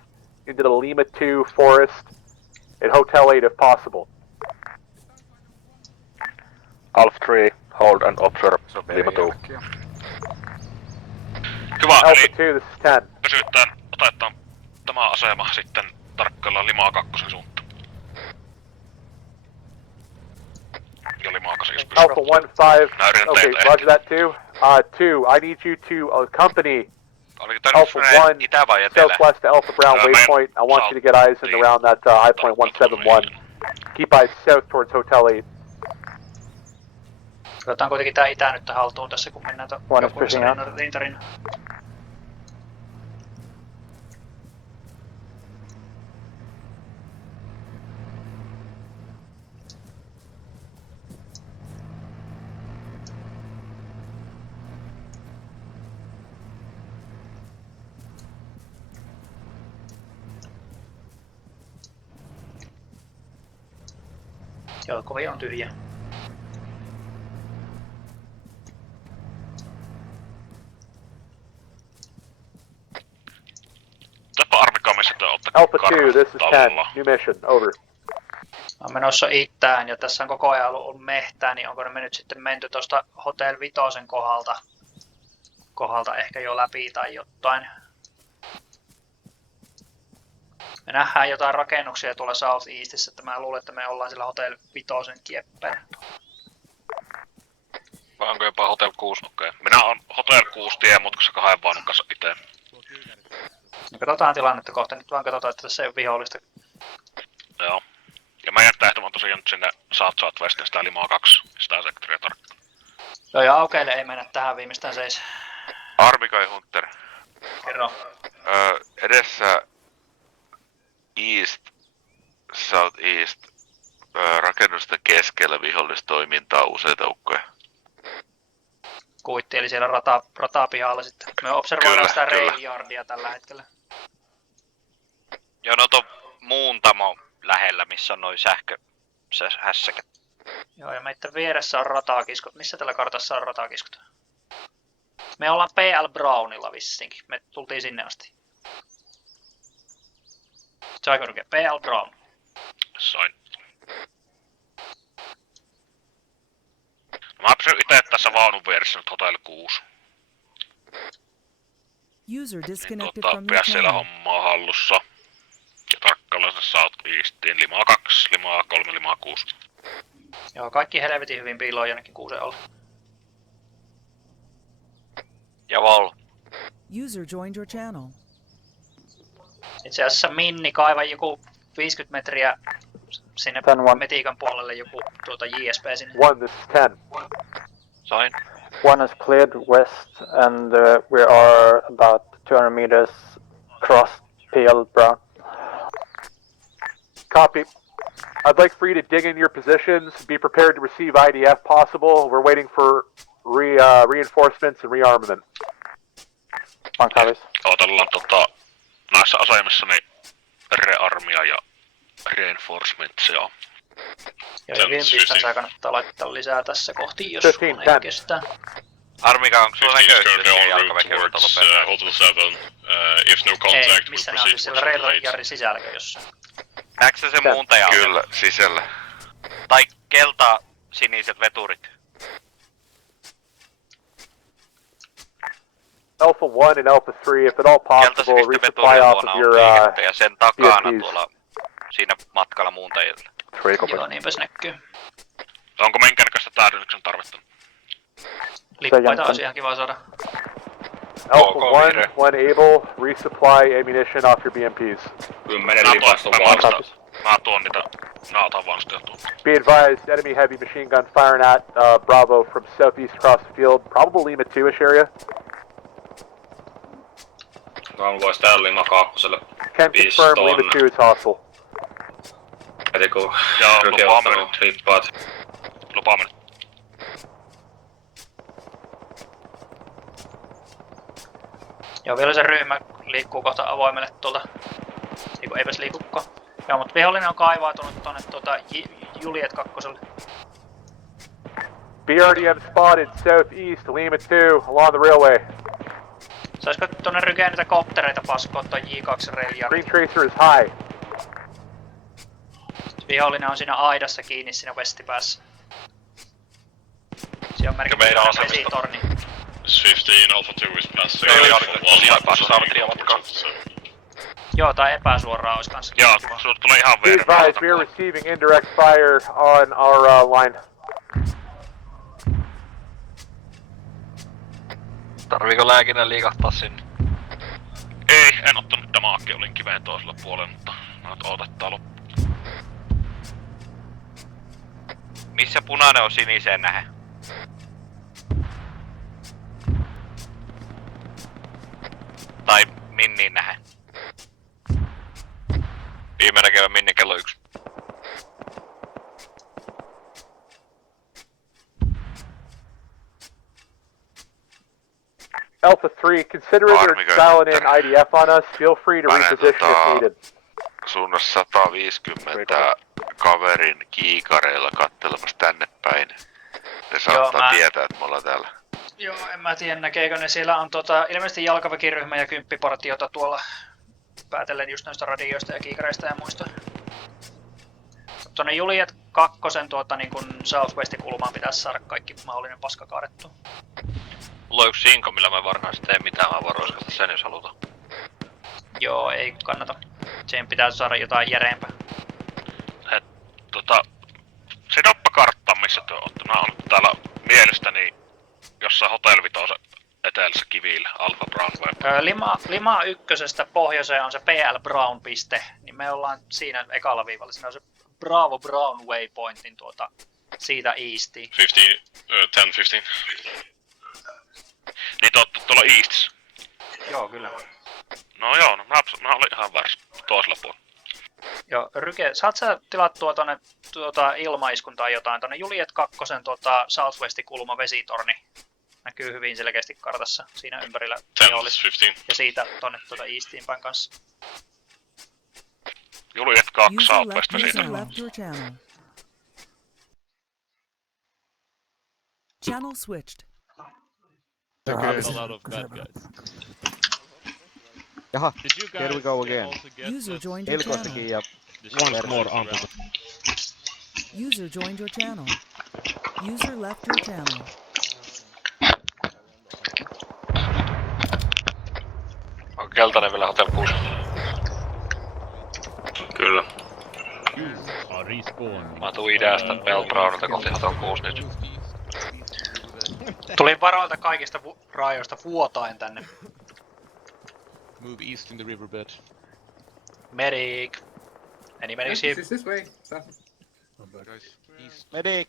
into the Lima 2 forest at Hotel 8 if possible. Alpha 3, hold and observe Lima 2. Hyvä, Alpha eli 2, this is 10. otetaan tämä asema sitten tarkkaillaan Limaa 2 suuntaan. Ja Limaa 8 jos pystyy. Alpha 1-5, okay, roger that 2. 2, I need you to accompany Alpha 1 southwest to Alpha Brown Waypoint. I want you to get eyes in around that high point 171. Keep eyes south towards Hotel 8. Otetaan kuitenkin tää itä nyt haltuun tässä, kun mennään rintarinnan. Jalkovi on tyhjä. Alpha 2, this is 10. New mission, over. Mä oon menossa itään ja tässä on koko ajan ollut mehtää, niin onko ne nyt sitten menty tuosta Hotel Vitosen kohdalta ehkä jo läpi tai jotain. Me nähdään jotain rakennuksia tuolla South Eastissä, että mä luulen, että me ollaan sillä Hotel Vitosen kieppeen. Vai onko jopa Hotel 6? Okei. Minä on Hotel 6 tiemutkassa 2 vaunun kanssa itse. No katsotaan tilannetta kohta, nyt vaan katsotaan, että tässä ei ole vihollista. Joo. Ja mä jättää ehdottoman tosiaan nyt sinne Southwestin sitä Limaa 2, sitä sektoria tarkkaan. Joo, ja aukeille ei mennä tähän viimeistään seis. Armikai Hunter. Kerro. Edessä East, Southeast, rakennusten keskellä vihollistoimintaa useita ukkoja. Kuitti, eli siellä ratapihalla sitten. Me observoidaan sitä railyardia tällä hetkellä. Joo, no on muuntamo lähellä, missä on noin hässäkät. Joo, ja meidän vieressä on ratakiskot. Missä tällä kartassa on ratakiskot? Me ollaan PL Brownilla vissinkin. Me tultiin sinne asti. Saiko lukea? PL Brown. Sain. Mä pysyn itse tässä vaunun vieressä nyt Hotel 6. User disconnected Niin, from your pidä siellä channel. hommaa hallussa. Ja tarkkaillaan sinne Southeastiin. Limaa 2, Limaa 3, Limaa 6. Joo, kaikki helvetin hyvin piiloon jonnekin kuusen alle. Javol. User joined your channel. Itse asiassa Minni kaiva joku 50 metriä sinne metiikan puolelle joku JSP sinne. 1, this is 10. Sain. 1 is cleared west and we are about 200 meters across PL Brown. Copy. I'd like for you to dig in your positions. Be prepared to receive IDF possible. We're waiting for reinforcements and rearmament. One copies. Otellaan näissä asemissa niin rearmia ja reinforcementsia. Joo, ja vielä distanssia kannattaa laittaa lisää tässä kohti, jos ei kestää. Armika, onko sulla näköistä siihen jalkaväkeen Hotel 7, if no contact, ei, missä ne on siis siellä railjarrin sisälläkö jossain? Näetkö sä sen muuntajan? Kyllä, sisällä. Tai kelta-siniset veturit? Alpha 1 and Alpha 3, if at all possible, resupply off of your ja sen takana tuolla siinä matkalla muuntajille. Joo, niinpäs näkyy. Onko menkänäköistä täydennyksen tarvetta? Lippaita olisi ihan kiva saada. Alpha 1, when able, resupply ammunition off your BMPs. 10 lipasta vasta. Mä tuon niitä, mä otan vaan sitä tuon. Be advised, enemy heavy machine gun firing at Bravo from southeast across the field, probably Lima 2-ish area. Onko täällä Lima 2:lle Can confirm Lima 2 is hostile. heti kun Joo, Ryki on ottanut hippaat. Lupaa mennä. Joo, vielä se ryhmä liikkuu kohta avoimelle tuolta. Eipäs liikukaan. Joo, mutta vihollinen on kaivautunut tonne Juliet 2. BRDM spotted southeast, Lima 2, along the railway. Saisiko tonne Rykeen niitä koptereita paskoa toi J2-relja? Green tracer is high. Vihollinen on siinä aidassa kiinni siinä westipäässä. Siellä on merkitty vesitorni. 15 Alpha 2 is passing. Joo, tai epäsuoraan ois kans. Joo, sulta tulee ihan Be advised, we are receiving indirect fire on our line. Tarviiko lääkinnän liikahtaa sinne? Ei, en ottanut damaakia, olin kiveen toisella puolella, mutta mä odotettaa loppuun. Missä punainen on siniseen nähden? Tai Minniin nähden? Viimeinen kevään Minni kello 1. Alpha 3, considering they're dialing in IDF on us, feel free to reposition if needed. Suunnassa 150 kaverin kiikareilla kattelemassa tänne päin. Ne saattaa tietää, että me ollaan täällä. Joo, en mä tiedä näkeekö ne. Siellä on ilmeisesti jalkaväkiryhmä ja kymppipartiota tuolla päätellen just noista radioista ja kiikareista ja muista. Tuonne Juliet 2 niin kun Southwestin kulmaan pitäisi saada kaikki mahdollinen paska kaadettua. Mulla on yksi sinko, millä mä varhaisesti teen mitään, mä voin roiskata sen jos halutaan. Joo, ei kannata. Sen pitää saada jotain järeempää. Se noppakartta, missä te ootte. Mä oon täällä mielestäni jossain hotellivitosen etelässä kivillä, Alpha Brown Way. Lima 1 pohjoiseen on se PL Brown piste, niin me ollaan siinä ekalla viivalla. Siinä on se Bravo Brown waypointin siitä eastiin. 10-15. Niin te ootte tuolla eastissä? Joo, kyllä. No joo, mä olin ihan väärässä toisella puolella. Joo, Ryke, saat sä tilattua tonne ilmaiskun tai jotain tonne Juliet 2 Southwestin kulma vesitorni. Näkyy hyvin selkeästi kartassa siinä ympärillä. 10-15. Ja siitä tonne Eastiin päin kanssa. Juliet 2 Southwest siitä. Channel switched. Okay. A lot of bad guys. Jaha, here we go again. User joined your channel. Once more on. User joined your channel. User left your channel. On keltainen vielä Hotel 6. Kyllä. Mä tuun idästä Belbraunilta kohti Hotel 6 nyt. Tulin varoilta kaikista raajoista vuotain tänne. Move east in the riverbed. Medic! Any medics here? This way. Guys, medic!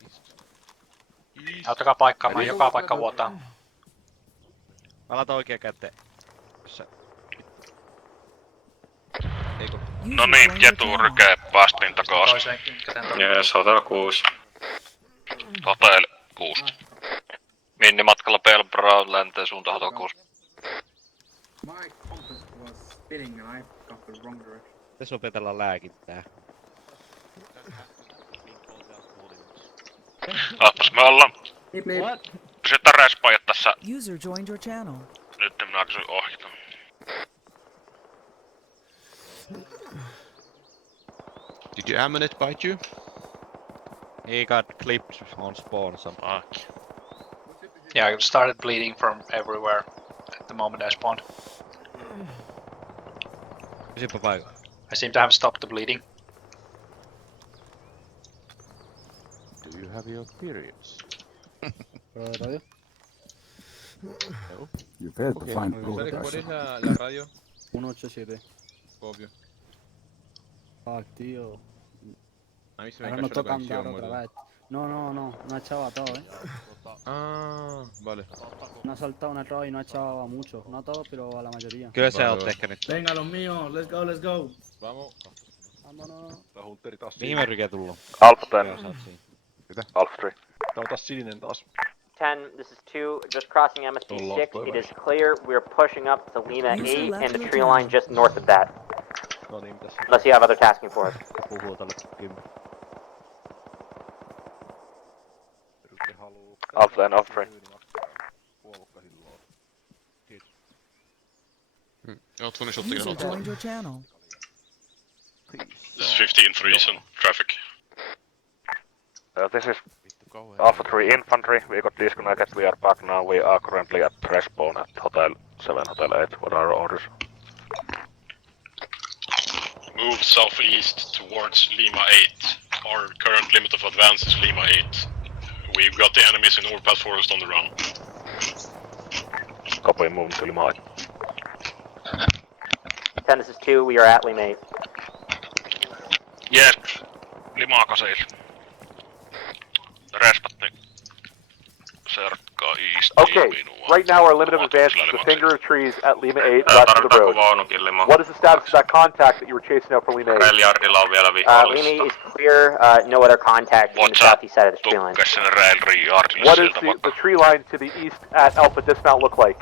Auttakaa paikkaamaan, joka paikka vuotaa. Mä laitan oikea käteen. Eikö? No niin, Jetu Ryke päästiin takaisin. Jees, Hotel 6. Hotel 6. Minni matkalla Belbraun länteen suuntaan Hotel 6. My compass was spinning and I got the wrong direction. Tässä opetellaan lääkintää. Oottas me ollaan. Pysytään Respaajat tässä. User joined your channel. Nyt minä kysyn ohjata. Did your ammunition bite you? He got clipped on spawn somehow. Yeah, I started bleeding from everywhere at the moment I spawned. I seem to have stopped the bleeding. Do you have your periods? No. You failed to find blue. ¿Cuál es la radio? 187. Obvio. Fuck, tío. A mí se me Ahora cayó nos la toca canción, andar otra boludo. vez. No ha echado a todo, Ah, vale. No ha saltado una traba y no ha echado a muchos. No a todos, pero a la mayoría. Kyllä sä oot ehkä nyt. Venga, los míos, let's go. Vamos. Huntteri taas. Mihin me rike tullaan? Alpha 10. Alpha 3. Tää on taas sininen taas. 10, this is 2, just crossing MSP 6. It is clear. We're pushing up to Lima 8 and the tree line just north of that. No niin, mitäs? Unless you have other tasking for us. Puhuu tälle 10. Alpha and Alpha 3. Oot funny User joined your channel. This is 15-3 on traffic. This is Alpha 3 Infantry. We got disconnected. We are back now. We are currently at Respaan at Hotel 7, Hotel 8. What are our orders? Move southeast towards Lima 8. Our current limit of advance is Lima 8. We've got the enemies in Overpass Forest on the run. Copy, move to Lima 8. 10, this is 2, we are at Lima 8. Jep. Limaa kaseilla. Respatti. Serkkaa eastiin. Okay, right now our limit of advance is the finger of trees at Lima 8 west of the road. What is the status of that contact that you were chasing out for Lima 8? Lima 8 is clear, no other contact in the southeast side of the tree line. What does the tree line to the east at Alpha Dismount look like?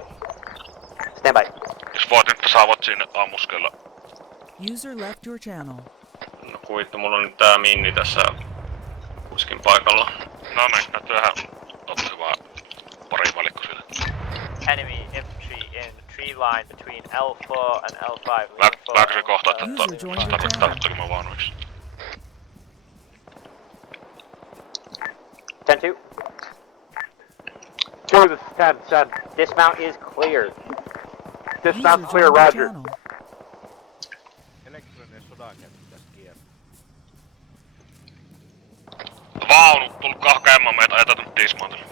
Stand by. Jos voit nyt saavat sinne ammuskella. User left your channel. No kuitti, mulla on nyt tää minni tässä kuskin paikalla. No niin, näyttäähän otti hyvää pari valikko sille. Enemy infantry in tree line between L4 and L5. Lääkö se kohta, että tarvittaa mä vaan yksi. 10-2. 2, this is 10, 10. Dismount is clear. Dismount clear, roger. Vaunu, tulkaa hakemaan meitä, ajetaan nyt dismountille.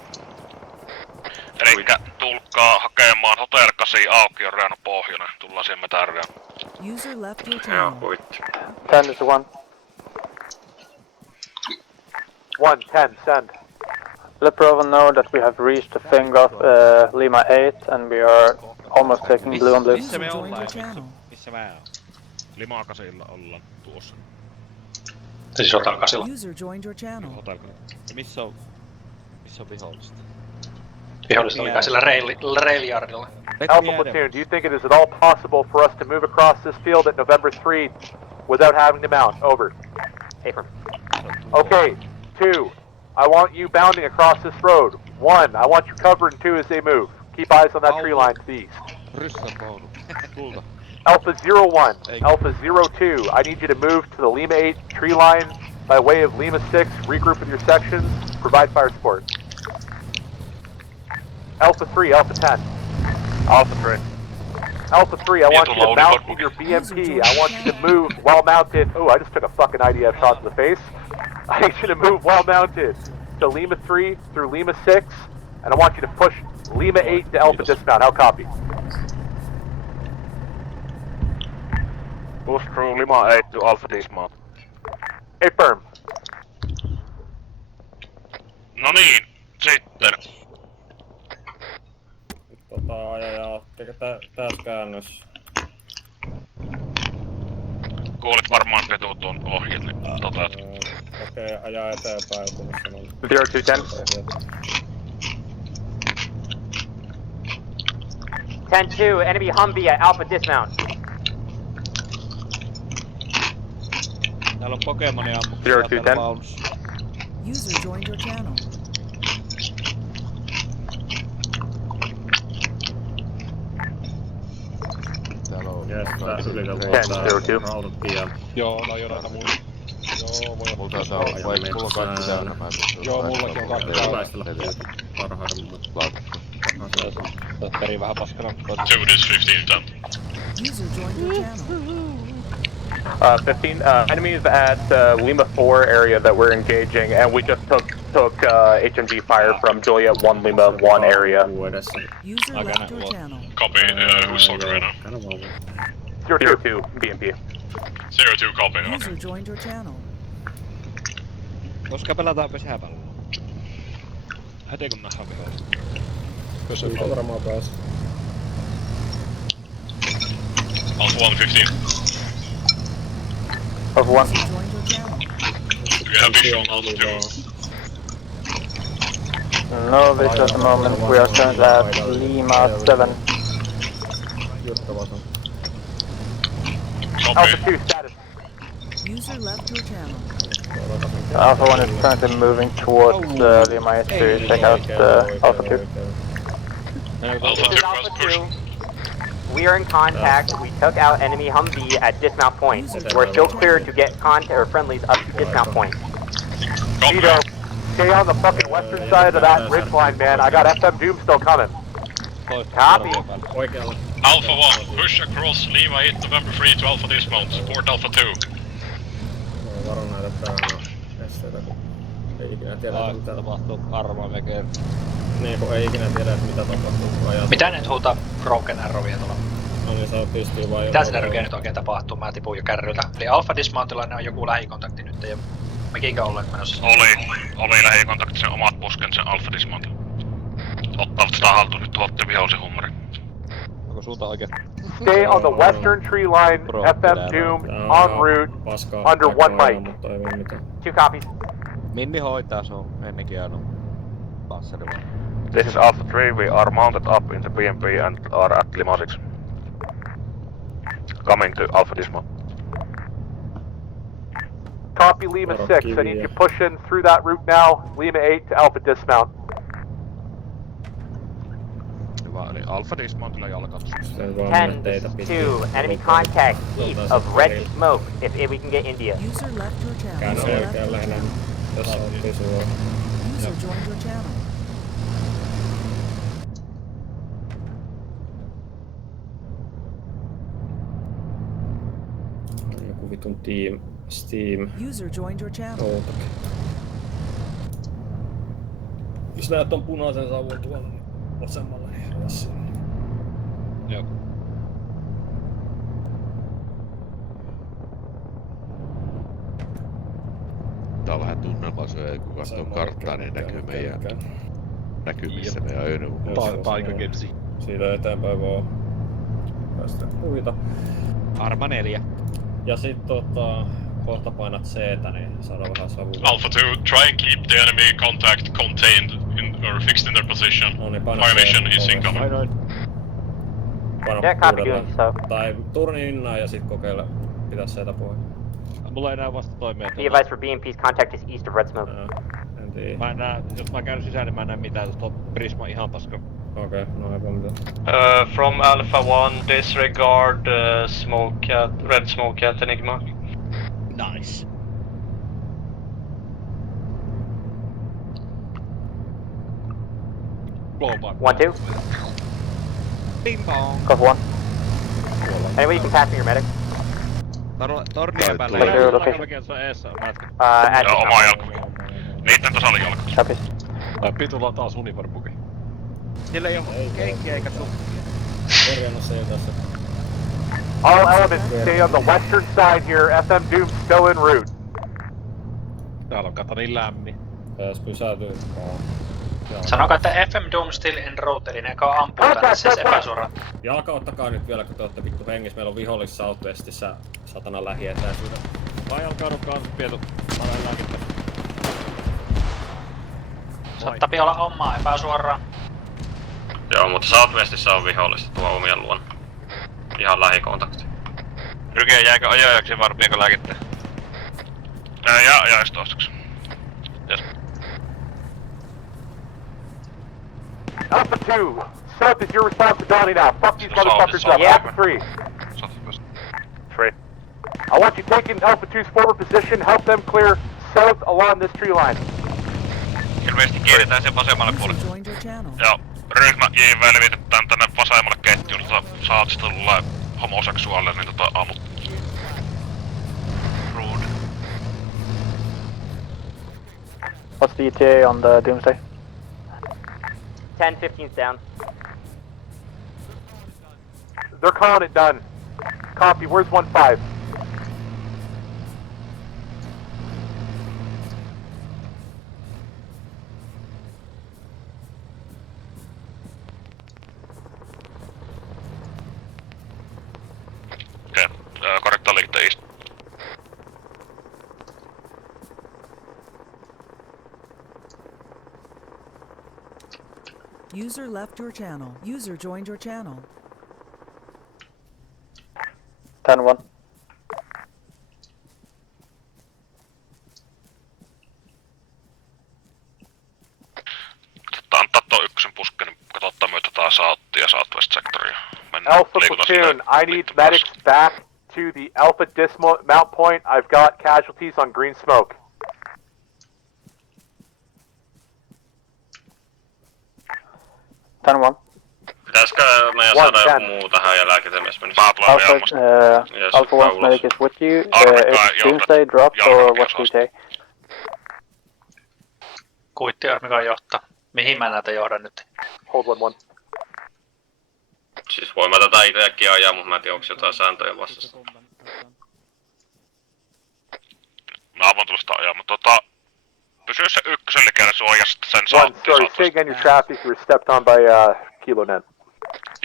Elikkä tulkaa hakemaan Hotel 8 aukean reuna pohjoinen. Tullaan siihen metärreään. User left your channel. 10 is 1. 1, 10, send. Let Bravo know that we have reached the thing of Lima 8 and we are almost taking blue on blue. Missä me ollaan? Missä mä oon? Limaa 8 ollaan tuossa. Siis Hotel 8. User joined your channel. Hotel 8. Missä on vihollista? Vihollista oli kai sillä rail-yardilla. Alpha Platoon, do you think it is at all possible for us to move across this field at November 3 without having to mount? Over. Affirm. Okay, 2, I want you bounding across this road. 1, I want you covered, and 2 as they move. Keep eyes on that tree line to the east. Alpha 01, Alpha 02, I need you to move to the Lima 8 tree line by way of Lima 6, regroup with your sections, provide fire support. Alpha 3, Alpha 10. Alpha 3. Alpha 3, I want you to mount with your BMP. I want you to move while mounted. Oh, I just took a fucking IDF shot to the face. I need you to move while mounted to Lima 3 through Lima 6, and I want you to push Lima 8 to Alpha Dismount. How copy? Push through Lima 8 to Alpha Dismount. Affirm. No niin, sitten. Ajaja, tekee taas käännös. Kuulit varmaan Petu tuon ohjeen, niin Okei, ajaa eteenpäin, kun sanon. 10-2, enemy Humvee at Alpha Dismount. Täällä on Pokemonia ammuksia täällä vaunussa. User joined your channel. Täällä on ylitä rautattia. Joo, no jodata mulla. Joo, voi mulla tää on, mulla on kaikki täynnä. Joo, mullakin on kaikki täynnä. Parhaiden Tästä perii vähän paskana. 2 is 15-10. User joined your channel. 15, enemies at Lima 4 area that we're engaging, and we just took HMG fire from Juliet 1 Lima 1 area. User left your channel. Copy, who's talking right now? 02, BMP. 02, copy, User okay. joined your channel. Koska pelataan pesäpalloa? Heti kun nähdään vihollista. Siitä varmaan pääs. Alpha 115. Of 1. Do you have visual on Alpha 2? No visual at the moment. We are currently at Lima 7. Alpha 2 status. User left your channel. Alpha 1 is currently moving towards Lima 8 to check out Alpha 2. Alpha 2 was pushed. We are in contact. We took out enemy Humvee at dismount point. We're still clear to get contact or friendlies up to dismount point. Vito, stay on the fucking western side of that ridge line, man. I got FM Doom still coming. Copy. Alpha 1, push across Lima 8 November 3 to Alpha dismount. Support Alpha 2. Varo näitä täällä esteitä, kun ei ikinä tiedä, mitä tapahtuu. Arma vekee. Niin, kun ei ikinä tiedä, mitä tapahtuu. Mitä nyt huutaa Broken Arrowia tuolla? No niin, se pystyy vaan... Mitä siinä nyt oikein tapahtuu? Mä tipuin jo kärryiltä. Eli Alpha dismountilla ne on joku lähikontakti nyt, ei oo mekinkään olleet menossa. Oli lähikontakti sen omat pusken sen Alpha dismountilla. Ottavat sitä haltuun nyt tuotte vihollisen hummorin. Onko sulta oikein? Stay on the western tree line, FM Doom, en route, under 1 mic. 2 copies. Minni hoitaa, se on ennenkin aina panssari vaan. This is Alpha 3, we are mounted up in the BMP and are at Lima 6. Coming to Alpha dismount. Copy Lima 6, I need you pushing through that route now, Lima 8 to Alpha dismount. Hyvä, eli Alpha dismountilla jalkautuksessa. 10-2, enemy contact, east of red smoke, if we can get India. User left your channel. Käännä oikein lähinnä, jos on visuaa. User joined your channel. Joku vitun Steam. User joined your channel. Ootake. Jos näet ton punaisen savun tuolla vasemmalla, niin rassi. Joo. Tää on vähän tunnelmaa syö, kun katsoo karttaa, niin näkyy missä meidän ajoneuvo. Taikakensi. Siitä eteenpäin vaan päästä puita. Arma 4. Ja sit kohta painat C-tä, niin saadaan vähän savua. Alpha 2, try and keep the enemy contact contained or fixed in their position. No niin, paina Fire mission is incoming. Paina uudelleen. Tai turni innaan ja sit kokeile pitää C-tä pois. Mulla ei enää vasta toimia. Be advised for BMP's contact is east of red smoke. Mä en näe, jos mä käyn sisään, niin mä en näe mitään, jos tuo prisma ihan paska. Okei, no ei voi mitään. From Alpha 1, disregard smoke at red smoke at Enigma. Nice. Blowback. 1-2. Bing bong. Go for 1. Anyway, you can pass me your medic. Tornien päällä. Se on eessä, mätkä. Joo, oma jalka. Niitten tasalla jalka. Copies. Pitulla on taas uniformuki. Niillä ei oo kenkiä eikä sukkia. Korjaamassa ei tässä. All elements stay on the western side here, FM Doom still en route. Täällä on kato niin lämmin. Pääs pysätyy. Sanokaa, että FM Doom still en route, eli ne ampuu tänne siis epäsuoraan. Jalkauttakaa nyt vielä, kun te ootte vittu hengissä. Meillä on vihollis Southwestissä satana lähietäisyyden. Mä jalkaudukkaan pietu. Mä olen lääkittä. Saattaa olla omaa epäsuoraan. Joo, mutta Southwestissä on vihollista tuo omien luona. Ihan lähikontakti. Rykeä jääkö ajajaksi varpiako lääkettä? Jää ajaistoostoksi. Yes. Alpha 2, South is your responsibility now. Fuck these motherfuckers up. Alpha 3. 3. I want you taking Alpha 2's forward position, help them clear south along this tree line. Ilmeisesti kierretään sen vasemmalle puolelle. Joo, ryhmä JV levitetään tänne vasemmalle ketjuun, saat sitä tulla homoseksuaalille, niin ammut. Rude. What's the ETA on the Doomsday? 10-15's down. They're calling it done. Copy, where's 1-5? Okei, korrektaa liikettä east. User left your channel. User joined your channel. 10-1. Antaa tuo ykkösen pusken, niin katsotaan myötä taas South ja Southwest sektoria. Alpha platoon, I need medics back to the Alpha dismount point. I've got casualties on green smoke. Pitäisikö meidän saada joku muu tähän ja lääkitymies menisi? Alpha 1 medic is with you. If Doomsday drops or what do you take? Kuittiarmikaa johtaa. Mihin mä näitä johdan nyt? Hold 1-1. Siis voin mä tätä itsekin ajaa, mutta mä en tiedä onko jotain sääntöjä vastassa. Mä voin tulosta ajaa, mutta pysyy se ykkösen liikkeelle suojassa sen One, sorry, say again your traffic, you were stepped on by Kilo Net.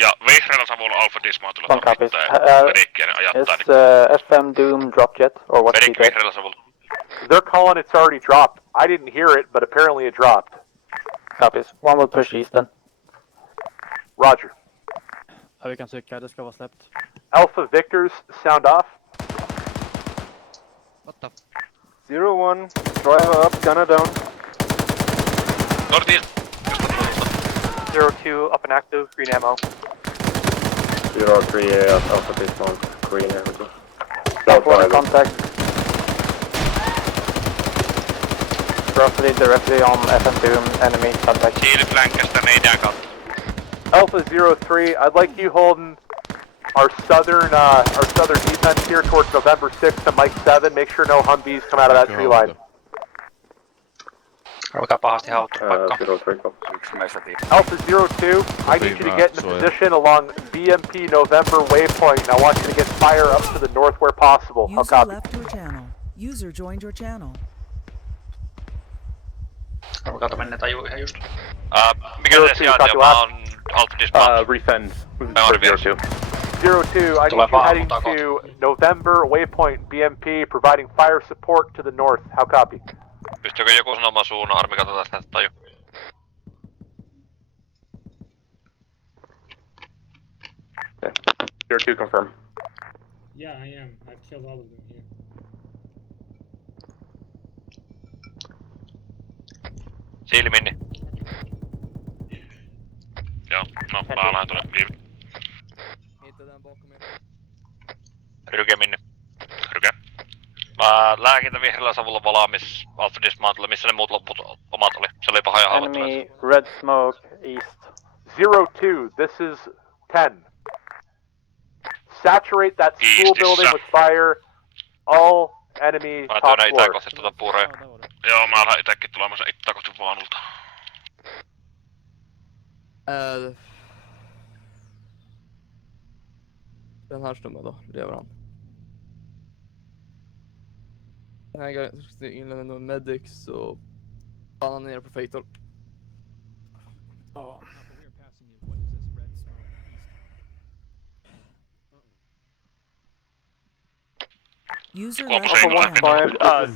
Ja vihreällä savulla Alpha dismountilla toimittaa medikkiä ne ajattaa. Is FM Doom dropped yet, or what do you take? Vihreällä savulla. They're calling it's already dropped. I didn't hear it, but apparently it dropped. Copies. One will push east then. Roger. Vi kan söka, det ska vara släppt. Alpha Victors, sound off. What the? 0-1, driver up, gunner down. Northeast. 0-2, up and active, green ammo. 0-3, Alpha dismount, green ammo. Alpha in contact. Roughly directly on FM Doom, enemy contact. Shield flankästä meidän kautta. Alpha 03, I'd like you holding our southern defense here towards November 6th and Mike 7. Make sure no Humvees come out of that tree line. Alkaa pahasti hauttua paikkaa. Alpha 02, I need you to get in a position along BMP November waypoint, and I want you to get fire up to the north where possible. I'll User copy. left your channel. User joined your channel. Alkaa mennä tajuu ihan just. Mikä se sijainti on Alpha dismount? Refend. 02, I need you heading to November waypoint BMP, providing fire support to the north. How copy? Pystyykö joku sanomaan suunnan, Armi, katsotaan sitä taju. Tier 2 confirm. Yeah, I am. I've killed all of them here. Silminni. Joo, no mä lähden tuonne viime. Ryke minni. Ryke. Mä lääkintä vihreällä savulla valaamis Alpha dismountilla, missä ne muut loput omat oli. Se oli paha ja haavoittuneet. Enemy red smoke east. 02, this is 10. Saturate that school building with fire. All enemy Mä top työn itää floor. kohti tuota puureja. Joo, mä lähden itekin tulemaan sen itää kohti vaanulta. Den här snubben då, lever han? Den här grejen ska inleda med medics och han nere på fatal. Ja. User Alpha left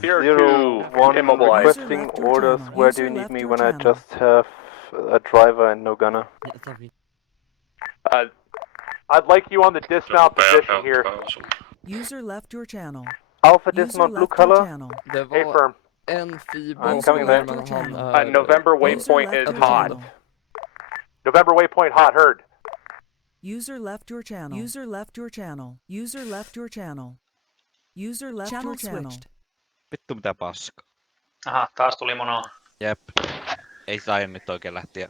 your 1-5, channel. 0-1, requesting orders. Where do you need me when I just have a driver and no gunner? I'd like you on the dismount position here. User left your channel. Alpha User dismount blue left your color. channel. Det Hey, var firm. en fiber. I'm coming there. November waypoint is hot. November waypoint hot, heard. User left your channel. User left your channel. User left your channel. User left your channel. Vittu mitä paska. Aha, taas tuli mono. Jep. Ei saa nyt oikein lähteä